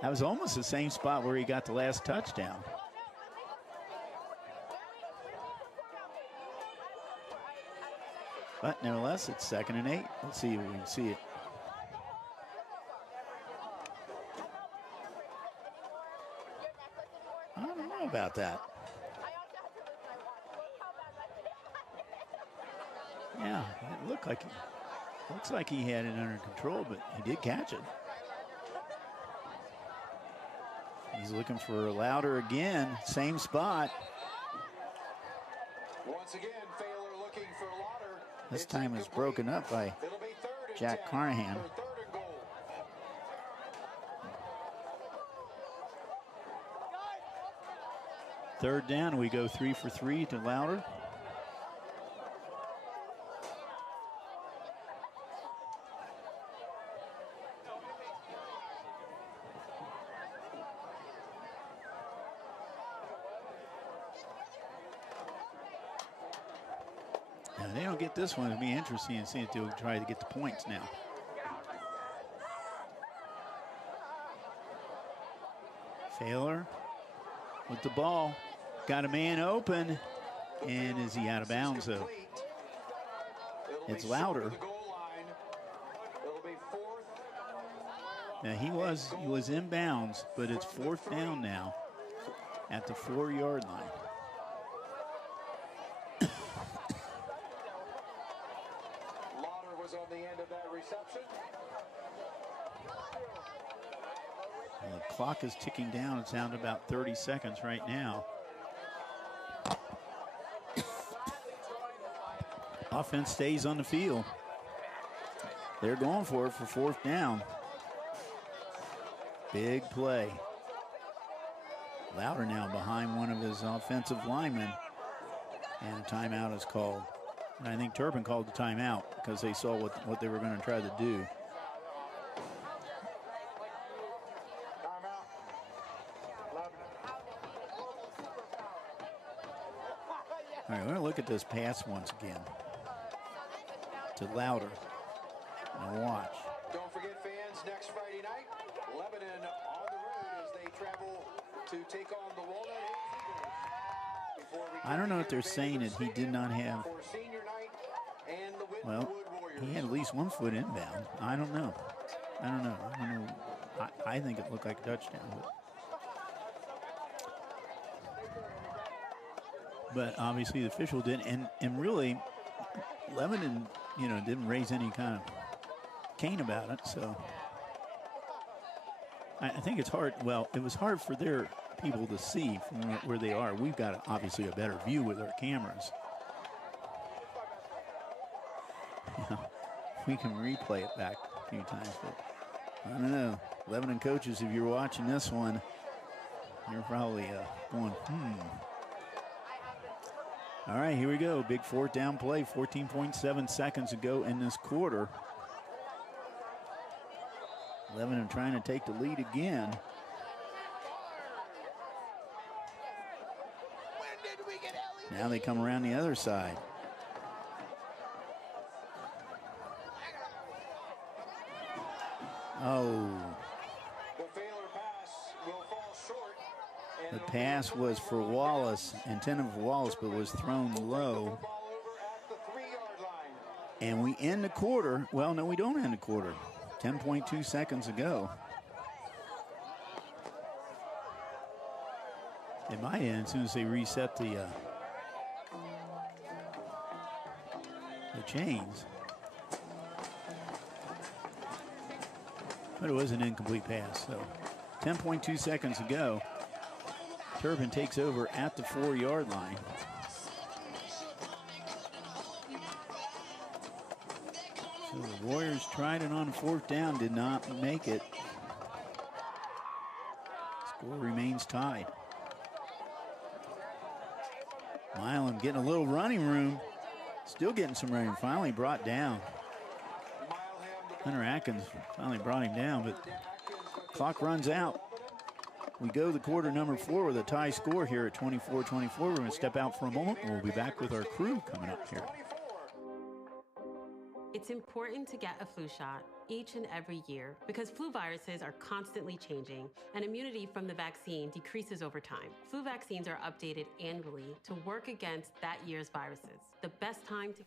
That was almost the same spot where he got the last touchdown. But nevertheless, it's 2nd and 8. Let's see if we can see it. I don't know about that. Yeah, it looks like he had it under control, but he did catch it. He's looking for Louder again, same spot. Once again, Failer looking for Lauder. This time it's broken up by Jack Carnahan. Third down, we go 3 for 3 to Louder. Now, they don't get this one. It'll be interesting to see if they'll try to get the points now. Failer with the ball. Got a man open. And is he out of bounds, though? It's Louder. Now, he was in bounds, but it's 4th down now. at the 4-yard line. Lauder was on the end of that reception. The clock is ticking down. It's down to about 30 seconds right now. Offense stays on the field. They're going for it for 4th down. Big play. Lauder now behind one of his offensive linemen. And a timeout is called. And I think Turpin called the timeout because they saw what they were going to try to do. All right, we're going to look at this pass once again to Lauder. Now watch. Don't forget, fans, next Friday night, Lebanon on the road as they travel to take on the Walnut Hills Eagles. I don't know if they're saying that he did not have. Well, he had at least 1 foot inbound. I don't know. I think it looked like a touchdown. But obviously the official didn't. And really, Lebanon, didn't raise any kind of cane about it. So I think it's hard. Well, it was hard for their people to see from where they are. We've got obviously a better view with our cameras. We can replay it back a few times, but I don't know. Lebanon coaches, if you're watching this one, you're probably going, All right, here we go. Big 4th down play, 14.7 seconds to go in this quarter. Lebanon trying to take the lead again. Now they come around the other side. Oh. The pass was for Wallace, intended for Wallace, but was thrown low. And we end the quarter. Well, no, we don't end the quarter. 10.2 seconds to go. It might end as soon as they reset the chains. But it was an incomplete pass, so 10.2 seconds to go. Turpin takes over at the 4-yard line. So the Warriors tried it on 4th down, did not make it. Score remains tied. Milam getting a little running room. Still getting some running. Finally brought down. Hunter Atkins finally brought him down, but clock runs out. We go to quarter number 4 with a tie score here at 24-24. We're going to step out for a moment, and we'll be back with our crew coming up here. It's important to get a flu shot each and every year because flu viruses are constantly changing and immunity from the vaccine decreases over time. Flu vaccines are updated annually to work against that year's viruses. The best time to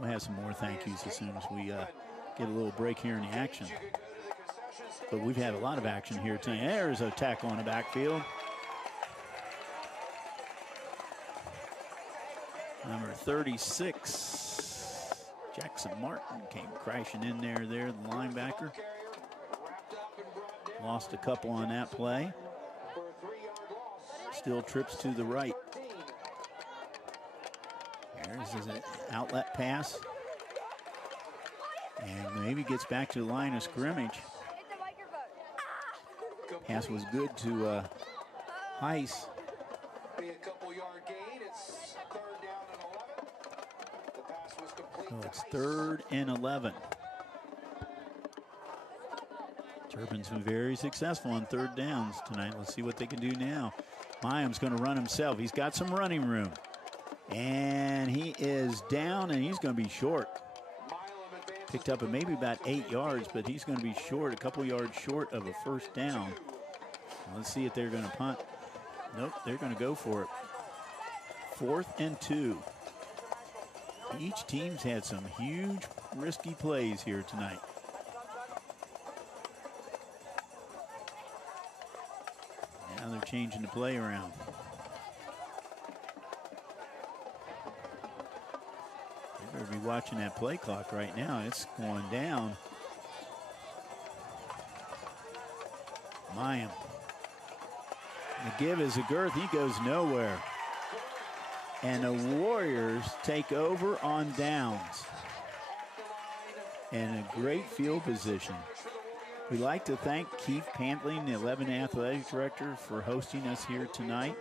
We'll have some more thank yous as soon as we get a little break here in the action. But we've had a lot of action here tonight. There's a tackle on the backfield. Number 36, Jackson Martin, came crashing in there, the linebacker. Lost a couple on that play. Still trips to the right. There's an outlet pass. And maybe gets back to the line of scrimmage. Pass was good to Heiss. So it's 3rd and 11. Turpin's been very successful on 3rd downs tonight. Let's see what they can do now. Mayam's going to run himself. He's got some running room. And he is down, and he's going to be short. Picked up maybe about 8 yards, but he's going to be short, a couple yards short of a 1st down. Let's see if they're going to punt. Nope, they're going to go for it. 4th and 2. Each team's had some huge, risky plays here tonight. Now they're changing the play around. You better be watching that play clock right now. It's going down. Mayam. The give is a girth. He goes nowhere. And the Warriors take over on downs. And a great field position. We'd like to thank Keith Pantling, the 11 Athletic Director, for hosting us here tonight.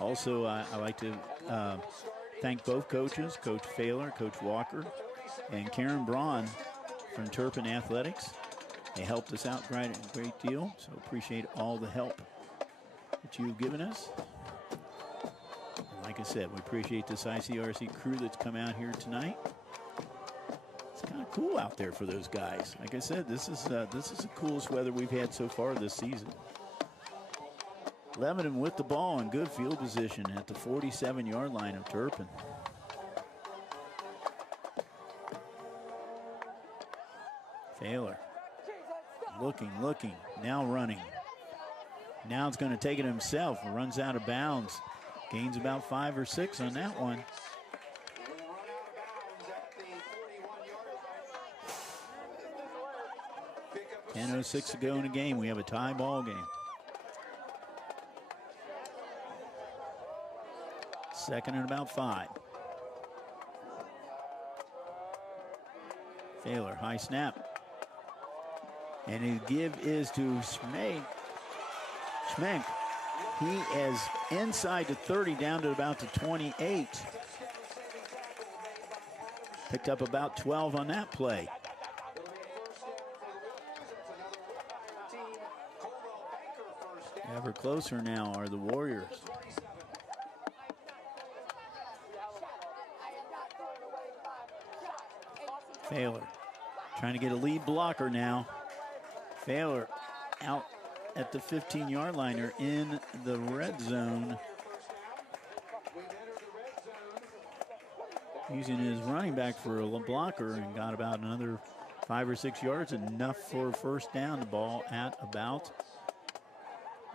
Also, I'd like to thank both coaches, Coach Failer, Coach Walker, and Karen Braun from Turpin Athletics. They helped us out a great deal, so appreciate all the help that you've given us. Like I said, we appreciate this ICRC crew that's come out here tonight. It's kind of cool out there for those guys. Like I said, this is the coolest weather we've had so far this season. Lebanon with the ball in good field position at the 47-yard line of Turpin. Failer. Looking, now running. Now it's going to take it himself. Runs out of bounds. Gains about 5 or 6 on that one. .10:06 to go in the game. We have a tie ball game. 2nd and about 5. Failer, high snap. And his give is to Schmenk. Schmenk. He is inside the 30, down to about the 28. Picked up about 12 on that play. Ever closer now are the Warriors. Failer trying to get a lead blocker now. Failer out at the 15-yard line. They're in the red zone. Using his running back for a blocker and got about another 5 or 6 yards, enough for a 1st down. The ball at about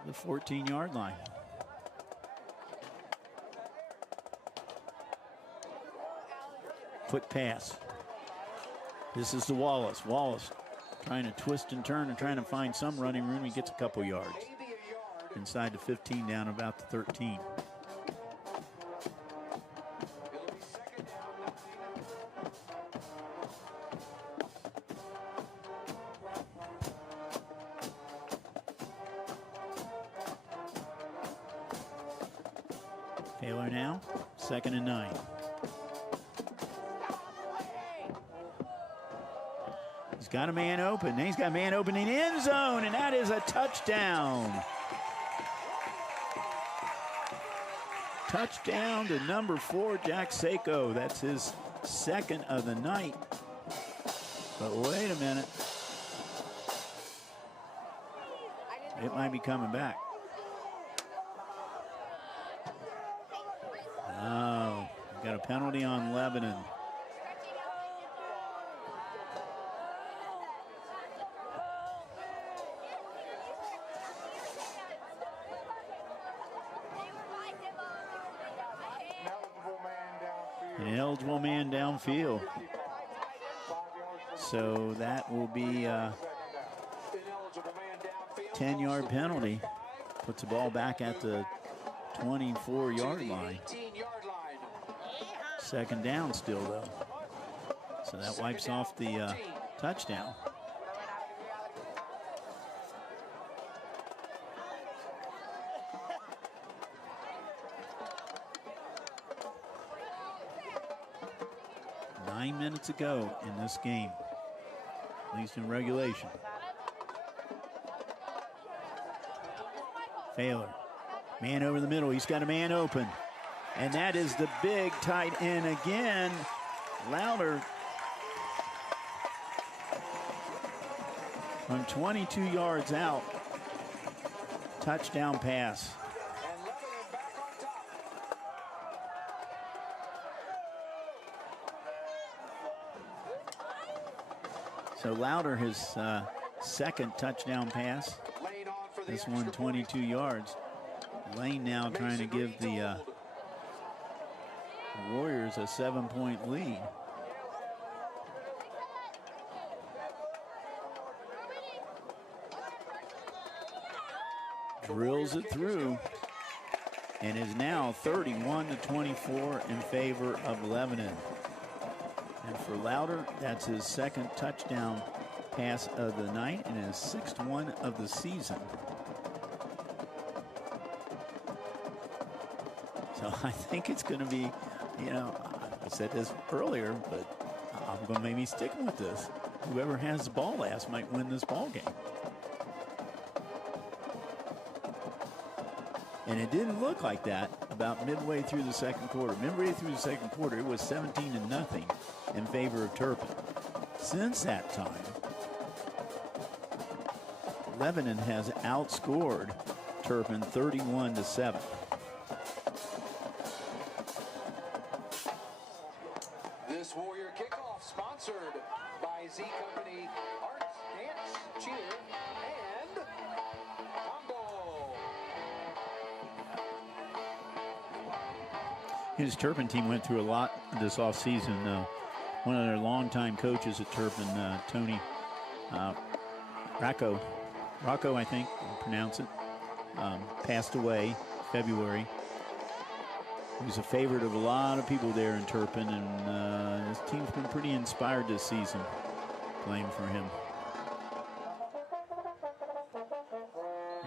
the 14-yard line. Quick pass. This is to Wallace. Wallace trying to twist and turn and trying to find some running room. He gets a couple yards. Inside the 15, down about the 13. Taylor now, 2nd and 9. He's got a man open. He's got a man open in the end zone, and that is a touchdown. Touchdown to number 4, Jack Seiko. That's his 2nd of the night. But wait a minute. It might be coming back. Oh, got a penalty on Lebanon. An eligible man downfield. So that will be a 10-yard penalty. Puts the ball back at the 24-yard line. Second down still, though. So that wipes off the touchdown. Nine minutes ago in this game, at least in regulation. Failer, man over the middle. He's got a man open. And that is the big tight end again. Louder from 22 yards out. Touchdown pass. So Louder, his second touchdown pass. This one 22 yards. Lane now trying to give the Warriors a 7-point lead. Drills it through and is now 31-24 in favor of Lebanon. And for Louder, that's his second touchdown pass of the night and his sixth one of the season. So I think it's going to be, you know, I said this earlier, but I'm going to maybe stick with this. Whoever has the ball last might win this ball game. And it didn't look like that about midway through the second quarter. Midway through the second quarter, it was 17-0 in favor of Turpin. Since that time, Lebanon has outscored Turpin 31-7. This Warrior kickoff sponsored by Z Company Arts, Dance, Cheer, and Combo. His Turpin team went through a lot this offseason. One of their longtime coaches at Turpin, Tony Rocco, I think you pronounce it, passed away February. He was a favorite of a lot of people there in Turpin, and his team's been pretty inspired this season playing for him.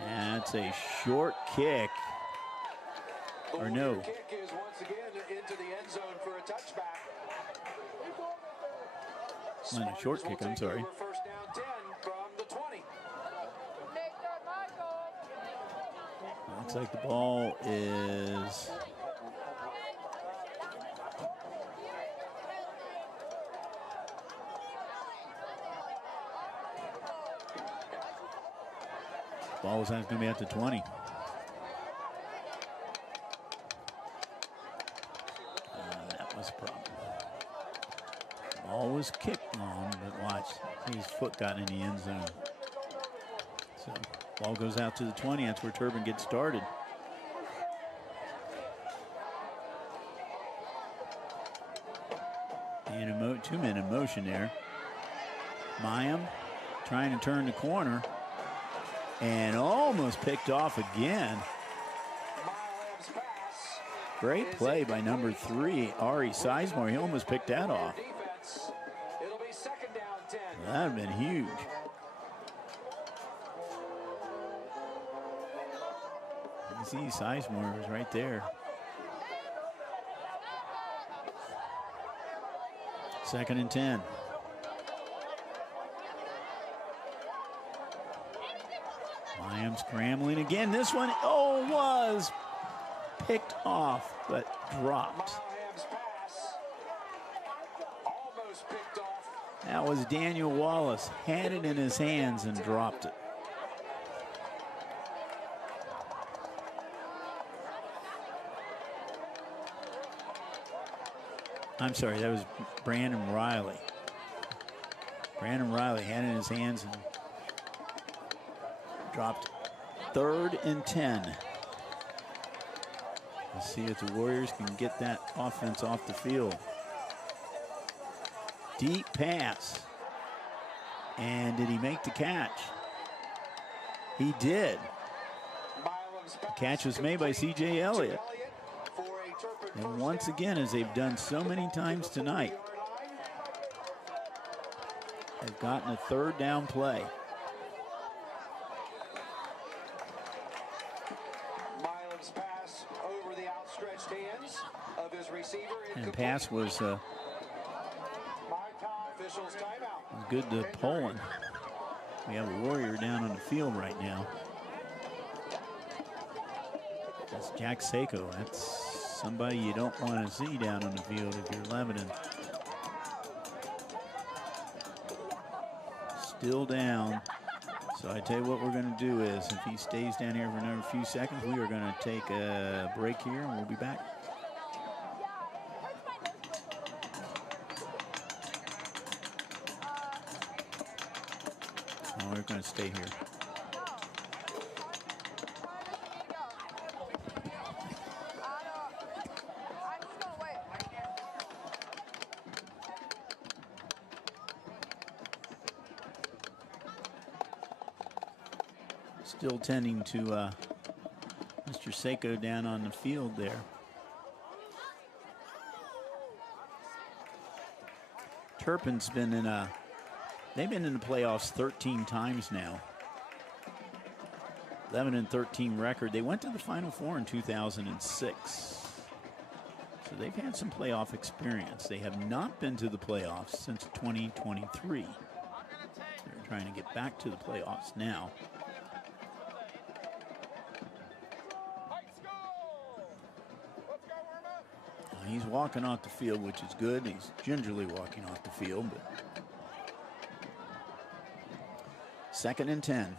That's a short kick. Or no. Kick is once again into the end zone for a touchback. A short kick, I'm sorry. First down 10 from the 20. Looks like the ball is going to be at the 20. That was a problem. Ball was kicked long, but watch, his foot got in the end zone. So ball goes out to the 20. That's where Turpin gets started. And two men in motion there. Mayim trying to turn the corner and almost picked off again. Great play by number 3, Ari Sizemore. He almost picked that off. It'll be second down 10. That would have been huge. You see Sizemore was right there. Second and 10. Mayim scrambling again. This one, was picked off, but dropped. That was Daniel Wallace. Had it in his hands and dropped it. I'm sorry, that was Brandon Riley. Brandon Riley had it in his hands and dropped it. 3rd and 10. Let's see if the Warriors can get that offense off the field. Deep pass. And did he make the catch? He did. The catch was made by C.J. Elliott. And once again, as they've done so many times tonight, they've gotten a third down play. Milam's pass over the outstretched hands of his receiver. And pass was Officials timeout. good to Poland. We have a Warrior down on the field right now. That's Jack Seiko. That's somebody you don't want to see down on the field if you're Lebanon. Still down. So I tell you what we're going to do is, if he stays down here for another few seconds, we are going to take a break here and we'll be back. Oh, we're going to stay here. Still tending to Mr. Seiko down on the field there. Turpin's been in they've been in the playoffs 13 times now. 11-13 record. They went to the Final Four in 2006. So they've had some playoff experience. They have not been to the playoffs since 2023. They're trying to get back to the playoffs now. He's walking off the field, which is good. He's gingerly walking off the field, but 2nd and 10.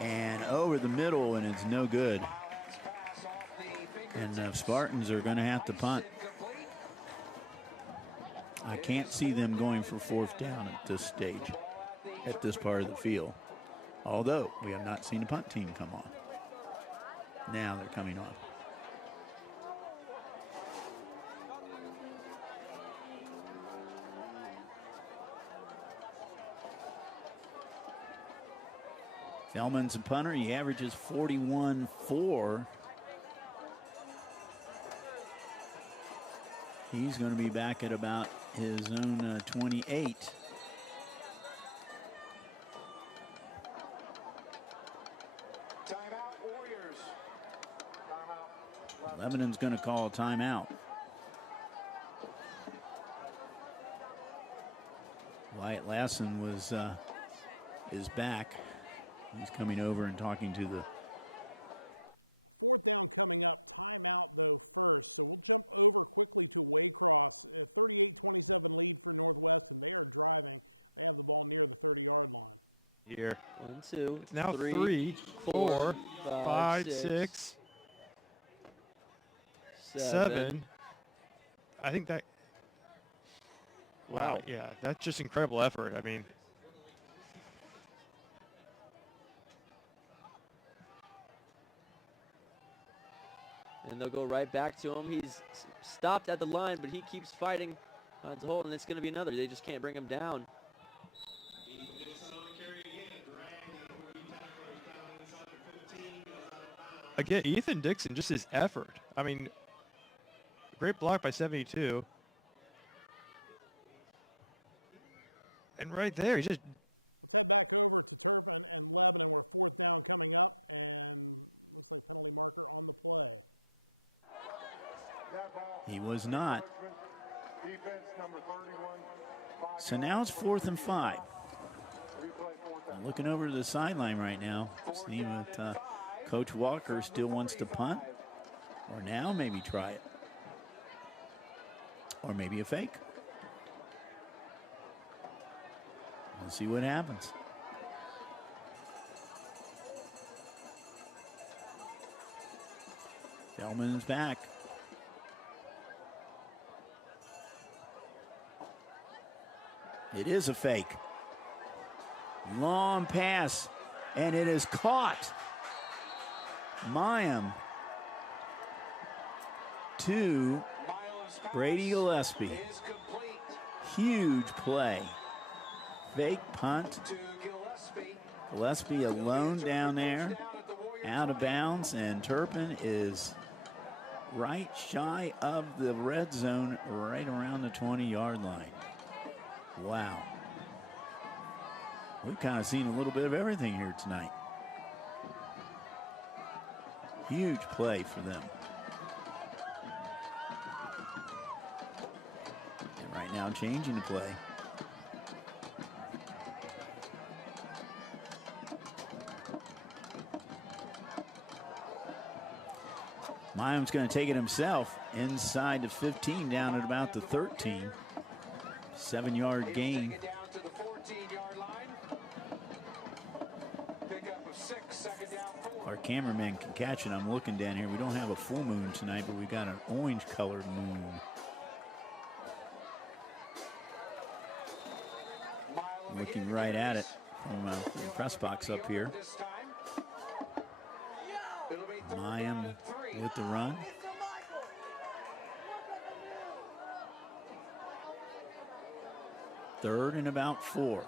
And over the middle, and it's no good. And the Spartans are going to have to punt. I can't see them going for 4th down at this stage, at this part of the field. Although we have not seen the punt team come on. Now they're coming on. Fellman's a punter. He averages 41-4. He's going to be back at about his own 28. Timeout, Warriors. Timeout. Lebanon's going to call a timeout. Wyatt Lassen is back. He's coming over and talking to the here. 1, 2, It's now 3, 4, 5, 6, 7. I think that. Wow. Yeah, that's just incredible effort. I mean. And they'll go right back to him. He's stopped at the line, but he keeps fighting to hold, and it's going to be another. They just can't bring him down. Again, Ethan Dixon, just his effort. I mean, great block by 72. And right there, he just He was not. So now it's 4th and 5. I'm looking over to the sideline right now, seeing if Coach Walker still wants to punt, or now maybe try it, or maybe a fake. We'll see what happens. Feldman's back. It is a fake. Long pass, and it is caught. Mayim to Brady Gillespie. Huge play. Fake punt. Gillespie alone down there, out of bounds, and Turpin is right shy of the red zone, right around the 20-yard line. Wow. We've kind of seen a little bit of everything here tonight. Huge play for them. And right now changing the play. Mayim's going to take it himself inside the 15, down at about the 13. 7-yard gain. Our cameraman can catch it. I'm looking down here. We don't have a full moon tonight, but we got an orange-colored moon. Looking right at it from the press box up here. Mayim with the run. Third and about 4.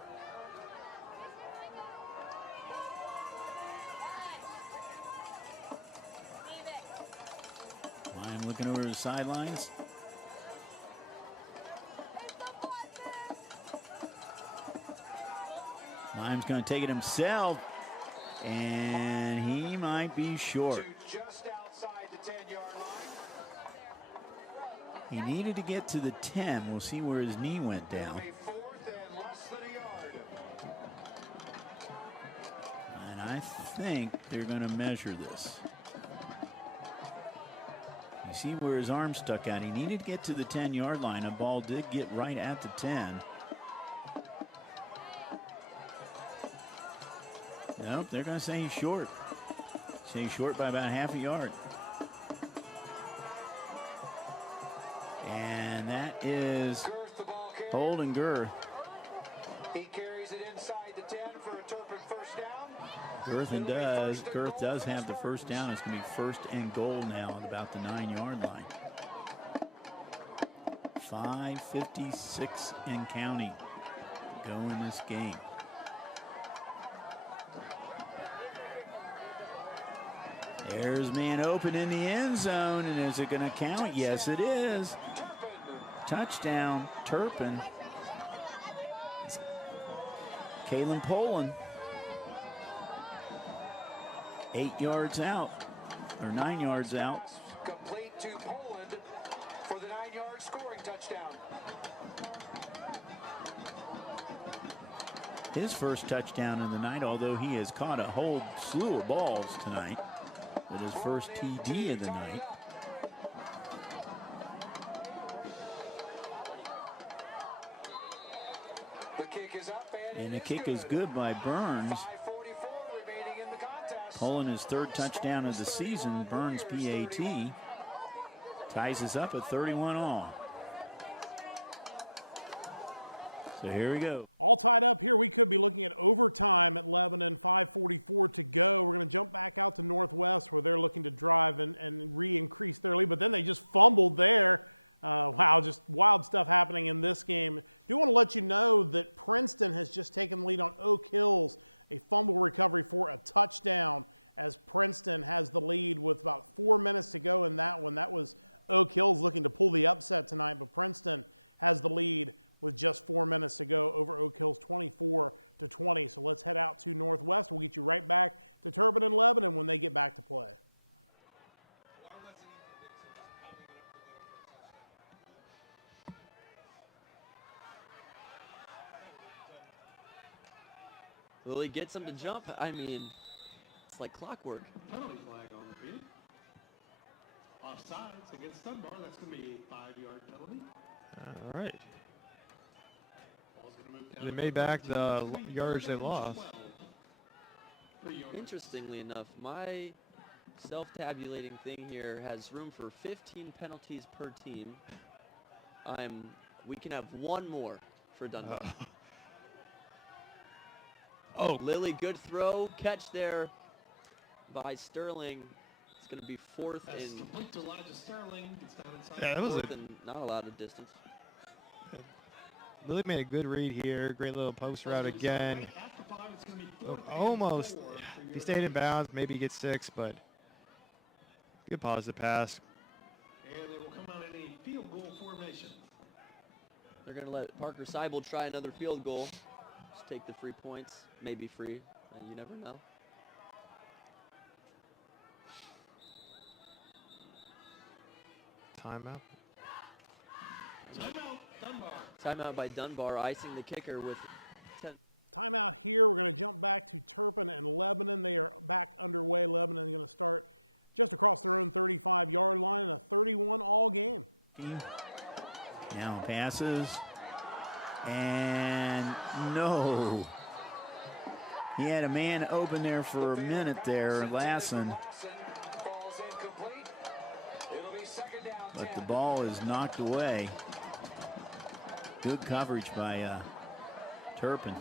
Mayim looking over the sidelines. Mayim's going to take it himself, and he might be short. He needed to get to the 10. We'll see where his knee went down. And I think they're going to measure this. You see where his arm stuck out. He needed to get to the 10-yard line. A ball did get right at the 10. Nope, they're going to say he's short. Say he's short by about half a yard. And that is holding Girth. He carries it inside the 10 for a Turpin first down. Girth does have the first down. It's going to be 1st and goal now at about the 9-yard line. 5:56 and counting go in this game. There's man open in the end zone, and is it going to count? Yes, it is. Touchdown, Turpin. Kalen Poland. 8 yards out, or 9 yards out. Complete to Poland for the 9-yard scoring touchdown. His first touchdown of the night, although he has caught a whole slew of balls tonight. But his first TD of the night. The kick is up, And the kick is good by Burns. Poland his 3rd touchdown of the season. Burns PAT. Ties us up at 31 all. So here we go. Will he get some to jump? I mean, it's like clockwork. Penalty flag on the field. Offsides against Dunbar. That's going to be a 5-yard penalty. All right. They made back the yards they lost. Interestingly enough, my self-tabulating thing here has room for 15 penalties per team. We can have one more for Dunbar. Oh. Lilly, good throw. Catch there by Sterling. It's going to be fourth and... Complete to Elijah Sterling. It's down inside. Yeah, that was fourth and not a lot of distance. Lilly made a good read here. Great little post route again. Almost. If he stayed in bounds, maybe he gets 6, but good positive pass. And they will come out in a field goal formation. They're going to let Parker Seibel try another field goal. Just take the free points. Maybe free. You never know. Timeout. Timeout, Dunbar. Timeout by Dunbar, icing the kicker with 10. Now passes. And no. He had a man open there for a minute there, Lassen. But the ball is knocked away. Good coverage by Turpin.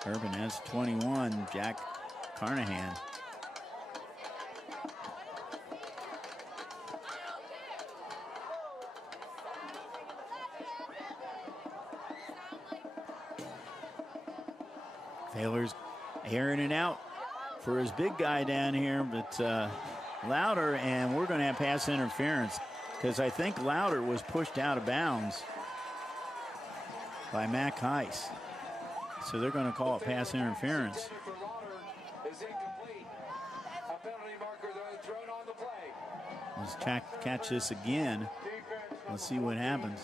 Turpin has 21, Jack Carnahan. Taylor's airing it out for his big guy down here, but Louder, and we're going to have pass interference because I think Louder was pushed out of bounds by Mac Heiss. So they're going to call it pass interference. Let's catch this again. Let's see what happens.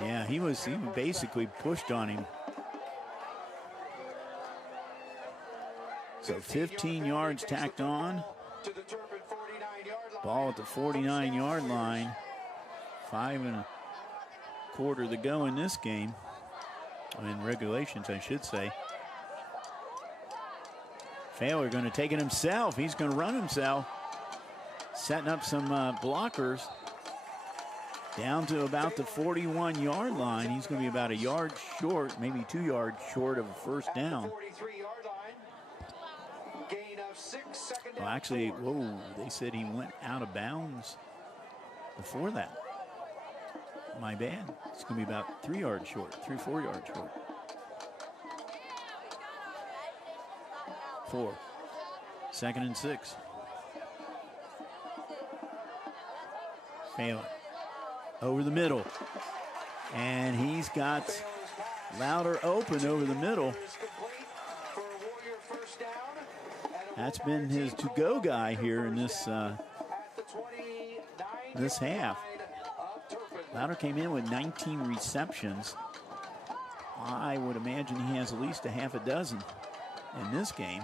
Yeah, he was basically pushed on him. So 15 yards tacked on. Ball at the 49-yard line. 5 1/4 to go in this game. In regulations, I should say. Failer going to take it himself. He's going to run himself. Setting up some blockers. Down to about the 41-yard line. He's going to be about a yard short, maybe 2 yards short of a first down. Well, actually, whoa, they said he went out of bounds before that. My bad. It's going to be about 3 yards short, 4 yards short. 4. 2nd and 6. Failer. Over the middle. And he's got Louder open over the middle. That's been his to-go guy here in this this half. Louder came in with 19 receptions. I would imagine he has at least a half a dozen in this game.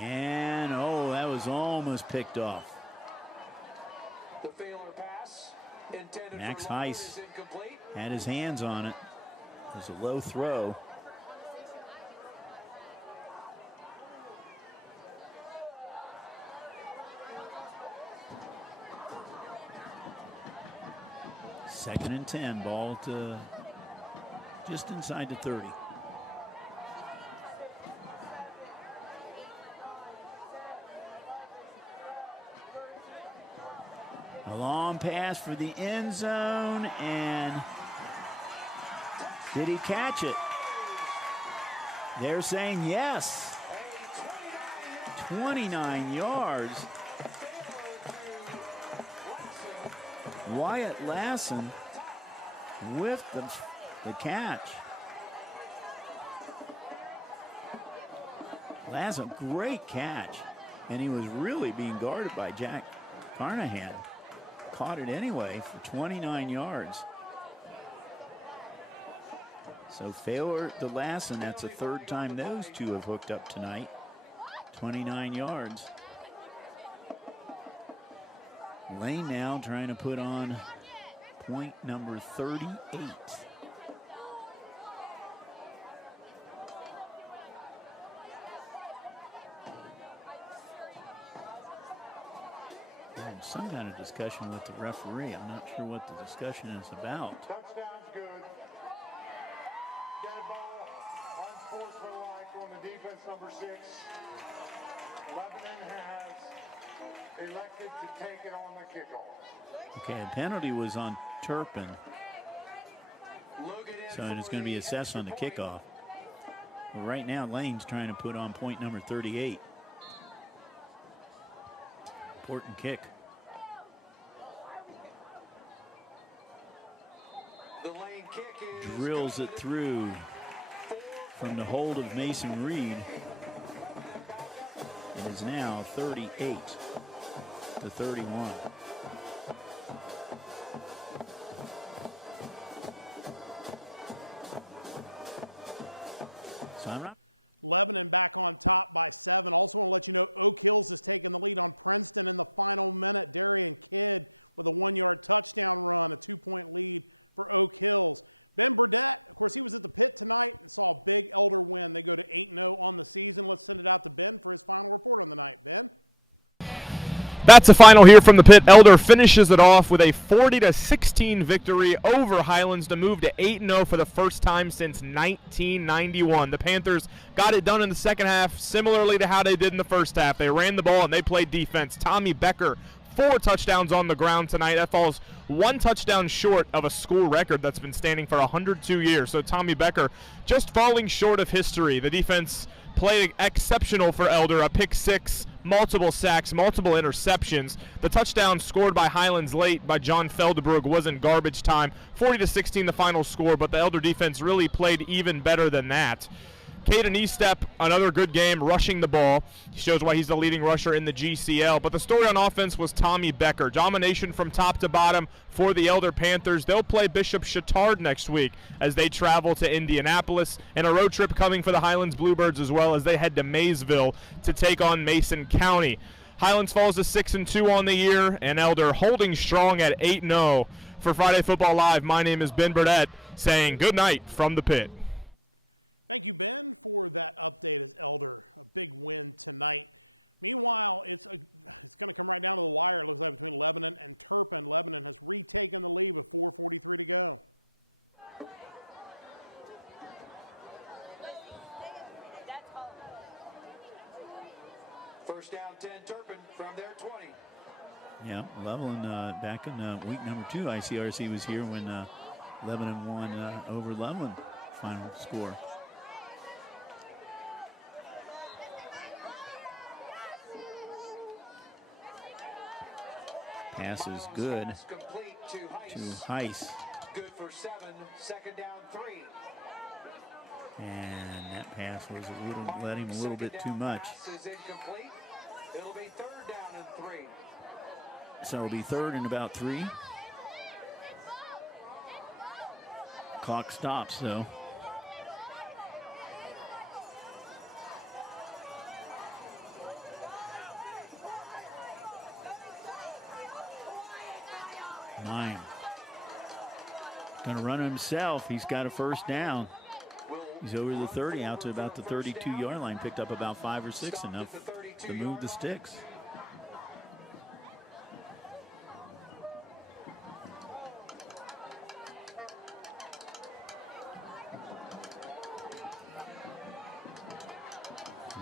And, oh, that was almost picked off. The Failer pass intended Max for Heiss had his hands on it. It was a low throw. Second and 10, ball to just inside the 30. A long pass for the end zone, and did he catch it? They're saying yes. 29 yards. Wyatt Lassen with the catch. That's a great catch. And he was really being guarded by Jack Carnahan. Caught it anyway for 29 yards. So Failer to Lassen, that's the third time those two have hooked up tonight. 29 yards. Lane now trying to put on point number 38. Some kind of discussion with the referee. I'm not sure what the discussion is about. Touchdown's good. Dead ball, unsportsmanlike on the defense, number 6. Lebanon has elected to take it on the kickoff. Okay, a penalty was on Turpin. So it is going to be assessed on the kickoff. But right now, Lane's trying to put on point number 38. Important kick. Drills it through from the hold of Mason Reed. It is now 38 to 31. So I'm not. That's the final here from the pit. Elder finishes it off with a 40-16 victory over Highlands to move to 8-0 for the first time since 1991. The Panthers got it done in the second half, similarly to how they did in the first half. They ran the ball and they played defense. Tommy Becker, 4 touchdowns on the ground tonight. That falls 1 touchdown short of a school record that's been standing for 102 years. So Tommy Becker just falling short of history. The defense played exceptional for Elder, a pick 6, multiple sacks, multiple interceptions. The touchdown scored by Highlands late by John Feldebrook was in garbage time. 40-16 the final score, but the Elder defense really played even better than that. Caden Estep, another good game, rushing the ball. He shows why he's the leading rusher in the GCL. But the story on offense was Tommy Becker. Domination from top to bottom for the Elder Panthers. They'll play Bishop Chatard next week as they travel to Indianapolis, and a road trip coming for the Highlands Bluebirds as well as they head to Maysville to take on Mason County. Highlands falls to 6-2 on the year, and Elder holding strong at 8-0. For Friday Football Live, my name is Ben Burdett saying good night from the pit. First down 10, Turpin from their 20. Yeah, Levelland back in week number 2, ICRC was here when Lebanon won over Levelland final score. Pass is good to Heiss. Good for 7, second down 3. And that pass was led him a little bit too much. Is incomplete. It'll be third down and 3. So it'll be third and about 3. Clock stops though. Mine. Gonna run himself. He's got a first down. He's over the 30, out to about the 32-yard line. Picked up about 5 or 6, enough to move the sticks.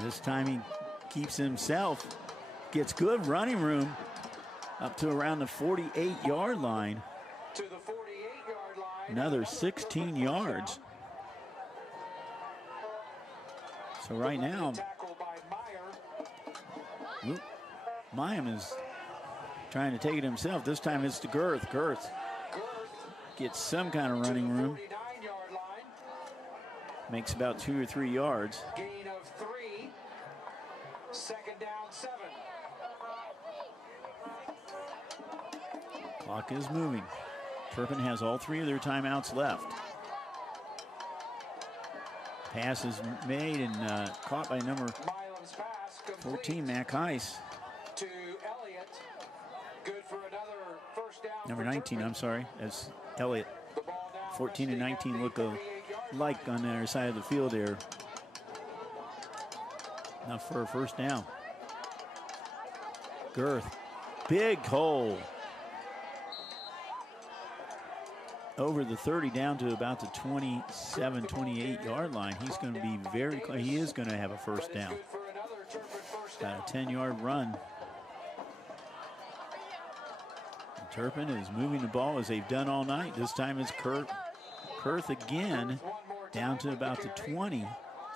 This time he keeps himself, gets good running room up to around the 48-yard line. To the 48-yard line. Another 16 yards. So right now, Mayim is trying to take it himself. This time it's to Girth. Girth gets some kind of running room. Makes about 2 or 3 yards. Gain of 3 Clock is moving. Turpin has all 3 of their timeouts left. Pass is made and caught by number 14, Mac Heiss. Number 19, I'm sorry, as Elliott. 14 and 19 look alike on their side of the field here. Enough for a first down. Girth, big hole. Over the 30 down to about the 27, 28 yard line. He's going to be very close. He is going to have a first down. Got a 10-yard run. And Turpin is moving the ball as they've done all night. This time it's Kurth again down to about the 20. It's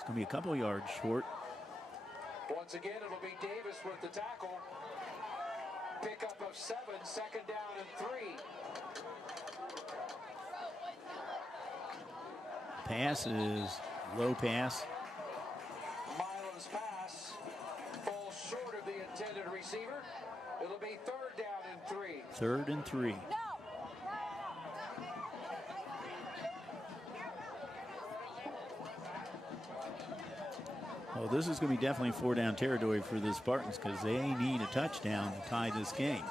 going to be a couple yards short. Once again, it'll be Davis with the tackle. Pickup of 7, second down and 3. Pass is low pass. Milam's pass falls short of the intended receiver. It'll be 3rd down and 3. 3rd and 3. Well, this is going to be definitely 4-down territory for the Spartans because they need a touchdown to tie this game.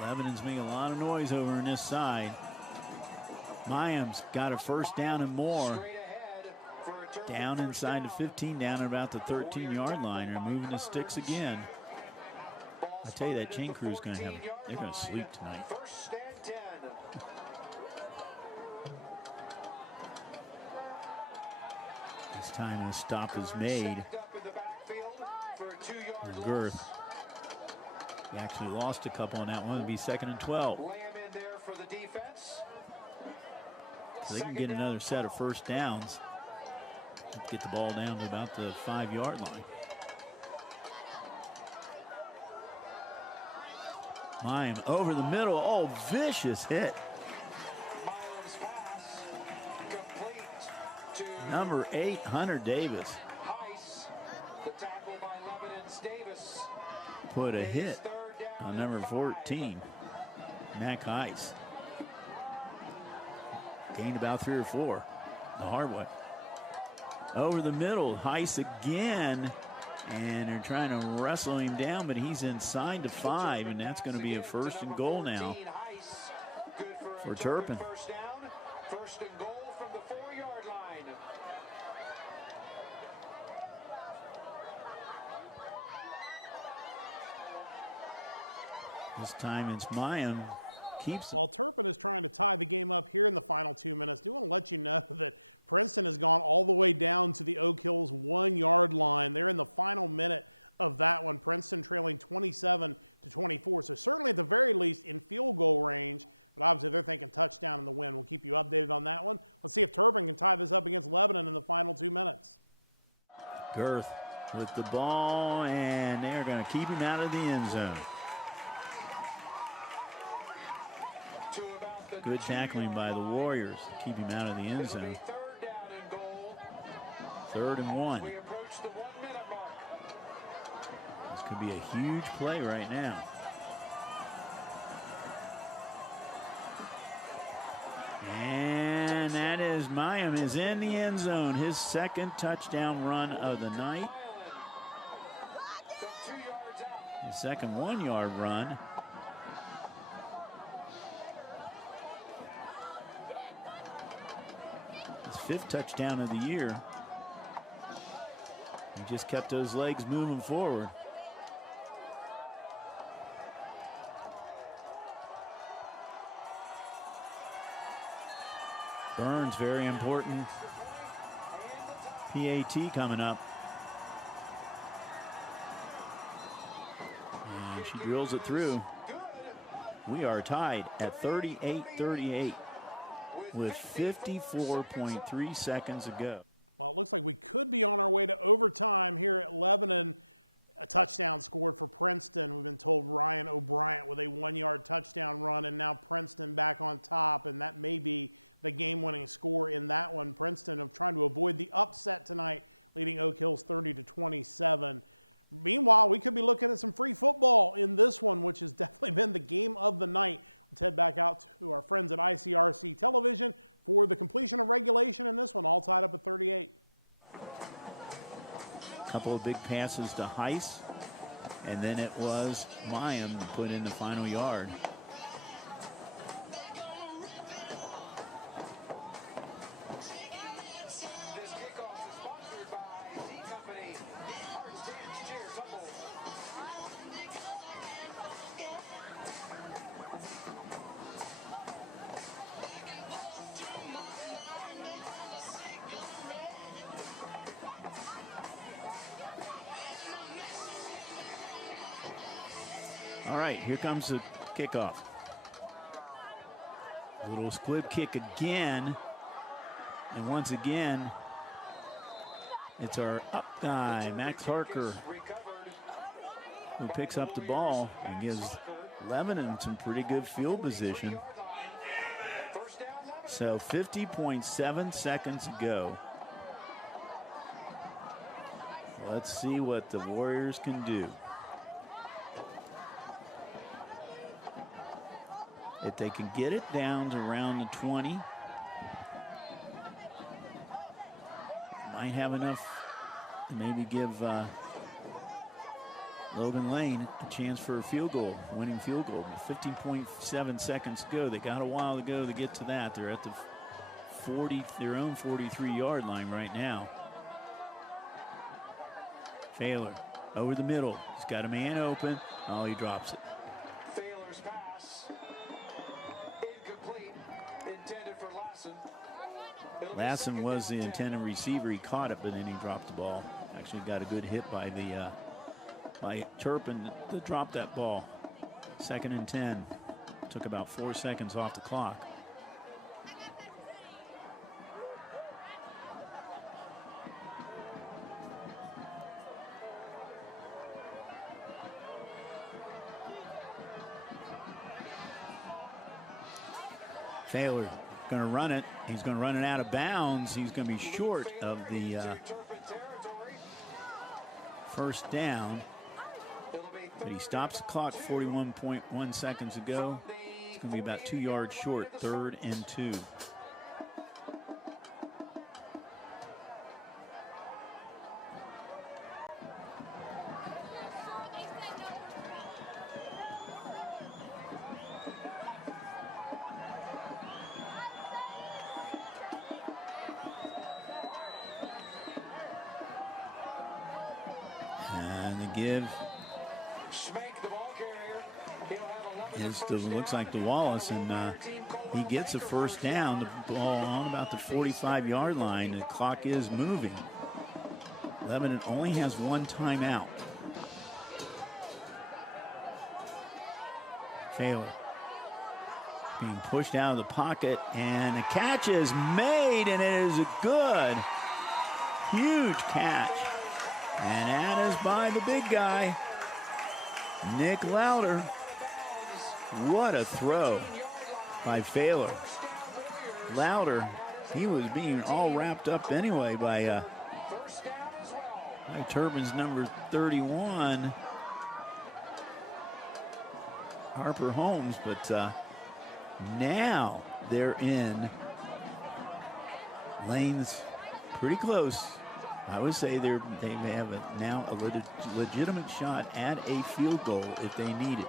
Lebanon's making a lot of noise over on this side. Miam's got a first down and more. Down inside the 15, down at about the 13-yard line. They're moving the sticks again. I tell you, that chain crew is going to they're going to sleep tonight. This time a stop is made. And Girth. He actually lost a couple on that one. It'll be 2nd and 12. So they can get another set of first downs. Get the ball down to about the 5-yard line. Mime over the middle. Oh, vicious hit. Number 8, Hunter Davis. Put a hit on number 14, Mac Heiss. Gained about 3 or 4 the hard way. Over the middle, Heiss again. And they're trying to wrestle him down, but he's inside the 5, and that's going to be a 1st and goal now for Turpin. First and goal from the 4-yard line. This time it's Mayim. Keeps him. Girth with the ball, and they're going to keep him out of the end zone. Good tackling by the Warriors to keep him out of the end zone. 3rd and 1. This could be a huge play right now. And that is Mayim is in the end zone. His 2nd touchdown run of the night. His 2nd 1-yard run. His 5th touchdown of the year. He just kept those legs moving forward. Burns, very important. PAT coming up. And she drills it through. We are tied at 38-38 with 54.3 seconds to go. Couple of big passes to Heiss, and then it was Mayim to put in the final yard. All right, here comes the kickoff. Little squib kick again. And once again, it's our up guy, Max Harker, who picks up the ball and gives Lebanon some pretty good field position. So 50.7 seconds to go. Let's see what the Warriors can do. If they can get it down to around the 20, might have enough to maybe give Logan Lane a chance for a field goal, winning field goal. 15.7 seconds to go. They got a while to go to get to that. They're at the 40, their own 43-yard line right now. Failer over the middle. He's got a man open. Oh, he drops it. Failer's pass. Incomplete. Intended for Lassen. Lassen was the intended receiver. He caught it, but then he dropped the ball. Actually got a good hit by the by Turpin to drop that ball. 2nd and 10. Took about 4 seconds off the clock. Failer going to run it. He's going to run it out of bounds. He's going to be short of the first down. But he stops the clock 41.1 seconds ago. It's going to be about 2 yards short, 3rd and 2. Give looks like the Wallace, and he gets a first down. The ball on about the 45-yard line. The clock is moving. Lebanon only has 1 timeout. Failer being pushed out of the pocket, and the catch is made, and it is a good, huge catch. And that is by the big guy, Nick Lauder. What a throw by Failer. Lauder, he was being all wrapped up anyway by Turbin's number 31, Harper Holmes, but now they're in lanes pretty close. I would say they have now a legitimate shot at a field goal if they need it.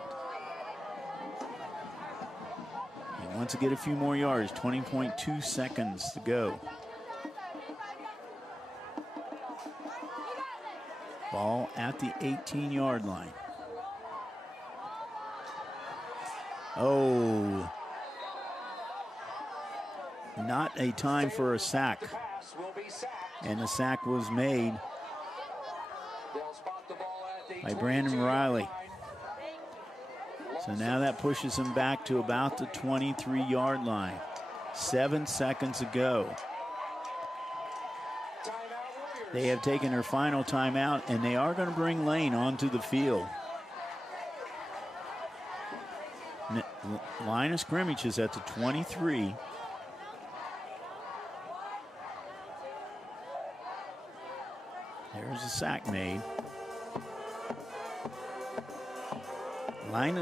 He wants to get a few more yards, 20.2 seconds to go. Ball at the 18-yard line. Oh, not a time for a sack. And the sack was made by Brandon Riley. So now that pushes him back to about the 23-yard line. 7 seconds to go. They have taken their final timeout, and they are going to bring Lane onto the field. Line of scrimmage is at the 23. There's a sack made. Line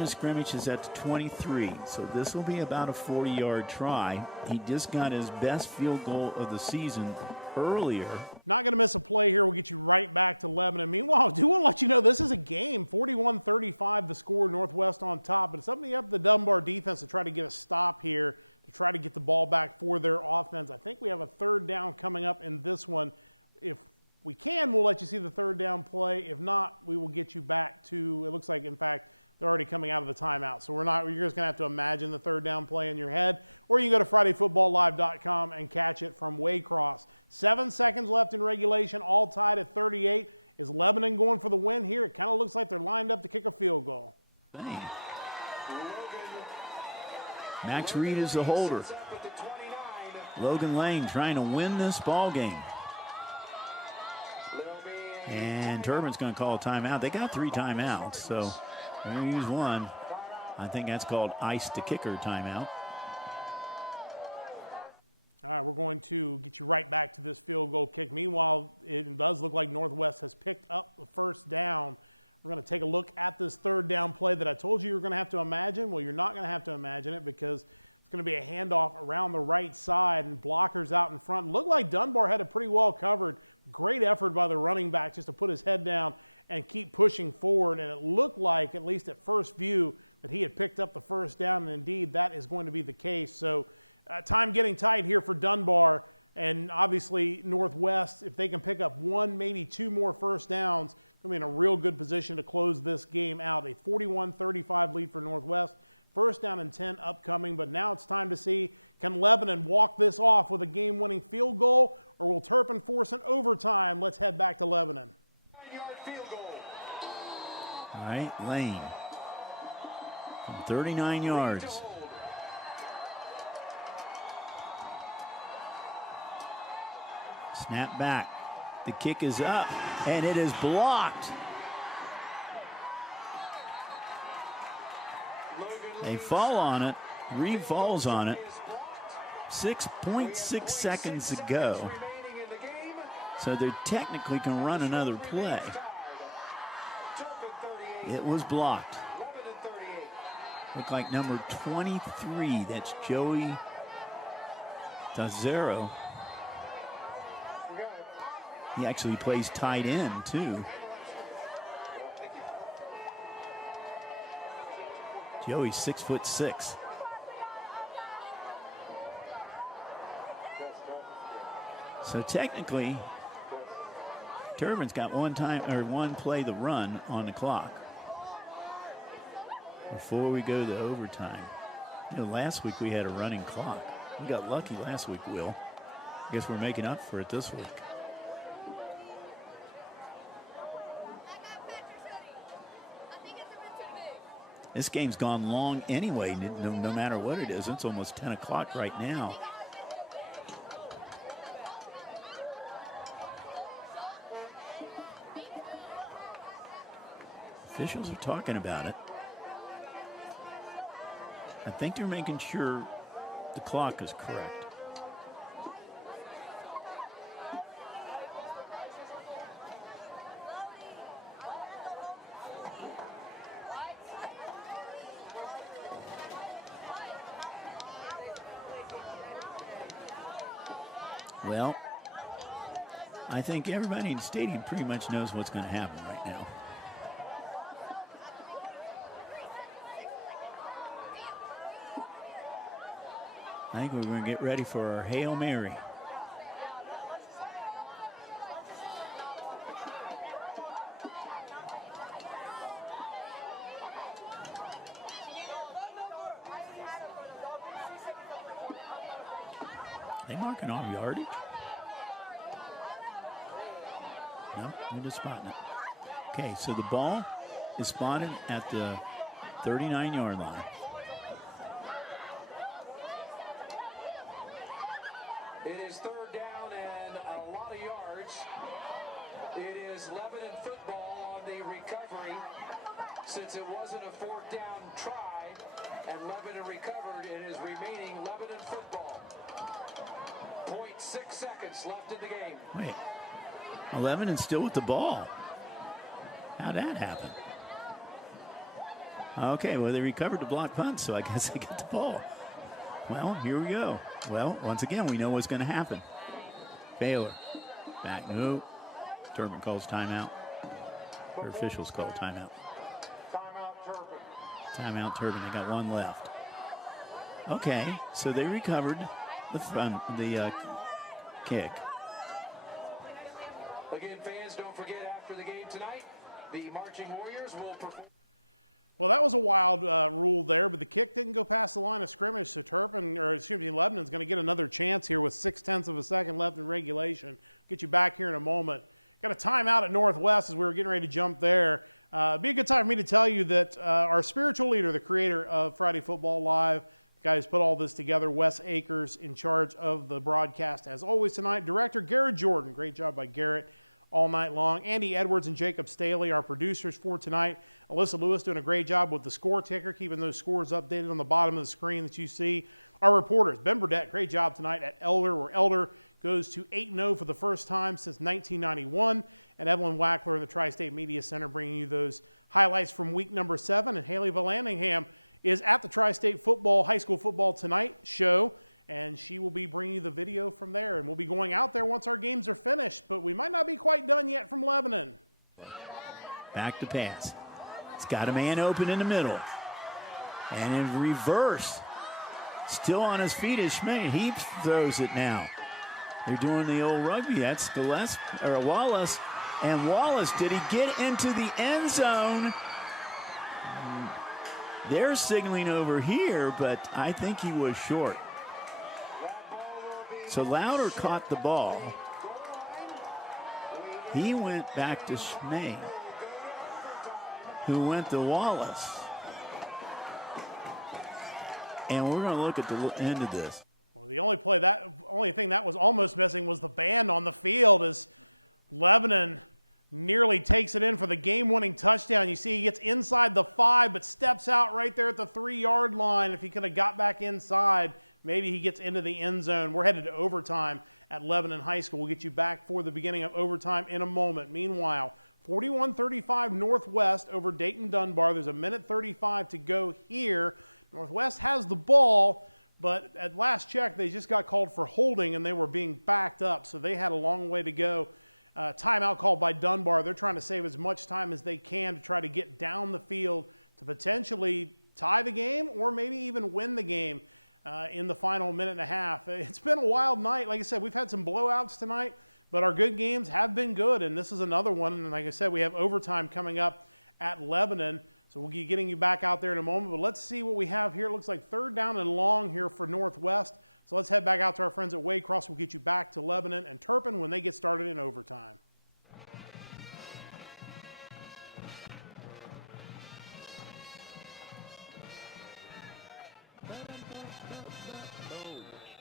of scrimmage is at the 23, so this will be about a 40-yard try. He just got his best field goal of the season earlier. Max Reed is the holder. Logan Lane trying to win this ball game. And Turbin's going to call a timeout. They got 3 timeouts, so they're going to use one. I think that's called ice the kicker timeout. All right, Lane from 39 yards. Snap back. The kick is up, and it is blocked. They fall on it. Reed falls on it. 6.6 seconds to go. So they technically can run another play. It was blocked. Looked like number 23. That's Joey Tazero. He actually plays tight end, too. Joey's 6'6". So technically, Turbin's got one play to run on the clock before we go to overtime. You know, last week we had a running clock. We got lucky last week, Will. I guess we're making up for it this week. This game's gone long anyway, no matter what it is. It's almost 10 o'clock right now. Officials are talking about it. I think they're making sure the clock is correct. Well, I think everybody in the stadium pretty much knows what's going to happen right now. I think we're going to get ready for our Hail Mary. They marking off yardage? No, they're just spotting it. Okay, so the ball is spotted at the 39-yard line. It is third down and a lot of yards. It is Lebanon football on the recovery. Since it wasn't a fourth down try and Lebanon recovered, it is remaining Lebanon football. 0.6 seconds left in the game. Wait, Lebanon's still with the ball. How'd that happen? Okay, well, they recovered the block punt, so I guess they got the ball. Well, here we go. Well, once again, we know what's going to happen. Baylor. Back. No. Turbin calls timeout. Or officials call timeout. Timeout Turbin. They got one left. Okay, so they recovered the kick. Again, fans, don't forget after the game tonight, the Marching Warriors will perform. Back to pass. It's got a man open in the middle. And in reverse. Still on his feet is Schmate. He throws it now. They're doing the old rugby. That's Wallace. And Wallace, did he get into the end zone? They're signaling over here, but I think he was short. So Louder caught the ball. He went back to Schmate, who went to Wallace. And we're going to look at the end of this.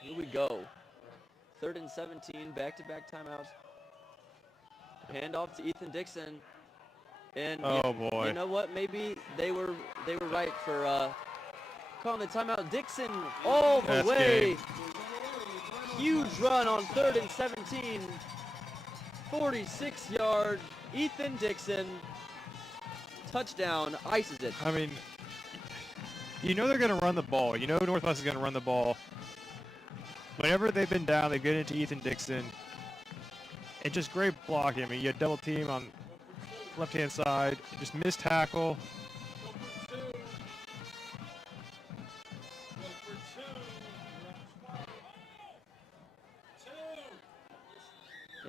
Here we go. 3rd and 17, back-to-back timeouts. Handoff to Ethan Dixon. And boy. You know what? Maybe they were right for calling the timeout. Dixon all the way. Game. Huge run on 3rd and 17. 46-yard. Ethan Dixon. Touchdown. Ices it. I mean, you know they're going to run the ball. You know Northwest is going to run the ball. Whenever they've been down, they get into Ethan Dixon. And just great blocking. I mean, you had double team on left-hand side. Just missed tackle.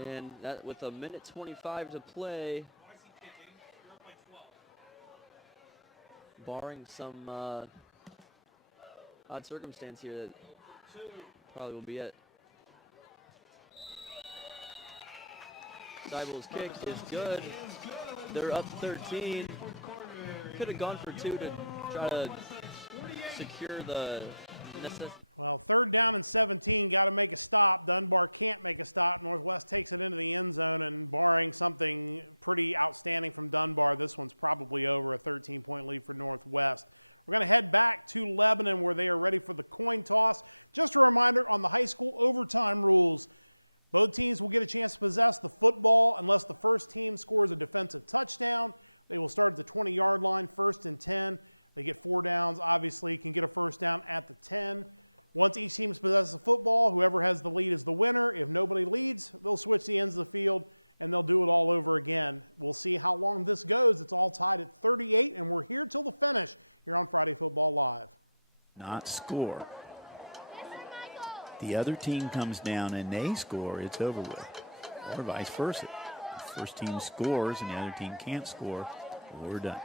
And that with a minute 25 to play. Barring some odd circumstance here, that probably will be it. Seibel's kick is good. They're up 13. Could have gone for 2 to try to secure the necessary. not score. The other team comes down and they score, it's over with. Or vice versa. The first team scores and the other team can't score, we're done.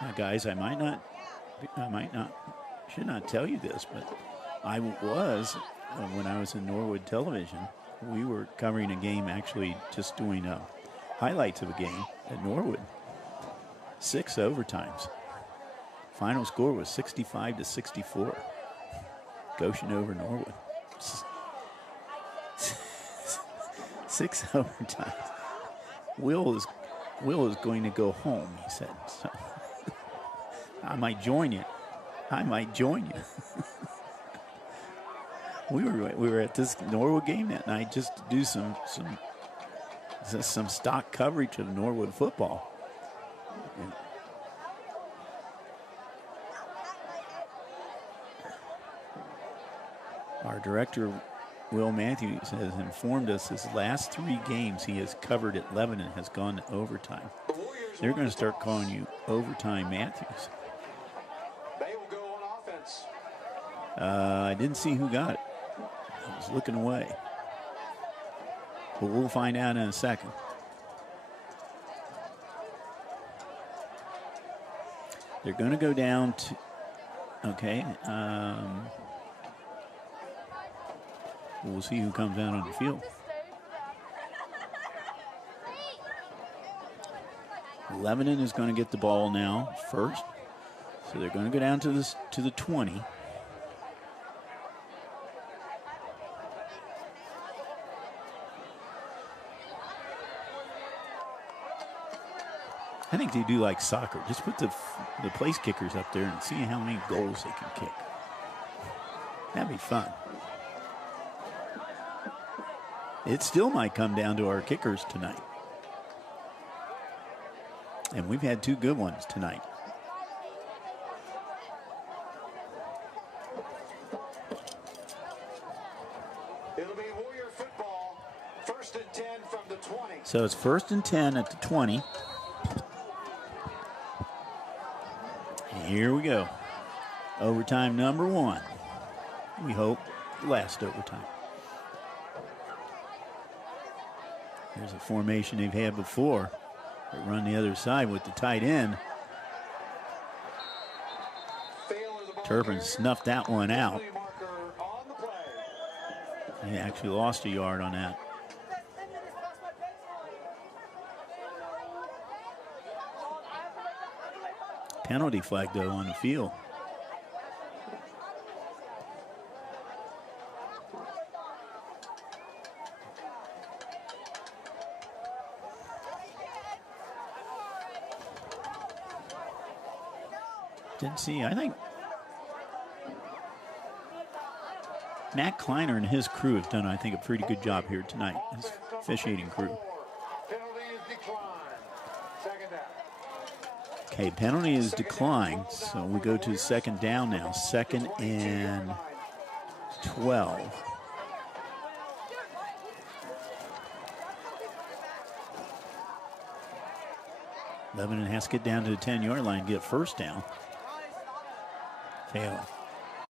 Now, guys, I should not tell you this, but I was, when I was in Norwood Television, we were covering a game, actually just doing highlights of a game at Norwood. 6 overtimes. Final score was 65-64. Goshen over Norwood. 6 overtimes. Will is going to go home, he said. So I might join you. We were at this Norwood game that night just to do some stock coverage of Norwood football. And our director, Will Matthews, has informed us his last 3 games he has covered at Lebanon has gone to overtime. They're going to start calling you Overtime Matthews. They will go on offense. I didn't see who got it. I was looking away. But we'll find out in a second. They're going to go down to, okay. We'll see who comes out on the field. Lebanon is going to get the ball now first. So they're going to go down to the 20. I think they do like soccer. Just put the place kickers up there and see how many goals they can kick. That'd be fun. It still might come down to our kickers tonight. And we've had 2 good ones tonight. It'll be Warrior football. 1st and 10 from the 20. So it's 1st and 10 at the 20. And here we go. Overtime number 1. We hope the last overtime. Here's a formation they've had before. They run the other side with the tight end. Turpin snuffed that one out. He actually lost a yard on that. Penalty flag, though, on the field. Didn't see, I think Matt Kleiner and his crew have done, I think, a pretty good job here tonight, his officiating crew. Okay, penalty is declined, so we go to 2nd down now. 2nd and 12. Lebanon has to get down to the 10-yard line and get 1st down. Fail.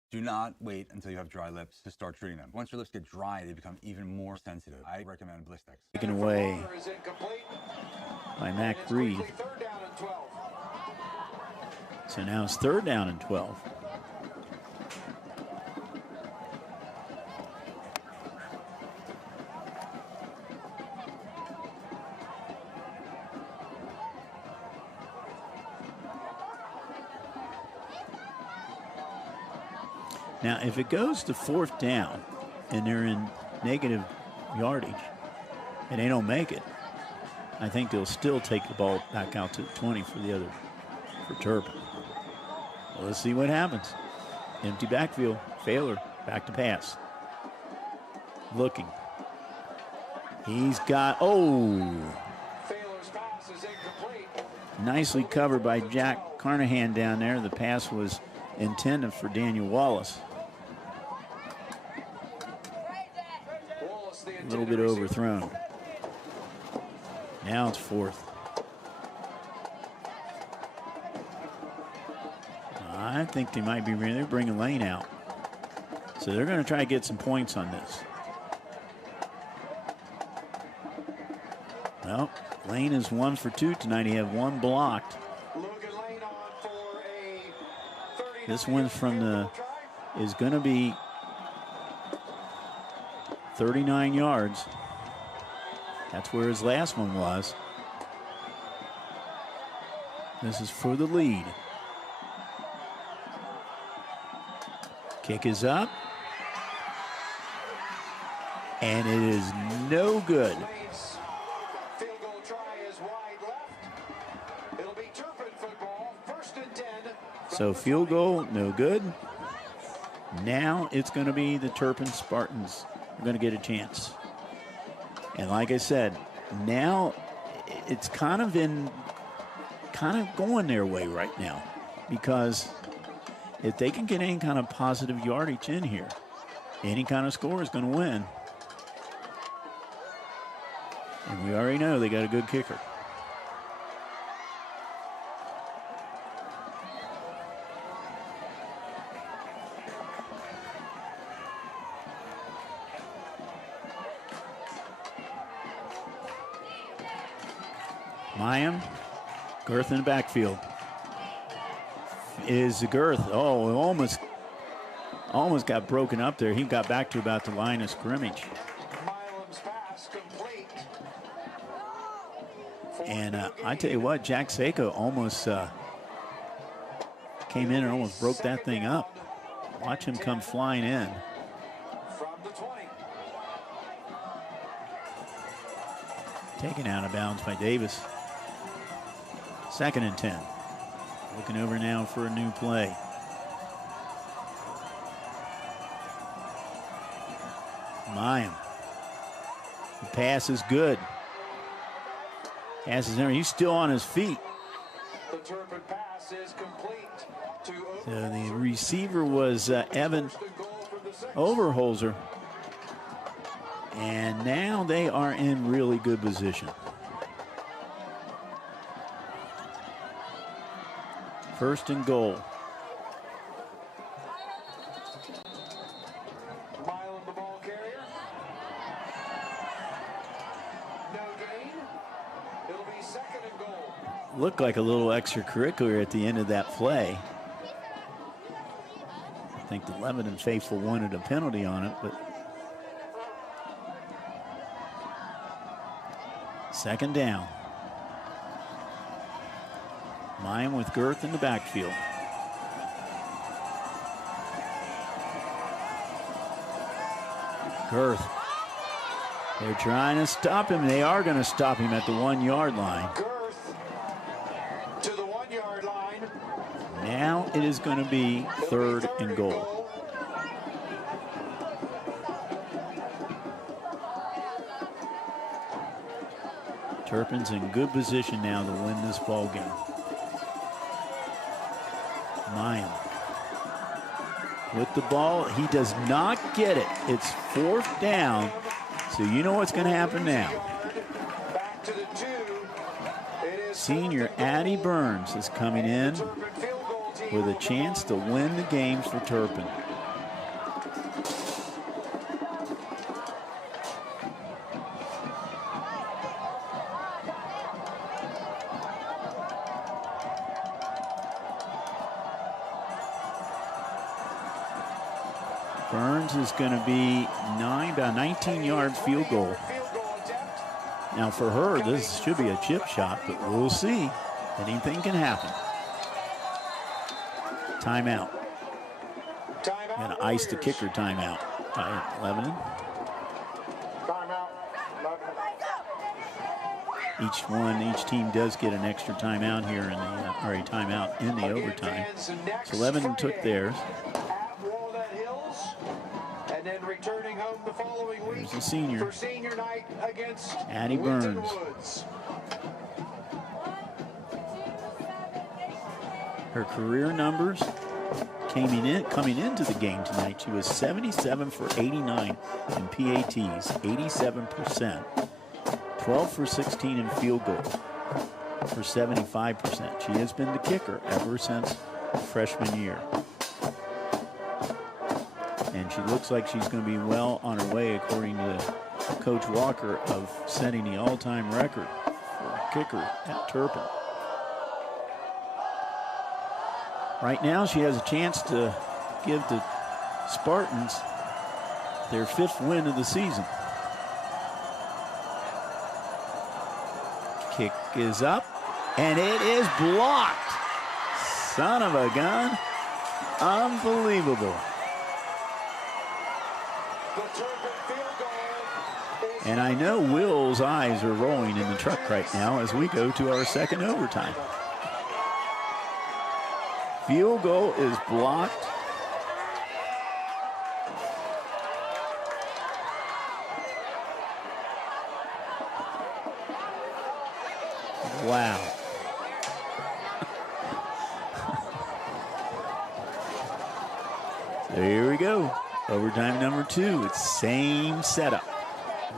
Do not wait until you have dry lips to start treating them. Once your lips get dry, they become even more sensitive. I recommend Blistex. Taken away by Mac Reed. So now it's 3rd down and 12. Now, if it goes to 4th down and they're in negative yardage and they don't make it, I think they'll still take the ball back out to the 20 for Turpin. Well, let's see what happens. Empty backfield, Failer, back to pass. Looking. He's got, nicely covered by Jack Carnahan down there. The pass was intended for Daniel Wallace. A little bit overthrown. Now it's 4th. I think they might be they're bringing Lane out. So they're going to try to get some points on this. Well, Lane is 1 for 2 tonight. He had 1 blocked. This one from the is going to be 39 yards. That's where his last one was. This is for the lead. Kick is up. And it is no good. So field goal, no good. Now it's going to be the Turpin Spartans are going to get a chance. And like I said, now it's kind of going their way right now, because if they can get any kind of positive yardage in here, any kind of score is going to win. And we already know they got a good kicker. Mayim, Girth in the backfield. Is the Girth? Oh, almost got broken up there. He got back to about the line of scrimmage. And I tell you what, Jack Seiko almost came in and almost broke that thing up. Watch him come flying in. Taken out of bounds by Davis. 2nd and 10. Looking over now for a new play. Mayim. The pass is good. Pass is in. He's still on his feet. The Turpin pass is complete to So the receiver was Evan Overholzer. And now they are in really good position. 1st and goal. Milam, the ball carrier. No gain. It'll be 2nd and goal. Looked like a little extracurricular at the end of that play. I think the Lebanon faithful wanted a penalty on it, but 2nd down. Mayim with Girth in the backfield. Girth. They're trying to stop him. They are going to stop him at the 1-yard line. Girth to the 1-yard line. Now it is going to be 3rd and goal. Turpin's in good position now to win this ball game. Mayim with the ball. He does not get it. It's 4th down. So you know what's going to happen now. Senior Addie Burns is coming in with a chance to win the game for Turpin. Burns is going to be about 19 yard field goal. Now for her, this should be a chip shot, but we'll see. Anything can happen. Timeout. Got to ice the kicker timeout by Lebanon. Each team does get an extra timeout here in the, or a timeout in the overtime. So Lebanon took theirs. And then returning home the following week There's a senior. for senior night against Addie Winton Burns. Woods. Her career numbers coming into the game tonight. She was 77 for 89 in PATs, 87%, 12 for 16 in field goal for 75%. She has been the kicker ever since freshman year. And she looks like she's going to be well on her way, according to Coach Walker, of setting the all-time record for a kicker at Turpin. Right now, she has a chance to give the Spartans their 5th win of the season. Kick is up, and it is blocked. Son of a gun. Unbelievable. And I know Will's eyes are rolling in the truck right now as we go to our second overtime. Field goal is blocked. Wow. So here we go. Overtime number 2. It's same setup.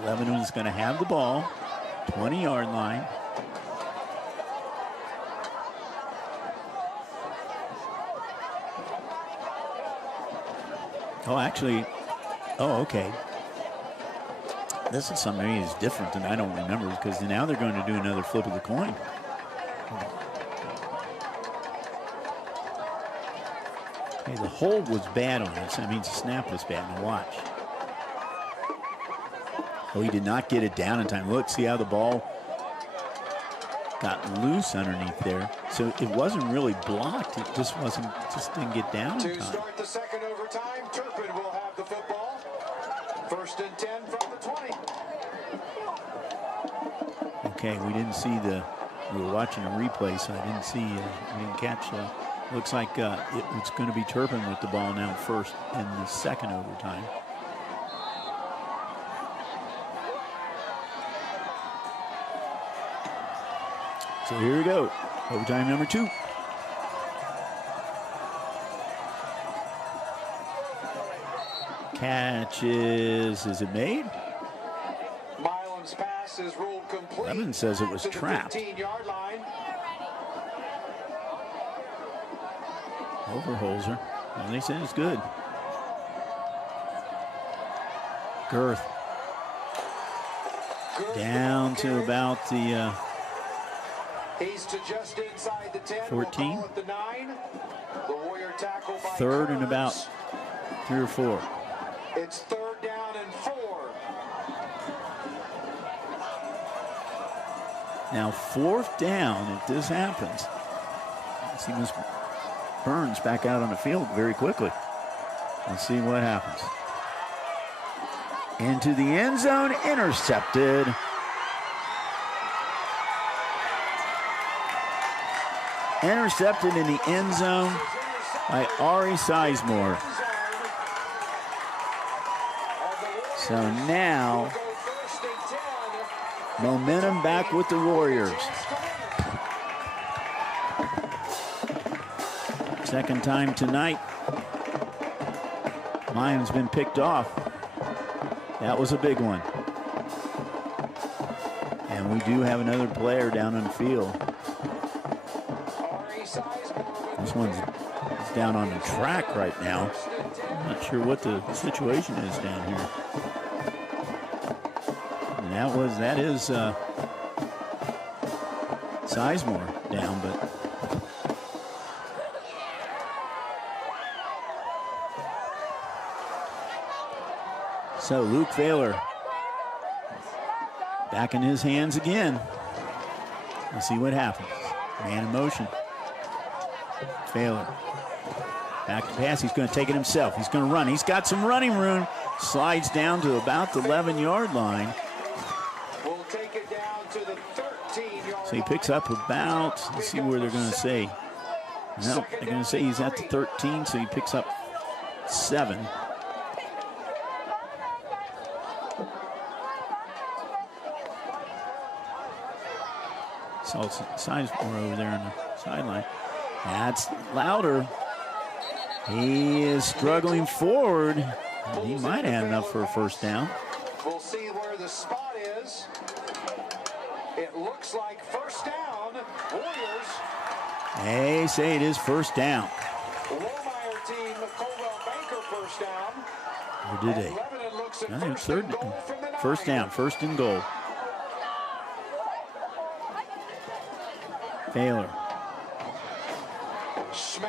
Lebanon is going to have the ball, 20-yard line. Oh, actually, okay. This is something maybe is different than I don't remember, because now they're going to do another flip of the coin. Okay, the hold was bad on this. That means the snap was bad. Now watch. Oh, he did not get it down in time. Look, see how the ball got loose underneath there. So it wasn't really blocked. It just didn't get down in To time. start the second overtime, Turpin will have the football. 1st and 10 from the 20. Okay, we didn't see we were watching a replay, so I didn't see, we didn't catch. Looks like it's going to be Turpin with the ball now first in the second overtime. So here we go, overtime number 2. Catch is it made? Milam's pass is ruled complete. Lemon says it was to the trapped. 15-yard line. Overholzer, and they said it's good. Girth. Down to about the He's to just inside the 10. 14. We'll call it the 9. The Warrior tackle by 3rd and Kearns. about 3 or 4. It's 3rd down and 4. Now 4th down, if this happens. See Miss Burns back out on the field very quickly. Let's see what happens. Into the end zone, intercepted. Intercepted in the end zone by Ari Sizemore. So now, momentum back with the Warriors. Second time tonight. Mine's been picked off. That was a big one. And we do have another player down on the field. This one's down on the track right now. I'm not sure what the situation is down here. And that is Sizemore down, but so Luke Thaler back in his hands again. Let's see what happens. Man in motion. Thaler back to pass. He's going to take it himself. He's going to run. He's got some running room. Slides down to about the 11-yard line. We'll take it down to the 13-yard So he picks up about, let's see where they're going to say. No, they're going to say he's at the 13, so he picks up 7. Saw Sizemore over there on the sideline. That's Louder. He is struggling forward. He might have enough for a first down. We'll see where the spot is. It looks like first down. Warriors They say it is first down. Lohmeyer team, Colwell Banker first down. Or did they? Lebanon looks at I think first and third. goal from the 9. First down, first and goal. Baylor.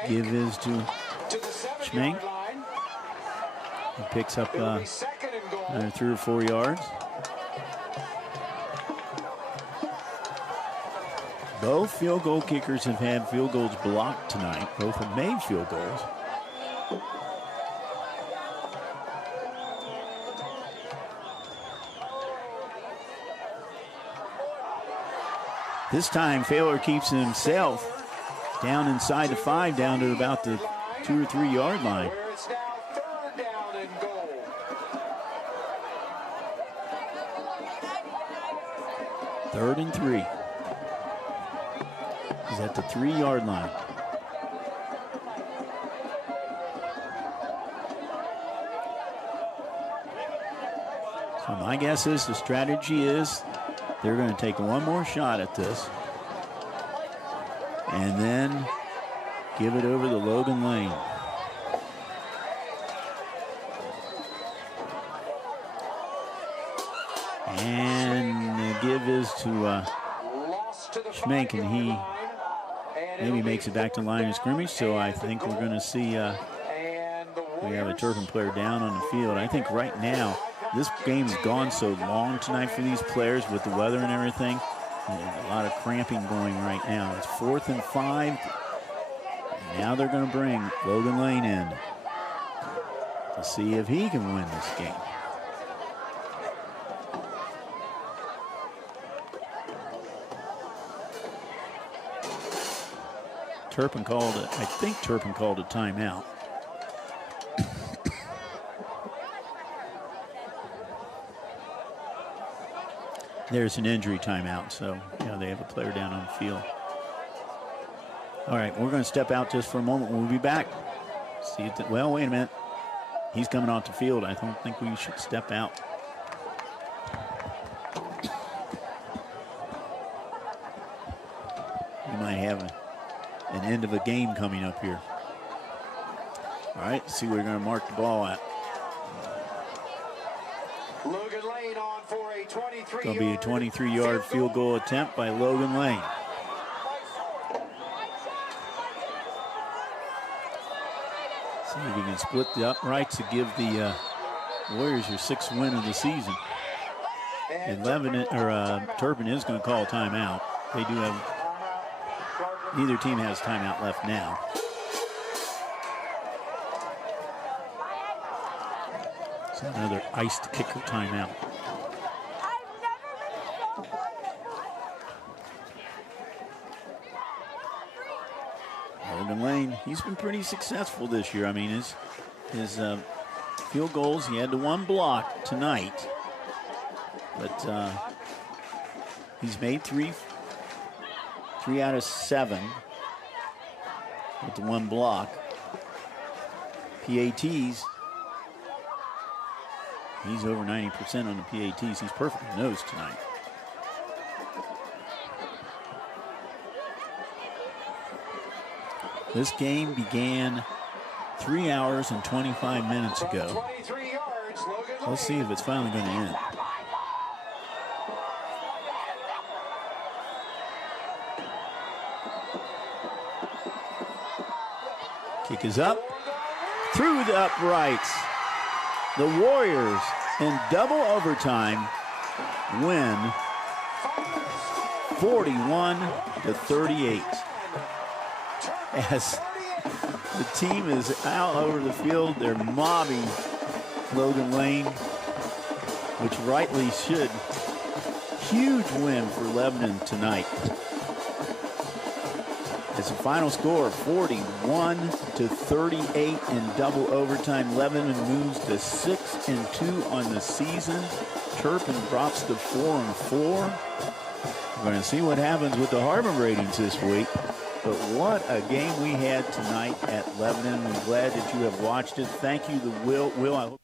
Give his to the 7-yard Schmenk. line. He picks up It'll be second and goal. another 3 or 4 yards. Both field goal kickers have had field goals blocked tonight. Both have made field goals. This time, Baylor keeps himself down inside the 5, down to about the 2 or 3 yard line. Where it's now third down and goal. Third and 3. He's at the 3 yard line. So my guess is the strategy is they're going to take one more shot at this and then give it over to Logan Lane. And the give is to Schmenk, and he maybe makes it back to line of scrimmage. So I think we're going to see we have a Turpin player down on the field. I think right now this game's gone so long tonight for these players with the weather and everything. A lot of cramping going right now. It's 4th and 5. Now they're going to bring Logan Lane in to see if he can win this game. Turpin called it. I think Turpin called a timeout. There's an injury timeout, so they have a player down on the field. All right, we're going to step out just for a moment. We'll be back. See if well, wait a minute. He's coming off the field. I don't think we should step out. We might have an end of a game coming up here. All right, let's see where we're going to mark the ball at. Logan Lane on for a 23-yard. Going to be a 23-yard field goal attempt by Logan Lane. See if he can split the uprights to give the Warriors their 6th win of the season. And Turpin is going to call a timeout. They do have, neither team has timeout left now. So another iced kicker timeout. Logan Lane, he's been pretty successful this year. I mean, his field goals, he had the one block tonight, but he's made three out of 7 with the one block. PATs, he's over 90% on the PATs. He's perfectly nosed tonight. This game began 3 hours and 25 minutes ago. Let's see if it's finally going to end. Kick is up, through the uprights. The Warriors in double overtime win 41-38. As the team is out over the field, they're mobbing Logan Lane, which rightly should. Huge win for Lebanon tonight. It's a final score of 41-38 in double overtime. Lebanon moves to 6-2 on the season. Turpin drops to 4-4. We're going to see what happens with the Harbor ratings this week. But what a game we had tonight at Lebanon. I'm glad that you have watched it. Thank you to Will. Will, I hope.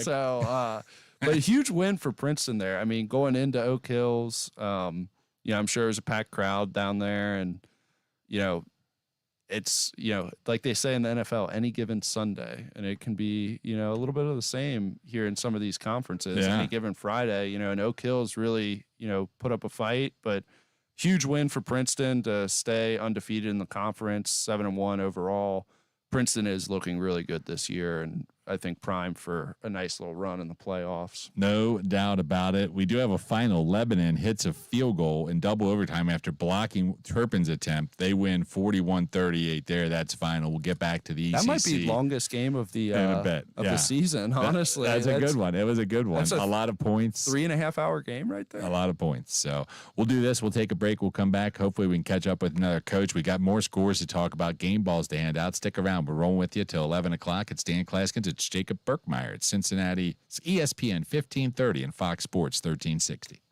So, but a huge win for Princeton there. I mean, going into Oak Hills, I'm sure there's a packed crowd down there, and it's like they say in the NFL, any given Sunday, and it can be a little bit of the same here in some of these conferences. Yeah. Any given Friday, and Oak Hills really put up a fight, but huge win for Princeton to stay undefeated in the conference, 7-1 overall. Princeton is looking really good this year, and I think primed for a nice little run in the playoffs. No doubt about it. We do have a final. Lebanon hits a field goal in double overtime after blocking Turpin's attempt. They win 41-38 there. That's final. We'll get back to the ECC. That might be the longest game of the the season, honestly. That's a good one. It was a good one. That's a lot of points. 3.5 hour game right there. A lot of points. So we'll do this. We'll take a break. We'll come back. Hopefully we can catch up with another coach. We got more scores to talk about, game balls to hand out. Stick around. We're rolling with you till 11 o'clock. It's Dan Claskins. It's Jacob Burkmeyer at Cincinnati. It's ESPN 1530 and Fox Sports 1360.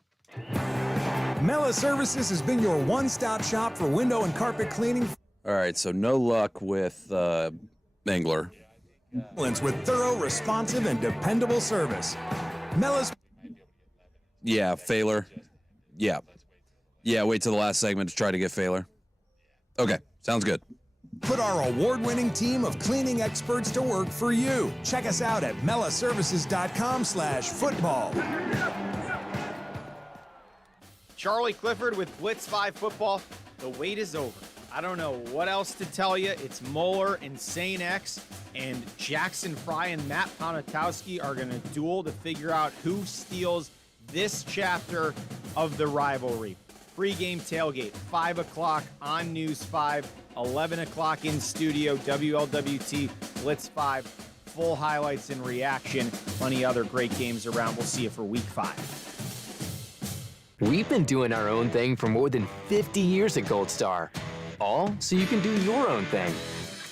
Mela Services has been your one-stop shop for window and carpet cleaning. All right, so no luck with Engler. With thorough, responsive, and dependable service. Mela's. Yeah, Failer. Yeah, wait till the last segment to try to get Failer. Okay, sounds good. Put our award-winning team of cleaning experts to work for you. Check us out at melaservices.com/football. Charlie Clifford with Blitz 5 football. The wait is over. I don't know what else to tell you. It's Moeller and St. X, and Jackson Fry and Matt Ponatowski are going to duel to figure out who steals this chapter of the rivalry. Pre-game tailgate, 5 o'clock on News 5, 11 o'clock in studio, WLWT Blitz 5. Full highlights and reaction. Plenty other great games around. We'll see you for Week 5. We've been doing our own thing for more than 50 years at Gold Star. All so you can do your own thing.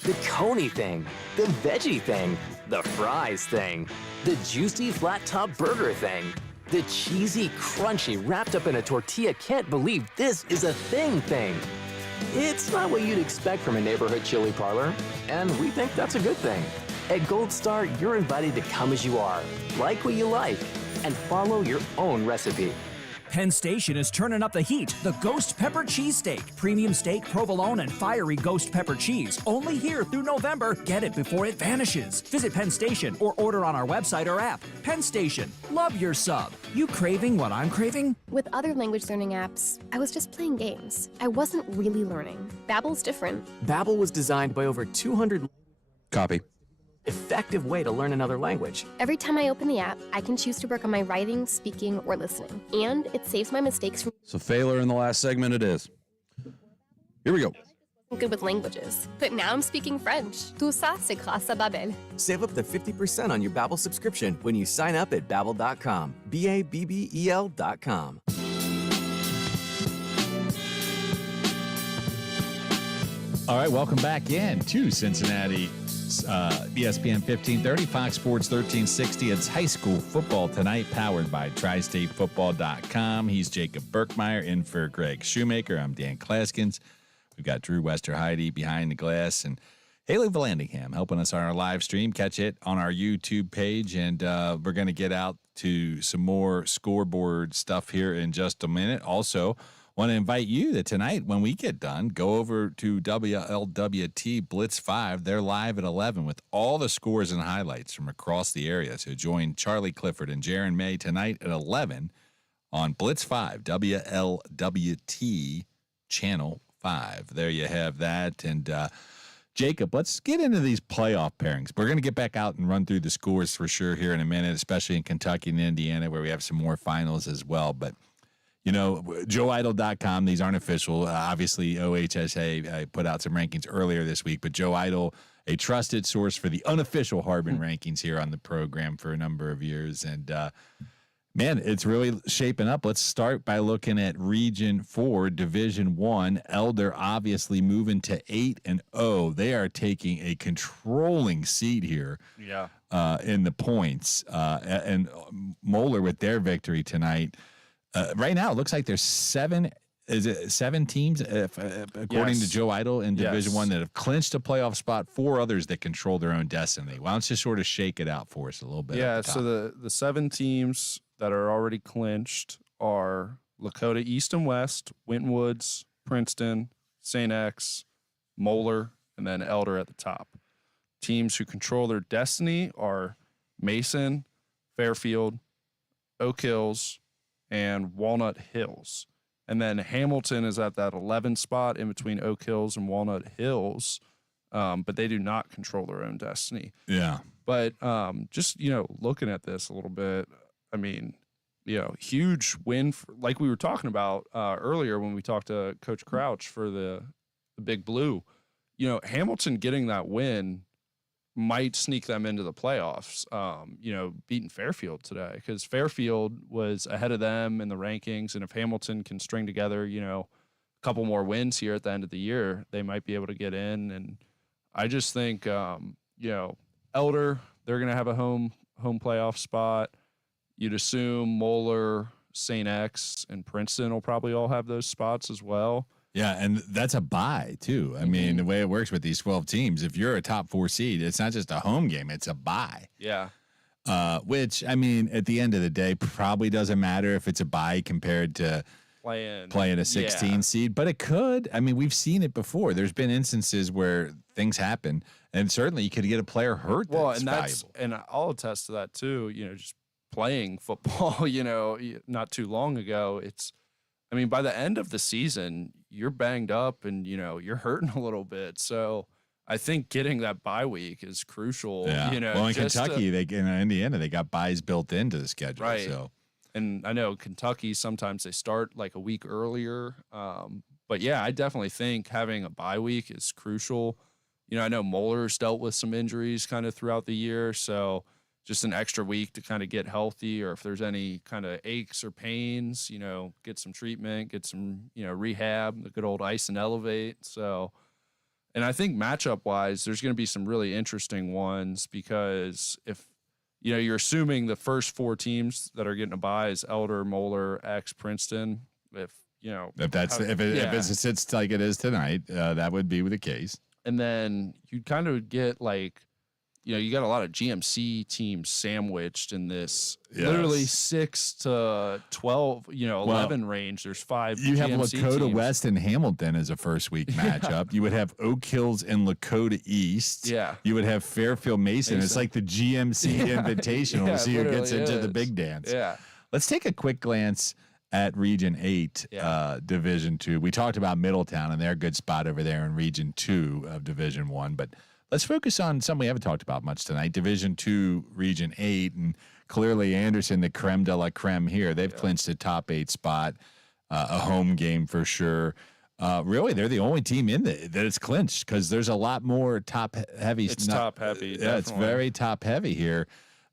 The Coney thing, the veggie thing, the fries thing, the juicy flat top burger thing, the cheesy, crunchy, wrapped up in a tortilla, can't believe this is a thing. It's not what you'd expect from a neighborhood chili parlor, and we think that's a good thing. At Gold Star, you're invited to come as you are, like what you like, and follow your own recipe. Penn Station is turning up the heat. The Ghost Pepper Cheesesteak. Premium steak, provolone, and fiery ghost pepper cheese. Only here through November. Get it before it vanishes. Visit Penn Station or order on our website or app. Penn Station. Love your sub. You craving what I'm craving? With other language learning apps, I was just playing games. I wasn't really learning. Babbel's different. Babbel was designed by over 200 Copy. effective way to learn another language. Every time I open the app, I can choose to work on my writing, speaking, or listening. And it saves my mistakes from So Failer in the last segment it is. Here we go. good with languages. But now I'm speaking French. Tout ça, c'est grâce à Babbel. Save up to 50% on your Babbel subscription when you sign up at Babbel.com. Babbel.com. All right, welcome back in to Cincinnati. ESPN 1530, Fox Sports 1360. It's high school football tonight, powered by TriStateFootball.com. He's Jacob Burkmeyer, in for Greg Shoemaker. I'm Dan Claskins. We've got Drew Westerheide behind the glass, and Haley Vallandigham helping us on our live stream. Catch it on our YouTube page, and we're going to get out to some more scoreboard stuff here in just a minute. Also, want to invite you that tonight, when we get done, go over to WLWT Blitz 5. They're live at 11 with all the scores and highlights from across the area. So join Charlie Clifford and Jaron May tonight at 11 on Blitz 5, WLWT Channel 5. There you have that. And Jacob, let's get into these playoff pairings. We're going to get back out and run through the scores for sure here in a minute, especially in Kentucky and Indiana, where we have some more finals as well. But you know, JoeIdle.com, these aren't official. Obviously, OHSA put out some rankings earlier this week, but Joe Idle, a trusted source for the unofficial Harbin rankings here on the program for a number of years. And, man, it's really shaping up. Let's start by looking at Region 4, Division 1. Elder obviously moving to 8-0. They are taking a controlling seat here in the points. And Moeller with their victory tonight. Right now, it looks like they're 7 is it 7 teams, according to Joe Idle in Division I, that have clinched a playoff spot, 4 others that control their own destiny. Why don't you sort of shake it out for us a little bit? Yeah, so the 7 teams that are already clinched are Lakota East and West, Winton Woods, Princeton, St. X, Moeller, and then Elder at the top. Teams who control their destiny are Mason, Fairfield, Oak Hills, and Walnut Hills. And then Hamilton is at that 11 spot in between Oak Hills and Walnut Hills, but they do not control their own destiny. Yeah. But just, looking at this a little bit, I mean, huge win, like we were talking about earlier when we talked to Coach Crouch for the Big Blue. Hamilton getting that win might sneak them into the playoffs, beating Fairfield today, because Fairfield was ahead of them in the rankings. And if Hamilton can string together, a couple more wins here at the end of the year, they might be able to get in. And I just think, Elder, they're going to have a home playoff spot. You'd assume Moeller, St. X, and Princeton will probably all have those spots as well. Yeah, and that's a bye, too. I mean, the way it works with these 12 teams, if you're a top 4 seed, it's not just a home game, it's a bye. Yeah. Which, I mean, at the end of the day, probably doesn't matter if it's a bye compared to playing a 16 seed, but it could. I mean, we've seen it before. There's been instances where things happen, and certainly you could get a player hurt. And I'll attest to that, too, just playing football, not too long ago. By the end of the season, you're banged up and, you're hurting a little bit. So I think getting that bye week is crucial. Yeah. Well, in Kentucky, in Indiana, they got byes built into the schedule. Right. So. And I know Kentucky, sometimes they start like a week earlier. But, yeah, I definitely think having a bye week is crucial. I know Moeller's dealt with some injuries kind of throughout the year. So just an extra week to kind of get healthy, or if there's any kind of aches or pains, get some treatment, get some, rehab, the good old ice and elevate. So, and I think matchup wise, there's going to be some really interesting ones, because if, you're assuming the first 4 teams that are getting a bye is Elder, Moeller, X, Princeton. If it sits like it is tonight, that would be the case. And then you'd kind of get like, you got a lot of GMC teams sandwiched in this literally 6 to 12, 11 range. There's 5. You have GMC Lakota teams. West and Hamilton as a first week matchup. You would have Oak Hills and Lakota East. Yeah. You would have Fairfield Mason. It's like the GMC Invitational to see who gets into the big dance. Yeah. Let's take a quick glance at Region 8, Division 2. We talked about Middletown and their good spot over there in Region 2 of Division 1, but let's focus on something we haven't talked about much tonight, Division 2, Region 8, and clearly Anderson, the creme de la creme here. They've clinched a top 8 spot, a home game for sure. Really, they're the only team in that it's clinched, because there's a lot more top-heavy. It's top-heavy, Yeah, it's very top-heavy here,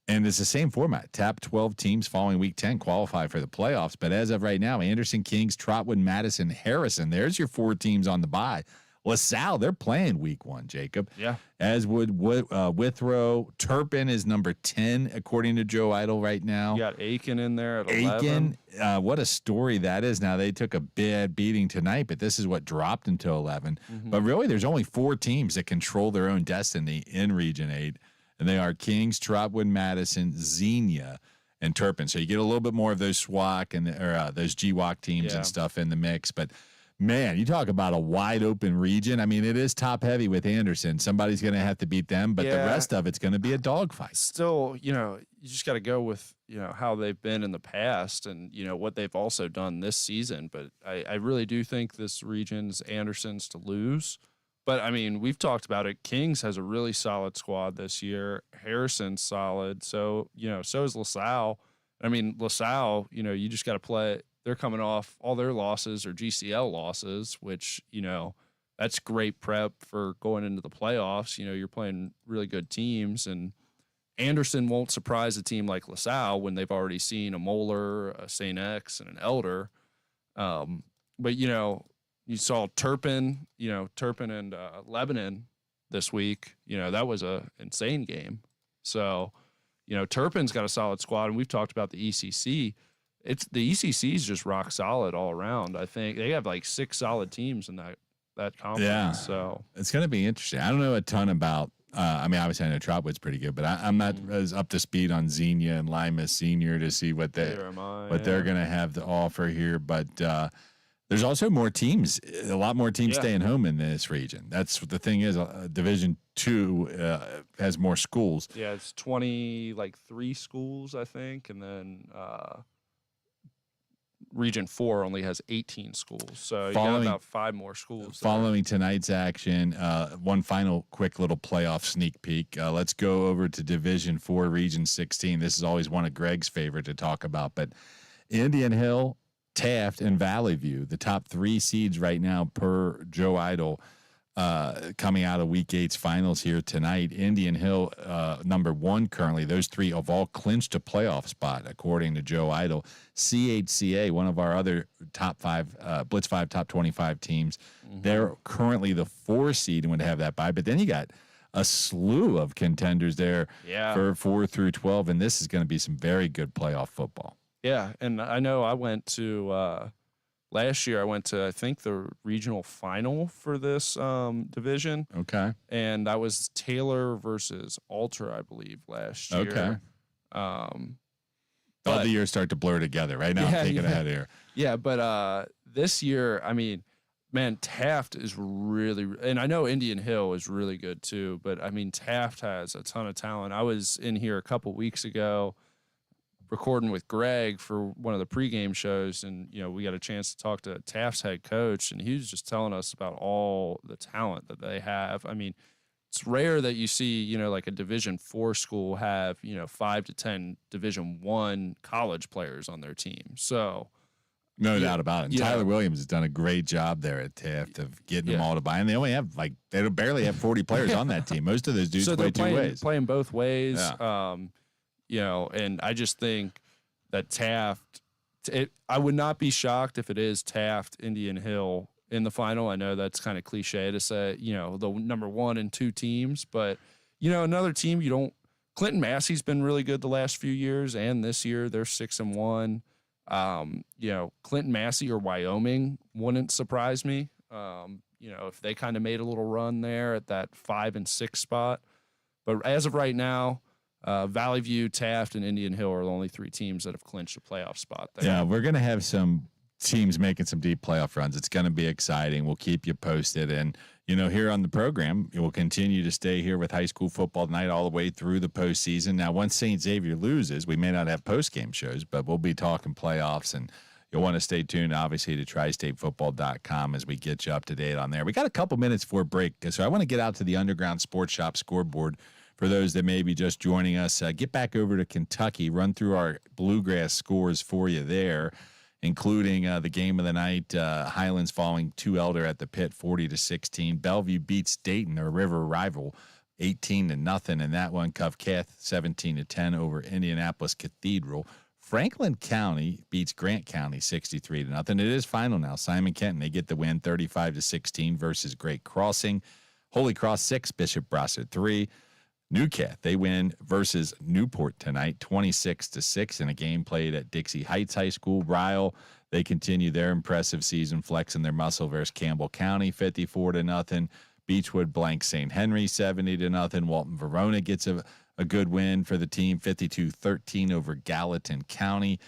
and it's the same format. Top 12 teams following Week 10 qualify for the playoffs, but as of right now, Anderson, Kings, Trotwood, Madison, Harrison, there's your 4 teams on the bye. LaSalle, they're playing Week 1, Jacob. Yeah. As would Withrow. Turpin is number 10, according to Joe Idle right now. You got Aiken in there at 11. Aiken, what a story that is. Now, they took a bad beating tonight, but this is what dropped into 11. But really, there's only 4 teams that control their own destiny in Region 8, and they are Kings, Trotwood, Madison, Xenia, and Turpin. So you get a little bit more of those SWAC and those GWAC teams and stuff in the mix, but man, you talk about a wide open region. I mean, it is top heavy with Anderson. Somebody's going to have to beat them, but the rest of it's going to be a dogfight. Still, you just got to go with, how they've been in the past and, what they've also done this season. But I really do think this region's Anderson's to lose. But, I mean, we've talked about it. Kings has a really solid squad this year. Harrison's solid. So, so is LaSalle. I mean, LaSalle, you just got to play. They're coming off all their losses or GCL losses, which, that's great prep for going into the playoffs. You're playing really good teams, and Anderson won't surprise a team like LaSalle when they've already seen a Moeller, a St. X, and an Elder. But, you saw Turpin and Lebanon this week. That was a insane game. So, Turpin's got a solid squad, and we've talked about the ECC. it's the ECC is just rock solid all around. I think they have like 6 solid teams in that conference. Yeah. So it's going to be interesting. I don't know a ton about. I mean, obviously I know Trotwood's pretty good, but I'm not as up to speed on Xenia and Lima Senior to see what they're going to have to offer here. But there's also more teams, a lot more teams staying home in this region. That's what the thing is. Division II has more schools. Yeah, it's 23 schools, I think, and then Region 4 only has 18 schools, so you got about 5 more schools. Following tonight's action, one final quick little playoff sneak peek. Let's go over to Division 4, Region 16. This is always one of Greg's favorite to talk about, but Indian Hill, Taft, and Valley View, the top 3 seeds right now per Joe Idle, coming out of Week 8's finals here tonight. Indian Hill, number 1 currently. Those 3 have all clinched a playoff spot, according to Joe Idle. CHCA, one of our other top 5, Blitz 5 top 25 teams, they're currently the 4 seed and would have that bye. But then you got a slew of contenders there for 4 through 12, and this is going to be some very good playoff football. Yeah, and I know I went to last year. I went to, I think, the regional final for this division. Okay, and that was Taylor versus Alter, I believe, last year. Okay. All the years start to blur together. Right now, I'm taking ahead here. Yeah, but this year, I mean, man, Taft is really, and I know Indian Hill is really good too, but I mean, Taft has a ton of talent. I was in here a couple weeks ago recording with Greg for one of the pregame shows, and we got a chance to talk to Taft's head coach, and he was just telling us about all the talent that they have. I mean, it's rare that you see, like a Division 4 school have, 5 to 10 Division 1 college players on their team. So no doubt about it. And Tyler Williams has done a great job there at Taft of getting them all to buy. And they only have they barely have 40 players on that team. Most of those dudes play 2 ways. Playing both ways. Yeah. And I just think that Taft, I would not be shocked if it is Taft, Indian Hill in the final. I know that's kind of cliche to say, the number 1 and 2 teams, but another team Clinton Massey's been really good the last few years, and this year they're 6-1. Clinton Massey or Wyoming wouldn't surprise me. If they kind of made a little run there at that 5 and 6 spot, but as of right now, Valley View, Taft, and Indian Hill are the only 3 teams that have clinched a playoff spot there. Yeah, we're going to have some teams making some deep playoff runs. It's going to be exciting. We'll keep you posted. And, here on the program, we'll continue to stay here with high school football tonight all the way through the postseason. Now, once St. Xavier loses, we may not have post-game shows, but we'll be talking playoffs. And you'll want to stay tuned, obviously, to tristatefootball.com as we get you up to date on there. We got a couple minutes for a break, so I want to get out to the Underground Sports Shop scoreboard. For those that may be just joining us, get back over to Kentucky, run through our Bluegrass scores for you there, including the game of the night, Highlands falling to Elder at the Pit 40-16. Bellevue beats Dayton, their river rival, 18-0 in that one. Covcath 17-10 over Indianapolis Cathedral. Franklin County beats Grant County 63-0. It is final now. Simon Kenton, they get the win 35-16 versus Great Crossing. Holy Cross 6, Bishop Brossard 3. Newcath, they win versus Newport tonight, 26-6 in a game played at Dixie Heights High School. Ryle, they continue their impressive season, flexing their muscle versus Campbell County, 54-0. Beechwood blanks St. Henry, 70-0. Walton Verona gets a good win for the team, 52-13 over Gallatin County.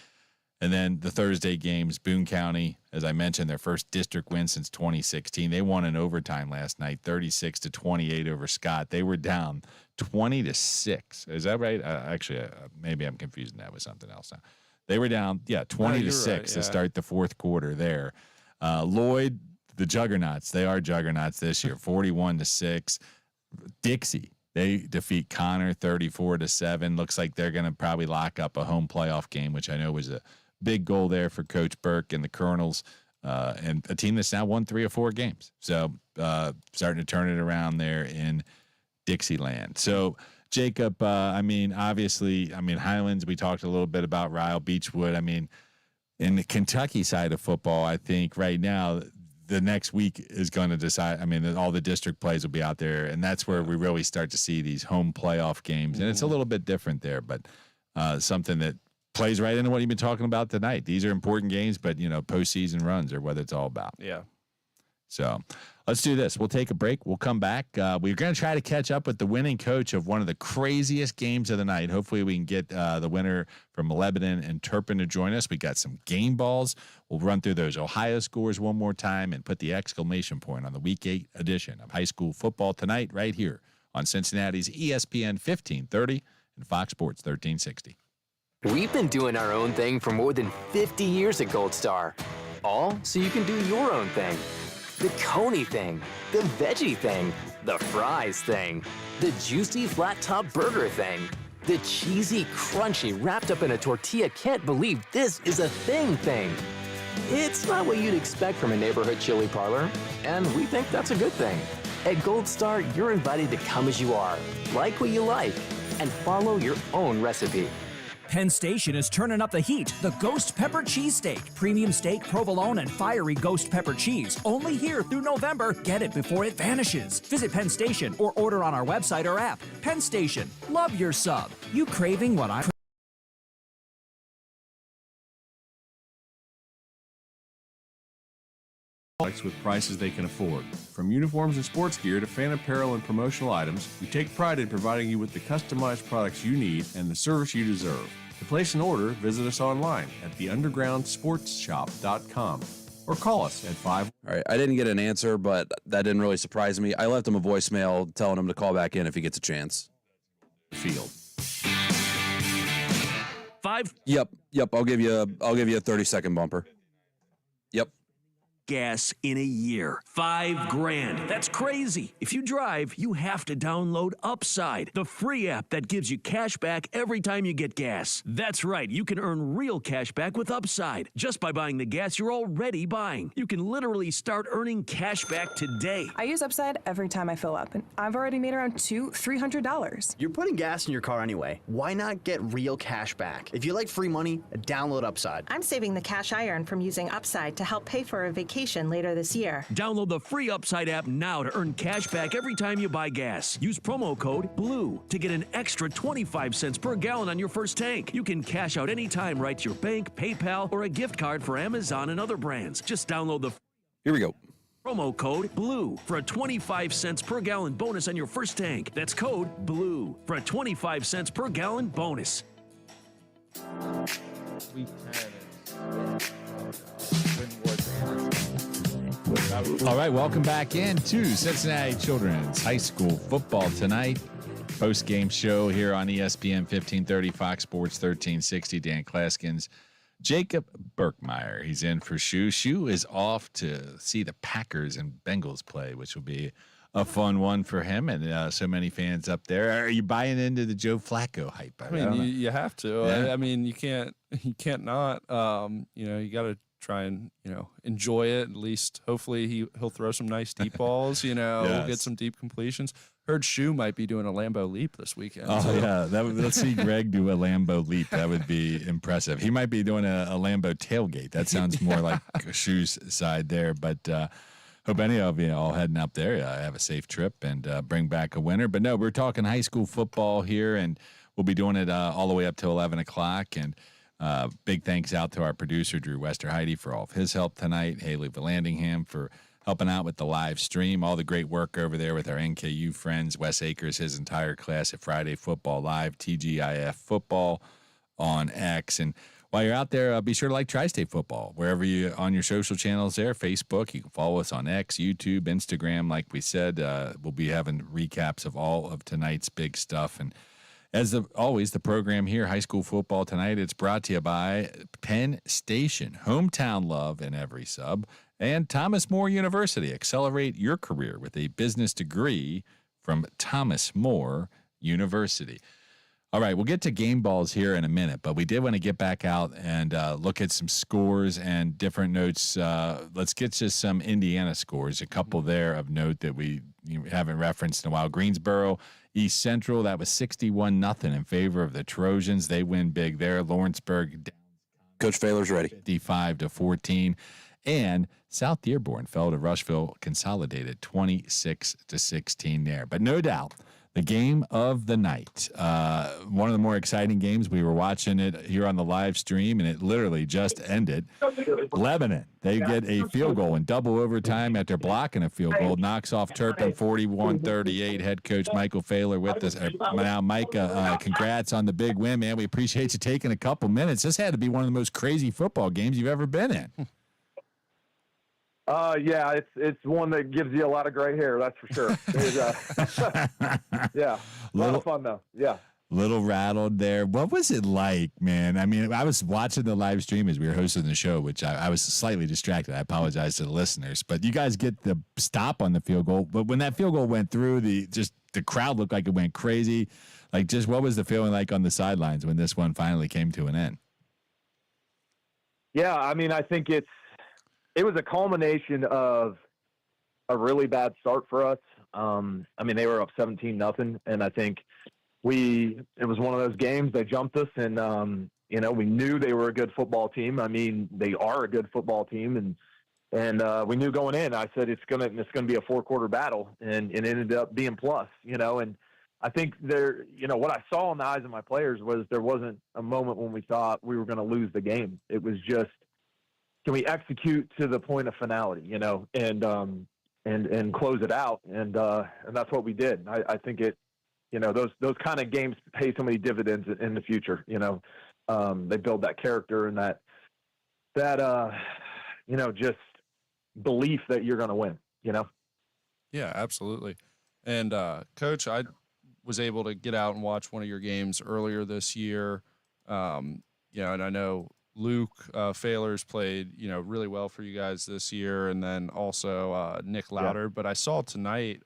And then the Thursday games, Boone County, as I mentioned, their first district win since 2016. They won in overtime last night, 36-28 over Scott. They were down 20-6. Is that right? Actually, maybe I'm confusing that with something else now. They were down, 20-6 to start the fourth quarter there. Lloyd, the Juggernauts, they are Juggernauts this year, 41-6. Dixie, they defeat Connor 34-7. Looks like they're going to probably lock up a home playoff game, which I know was a big goal there for Coach Burke and the Colonels, and a team that's now won 3 or 4 games. So starting to turn it around there in Dixieland. So, Jacob, obviously, Highlands, we talked a little bit about Ryle, Beechwood. In the Kentucky side of football, I think right now the next week is going to decide. All the district plays will be out there, and that's where we really start to see these home playoff games. And it's a little bit different there, but something that plays right into what you've been talking about tonight. These are important games, but, postseason runs are what it's all about. Yeah. So let's do this. We'll take a break. We'll come back. We're going to try to catch up with the winning coach of one of the craziest games of the night. Hopefully we can get the winner from Lebanon and Turpin to join us. We got some game balls. We'll run through those Ohio scores one more time and put the exclamation point on the Week 8 edition of High School Football Tonight right here on Cincinnati's ESPN 1530 and Fox Sports 1360. We've been doing our own thing for more than 50 years at Gold Star. All so you can do your own thing. The Coney thing, the veggie thing, the fries thing, the juicy flat top burger thing, the cheesy crunchy wrapped up in a tortilla can't believe this is a thing. It's not what you'd expect from a neighborhood chili parlor, and we think that's a good thing. At Gold Star, you're invited to come as you are, like what you like, and follow your own recipe. Penn Station is turning up the heat. The Ghost Pepper Cheesesteak. Premium steak, provolone, and fiery ghost pepper cheese. Only here through November. Get it before it vanishes. Visit Penn Station or order on our website or app. Penn Station. Love your sub. You craving what I... With prices they can afford. From uniforms and sports gear to fan apparel and promotional items, we take pride in providing you with the customized products you need and the service you deserve. To place an order, visit us online at theundergroundsportsshop.com or call us at 5. All right, I didn't get an answer, but that didn't really surprise me. I left him a voicemail telling him to call back in if he gets a chance. Field. 5. Yep. I'll give you a 30-second bumper. Yep. Gas in a year. $5,000. That's crazy. If you drive, you have to download Upside, the free app that gives you cash back every time you get gas. That's right. You can earn real cash back with Upside just by buying the gas you're already buying. You can literally start earning cash back today. I use Upside every time I fill up, and I've already made around $200-$300. You're putting gas in your car anyway. Why not get real cash back? If you like free money, download Upside. I'm saving the cash I earn from using Upside to help pay for a vacation later this year. Download the free Upside app now to earn cash back every time you buy gas. Use promo code BLUE to get an extra 25 cents per gallon on your first tank. You can cash out anytime right to your bank, PayPal, or a gift card for Amazon and other brands. Just download the Here we go. Promo code BLUE for a 25 cents per gallon bonus on your first tank. That's code BLUE for a 25 cents per gallon bonus. All right, welcome back in to Cincinnati Children's High School Football Tonight. Post-game show here on ESPN 1530, Fox Sports 1360. Dan Klaskins, Jacob Burkmeyer. He's in for Shu. Shu is off to see the Packers and Bengals play, which will be a fun one for him and so many fans up there. Are you buying into the Joe Flacco hype? I mean, you have to. Yeah. I mean, you can't not. You got to try and enjoy it. At least, hopefully, he'll throw some nice deep balls. Yes. Get some deep completions. Heard Shu might be doing a Lambeau leap this weekend. Oh, so. yeah. Let's see Greg do a Lambeau leap. That would be impressive. He might be doing a Lambeau tailgate. That sounds more like Shu's side there. But hope any of you all heading up there have a safe trip and bring back a winner. But no, we're talking high school football here, and we'll be doing it all the way up to 11 o'clock. And big thanks out to our producer, Drew Westerheide, for all of his help tonight. Haley Vallandingham for helping out with the live stream. All the great work over there with our NKU friends. Wes Akers, his entire class at Friday Football Live, TGIF Football on X. And while you're out there, be sure to like Tri-State Football, wherever you on your social channels there, Facebook. You can follow us on X, YouTube, Instagram. Like we said, we'll be having recaps of all of tonight's big stuff. And as always, the program here, High School Football Tonight, it's brought to you by Penn Station, hometown love in every sub, and Thomas More University. Accelerate your career with a business degree from Thomas More University. All right, we'll get to game balls here in a minute, but we did want to get back out and look at some scores and different notes. Let's get to some Indiana scores, a couple there of note that we haven't referenced in a while. Greensboro, East Central, that was 61-0 in favor of the Trojans. They win big there. Lawrenceburg, Coach Failer's ready. 55-14. And South Dearborn fell to Rushville, consolidated 26-16 there. But no doubt the game of the night. One of the more exciting games. We were watching it here on the live stream, and it literally just ended. Lebanon, they get a field goal in double overtime after blocking a field goal. Knocks off Turpin 41-38. Head coach Michael Failer with us. Now, Micah, congrats on the big win, man. We appreciate you taking a couple minutes. This had to be one of the most crazy football games you've ever been in. Yeah, it's one that gives you a lot of gray hair, that's for sure. Yeah, a lot of fun though. Yeah. Little rattled there. What was it like, man? I mean, I was watching the live stream as we were hosting the show, which I was slightly distracted. I apologize to the listeners, but you guys get the stop on the field goal. But when that field goal went through, the crowd looked like it went crazy. Like, just what was the feeling like on the sidelines when this one finally came to an end? Yeah, I mean, I think it was a culmination of a really bad start for us. I mean, they were up 17-0, and I think it was one of those games. They jumped us, and we knew they were a good football team. I mean, they are a good football team, and we knew going in. I said it's gonna be a 4-quarter battle, and it ended up being plus. And I think what I saw in the eyes of my players was there wasn't a moment when we thought we were going to lose the game. It was just, can we execute to the point of finality, and close it out, and that's what we did. I think those kind of games pay so many dividends in the future. They build that character and that just belief that you're going to win. Yeah, absolutely. And Coach, I was able to get out and watch one of your games earlier this year. And I know Luke Failers played, really well for you guys this year, and then also Nick Lauder. Yeah. But I saw tonight,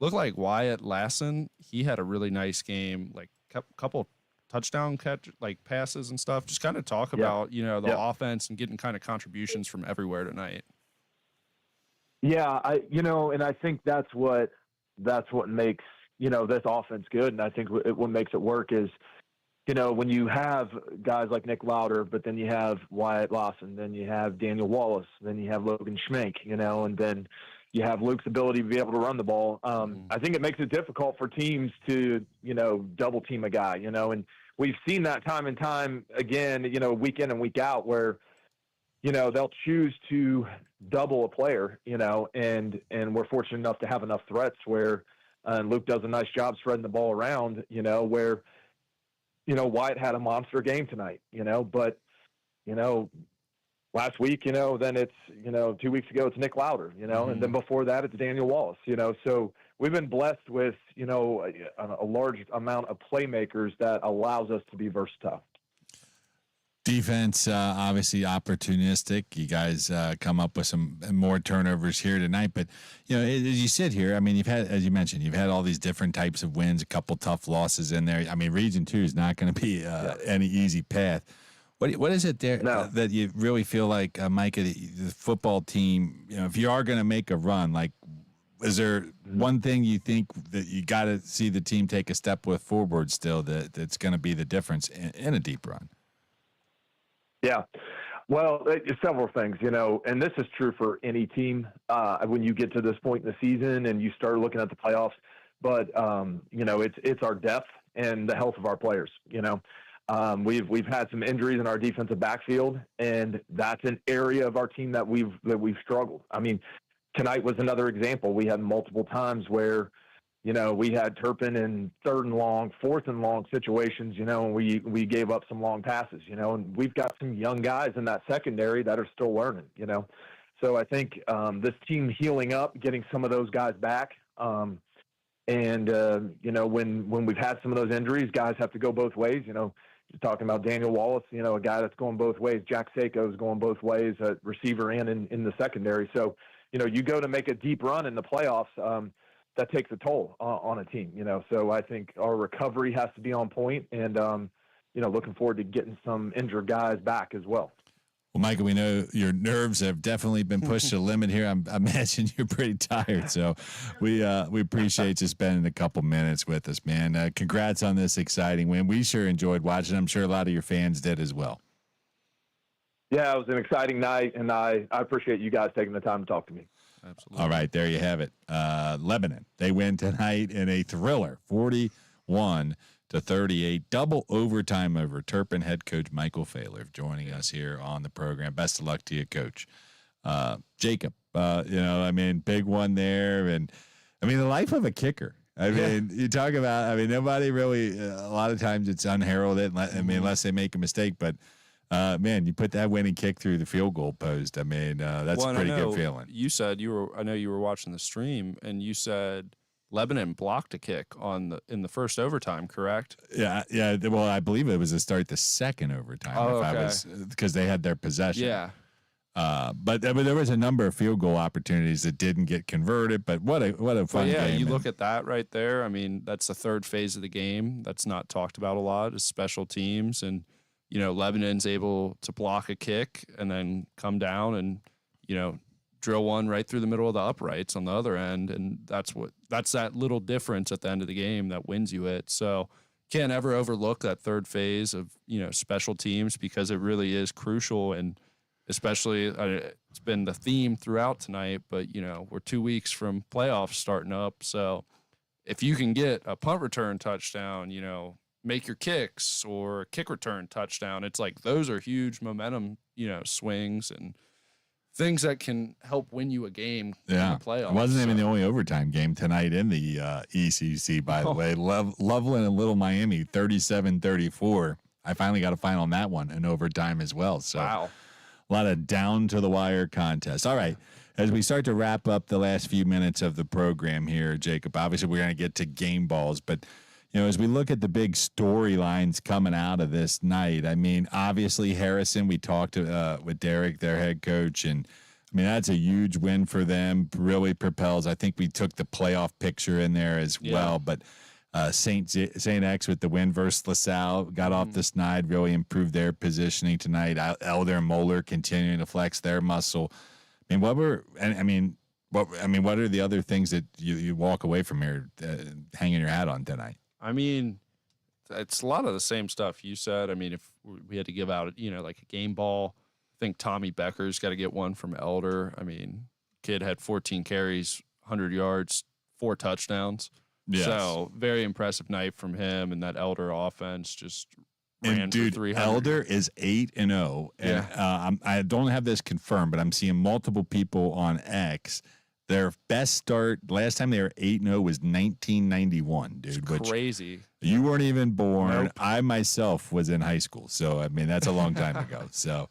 looked like Wyatt Lassen. He had a really nice game, like couple touchdown passes and stuff. Just kind of talk about the offense and getting kind of contributions from everywhere tonight. Yeah, and I think that's what makes this offense good, and I think what makes it work is, when you have guys like Nick Lauder, but then you have Wyatt Lawson, then you have Daniel Wallace, then you have Logan Schmenk, and then you have Luke's ability to be able to run the ball. I think it makes it difficult for teams to, double team a guy, and we've seen that time and time again, week in and week out where, they'll choose to double a player, and we're fortunate enough to have enough threats where Luke does a nice job spreading the ball around, where, Wyatt had a monster game tonight, but, last week, then it's, 2 weeks ago, it's Nick Lauder, and then before that, it's Daniel Wallace, so we've been blessed with, a large amount of playmakers that allows us to be versatile. Defense, obviously opportunistic. You guys come up with some more turnovers here tonight. But, as you sit here, I mean, you've had, as you mentioned, you've had all these different types of wins, a couple tough losses in there. I mean, Region 2 is not going to be any easy path. What is it there that you really feel like, Micah, the football team, if you are going to make a run, like, is there one thing you think that you got to see the team take a step forward still that's going to be the difference in a deep run? Yeah, well, several things, and this is true for any team when you get to this point in the season and you start looking at the playoffs. But it's our depth and the health of our players. We've had some injuries in our defensive backfield, and that's an area of our team that we've struggled. I mean, tonight was another example. We had multiple times where, we had Turpin in 3rd and long, 4th and long situations, and we gave up some long passes, and we've got some young guys in that secondary that are still learning, So I think this team healing up, getting some of those guys back, and when we've had some of those injuries, guys have to go both ways, You're talking about Daniel Wallace, a guy that's going both ways. Jack Seiko is going both ways, at receiver and in the secondary. So, you go to make a deep run in the playoffs, that takes a toll on a team, So I think our recovery has to be on point, and, looking forward to getting some injured guys back as well. Well, Michael, we know your nerves have definitely been pushed to the limit here. I imagine you're pretty tired, so we appreciate you spending a couple minutes with us, man. Congrats on this exciting win. We sure enjoyed watching. I'm sure a lot of your fans did as well. Yeah, it was an exciting night, and I appreciate you guys taking the time to talk to me. Absolutely. All right, there you have it. Lebanon, they win tonight in a thriller, 41-38, double overtime over Turpin. Head coach Michael Failer joining us here on the program. Best of luck to you, Coach. Jacob, big one there. And, the life of a kicker. You talk about, nobody really, a lot of times it's unheralded, unless they make a mistake. But, you put that winning kick through the field goal post. That's a pretty good feeling. You said I know you were watching the stream, and you said Lebanon blocked a kick in the first overtime, correct? Yeah. Well, I believe it was to start the second overtime. Because they had their possession. Yeah. But there was a number of field goal opportunities that didn't get converted. But what a fun game! Yeah, you look at that right there. That's the third phase of the game. That's not talked about a lot. Is special teams, and Lebanon's able to block a kick and then come down and drill one right through the middle of the uprights on the other end, and that's that little difference at the end of the game that wins you it. So can't ever overlook that third phase of special teams, because it really is crucial. And especially it's been the theme throughout tonight, but we're 2 weeks from playoffs starting up. So if you can get a punt return touchdown, make your kicks, or kick return touchdown, it's like those are huge momentum, swings and things that can help win you a game in the playoffs. It wasn't even the only overtime game tonight in the ECC, by the way. Loveland and Little Miami, 37-34. I finally got a final on that one in overtime as well. So wow. A lot of down-to-the-wire contests. All right, as we start to wrap up the last few minutes of the program here, Jacob, obviously we're going to get to game balls, but as we look at the big storylines coming out of this night, obviously Harrison, we talked with Derek, their head coach, and that's a huge win for them, really propels. I think we took the playoff picture in there as well, but St. X with the win versus LaSalle got off the snide, really improved their positioning tonight. Elder and Moeller continuing to flex their muscle. What are the other things that you walk away from here hanging your hat on tonight? It's a lot of the same stuff you said. If we had to give out, like a game ball, I think Tommy Becker's got to get one from Elder. Kid had 14 carries, 100 yards, 4 touchdowns. Yes. So very impressive night from him, and that Elder offense just ran for 300. Elder is 8-0, and I don't have this confirmed, but I'm seeing multiple people on X. Their best start last time they were 8-0 was 1991, dude. It's crazy. You weren't even born. Nope. I myself was in high school, so that's a long time ago. So.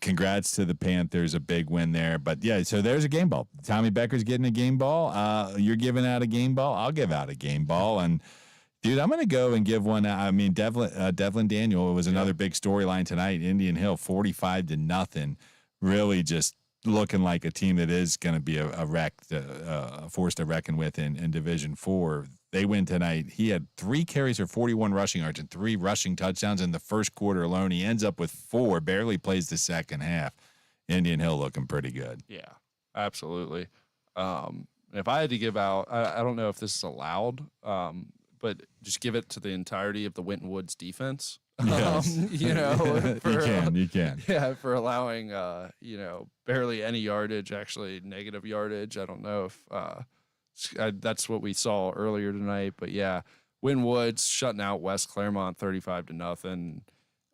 Congrats to the Panthers, a big win there. But yeah, so there's a game ball. Tommy Becker's getting a game ball. You're giving out a game ball. I'll give out a game ball. And dude, I'm gonna go and give one out. Devlin Daniel was another big storyline tonight. Indian Hill 45-0. Really just looking like a team that is going to be a force to reckon with in Division 4. They win tonight. He had 3 carries for 41 rushing yards and 3 rushing touchdowns in the first quarter alone. He ends up with 4, barely plays the second half. Indian Hill looking pretty good. Yeah, absolutely. If I had to give out, I don't know if this is allowed, but just give it to the entirety of the Winton Woods defense. Yes. You can. Yeah, for allowing, barely any yardage, actually negative yardage. I don't know if that's what we saw earlier tonight, but yeah, Winton Woods shutting out West Claremont 35-0.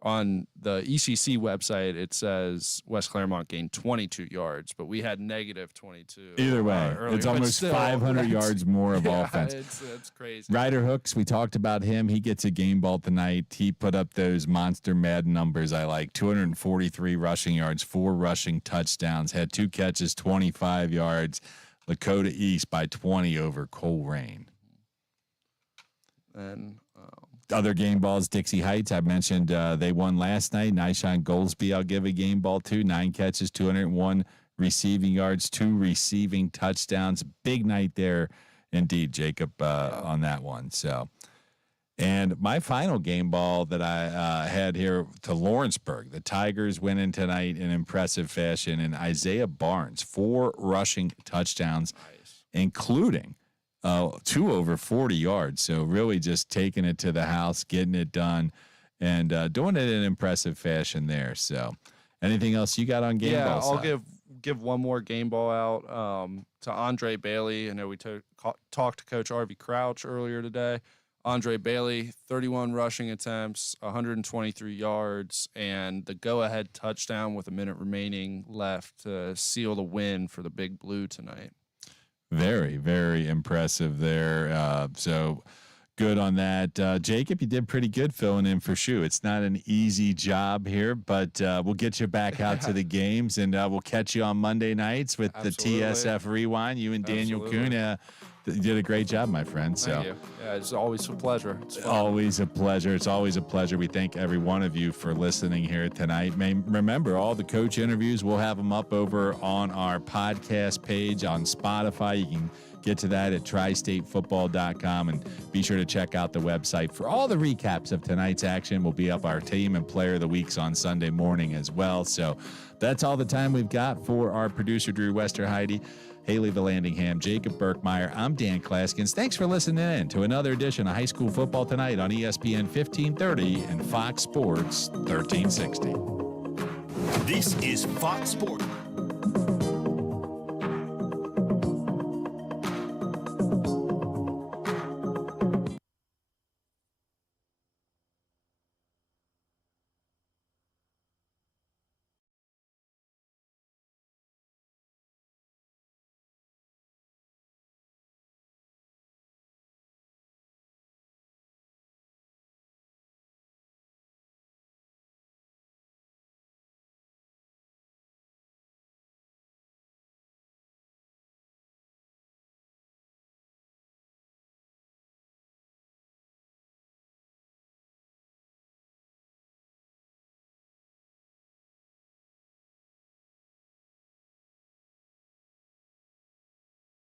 On the ECC website, it says West Claremont gained 22 yards, but we had negative 22. Either way, earlier. it's almost 500 yards more of offense. It's crazy. Ryder Hooks, we talked about him. He gets a game ball tonight. He put up those monster Madden numbers I like. 243 rushing yards, 4 rushing touchdowns, had 2 catches, 25 yards. Lakota East by 20 over Coleraine. And other game balls, Dixie Heights, I mentioned they won last night. Nishon Goldsby, I'll give a game ball to. 9 catches, 201 receiving yards, 2 receiving touchdowns. Big night there indeed, Jacob, on that one. So, and my final game ball that I had here to Lawrenceburg. The Tigers winning tonight in impressive fashion. And Isaiah Barnes, 4 rushing touchdowns, including 2 over 40 yards. So really just taking it to the house, getting it done, and doing it in impressive fashion there. So anything else you got on game balls? I'll give give one more game ball out to Andre Bailey. I know we talked to Coach Harvey Crouch earlier today. Andre Bailey, 31 rushing attempts, 123 yards, and the go-ahead touchdown with a minute remaining left to seal the win for the Big Blue tonight. Very, very impressive there. So good on that. Jacob, you did pretty good filling in for Shu. It's not an easy job here, but we'll get you back out to the games, and we'll catch you on Monday nights with Absolutely. the TSF Rewind. You and Daniel Kuhn, you did a great job, my friend. So. Thank you. Yeah, it's always a pleasure. It's fun. Always a pleasure. It's always a pleasure. We thank every one of you for listening here tonight. Remember, all the coach interviews, we'll have them up over on our podcast page on Spotify. You can get to that at tristatefootball.com, and be sure to check out the website for all the recaps of tonight's action. We'll be up our team and player of the weeks on Sunday morning as well. So that's all the time we've got for our producer, Drew Westerheide, Haley Vallandingham, Jacob Burkmeyer. I'm Dan Klaskins. Thanks for listening in to another edition of High School Football Tonight on ESPN 1530 and Fox Sports 1360. This is Fox Sports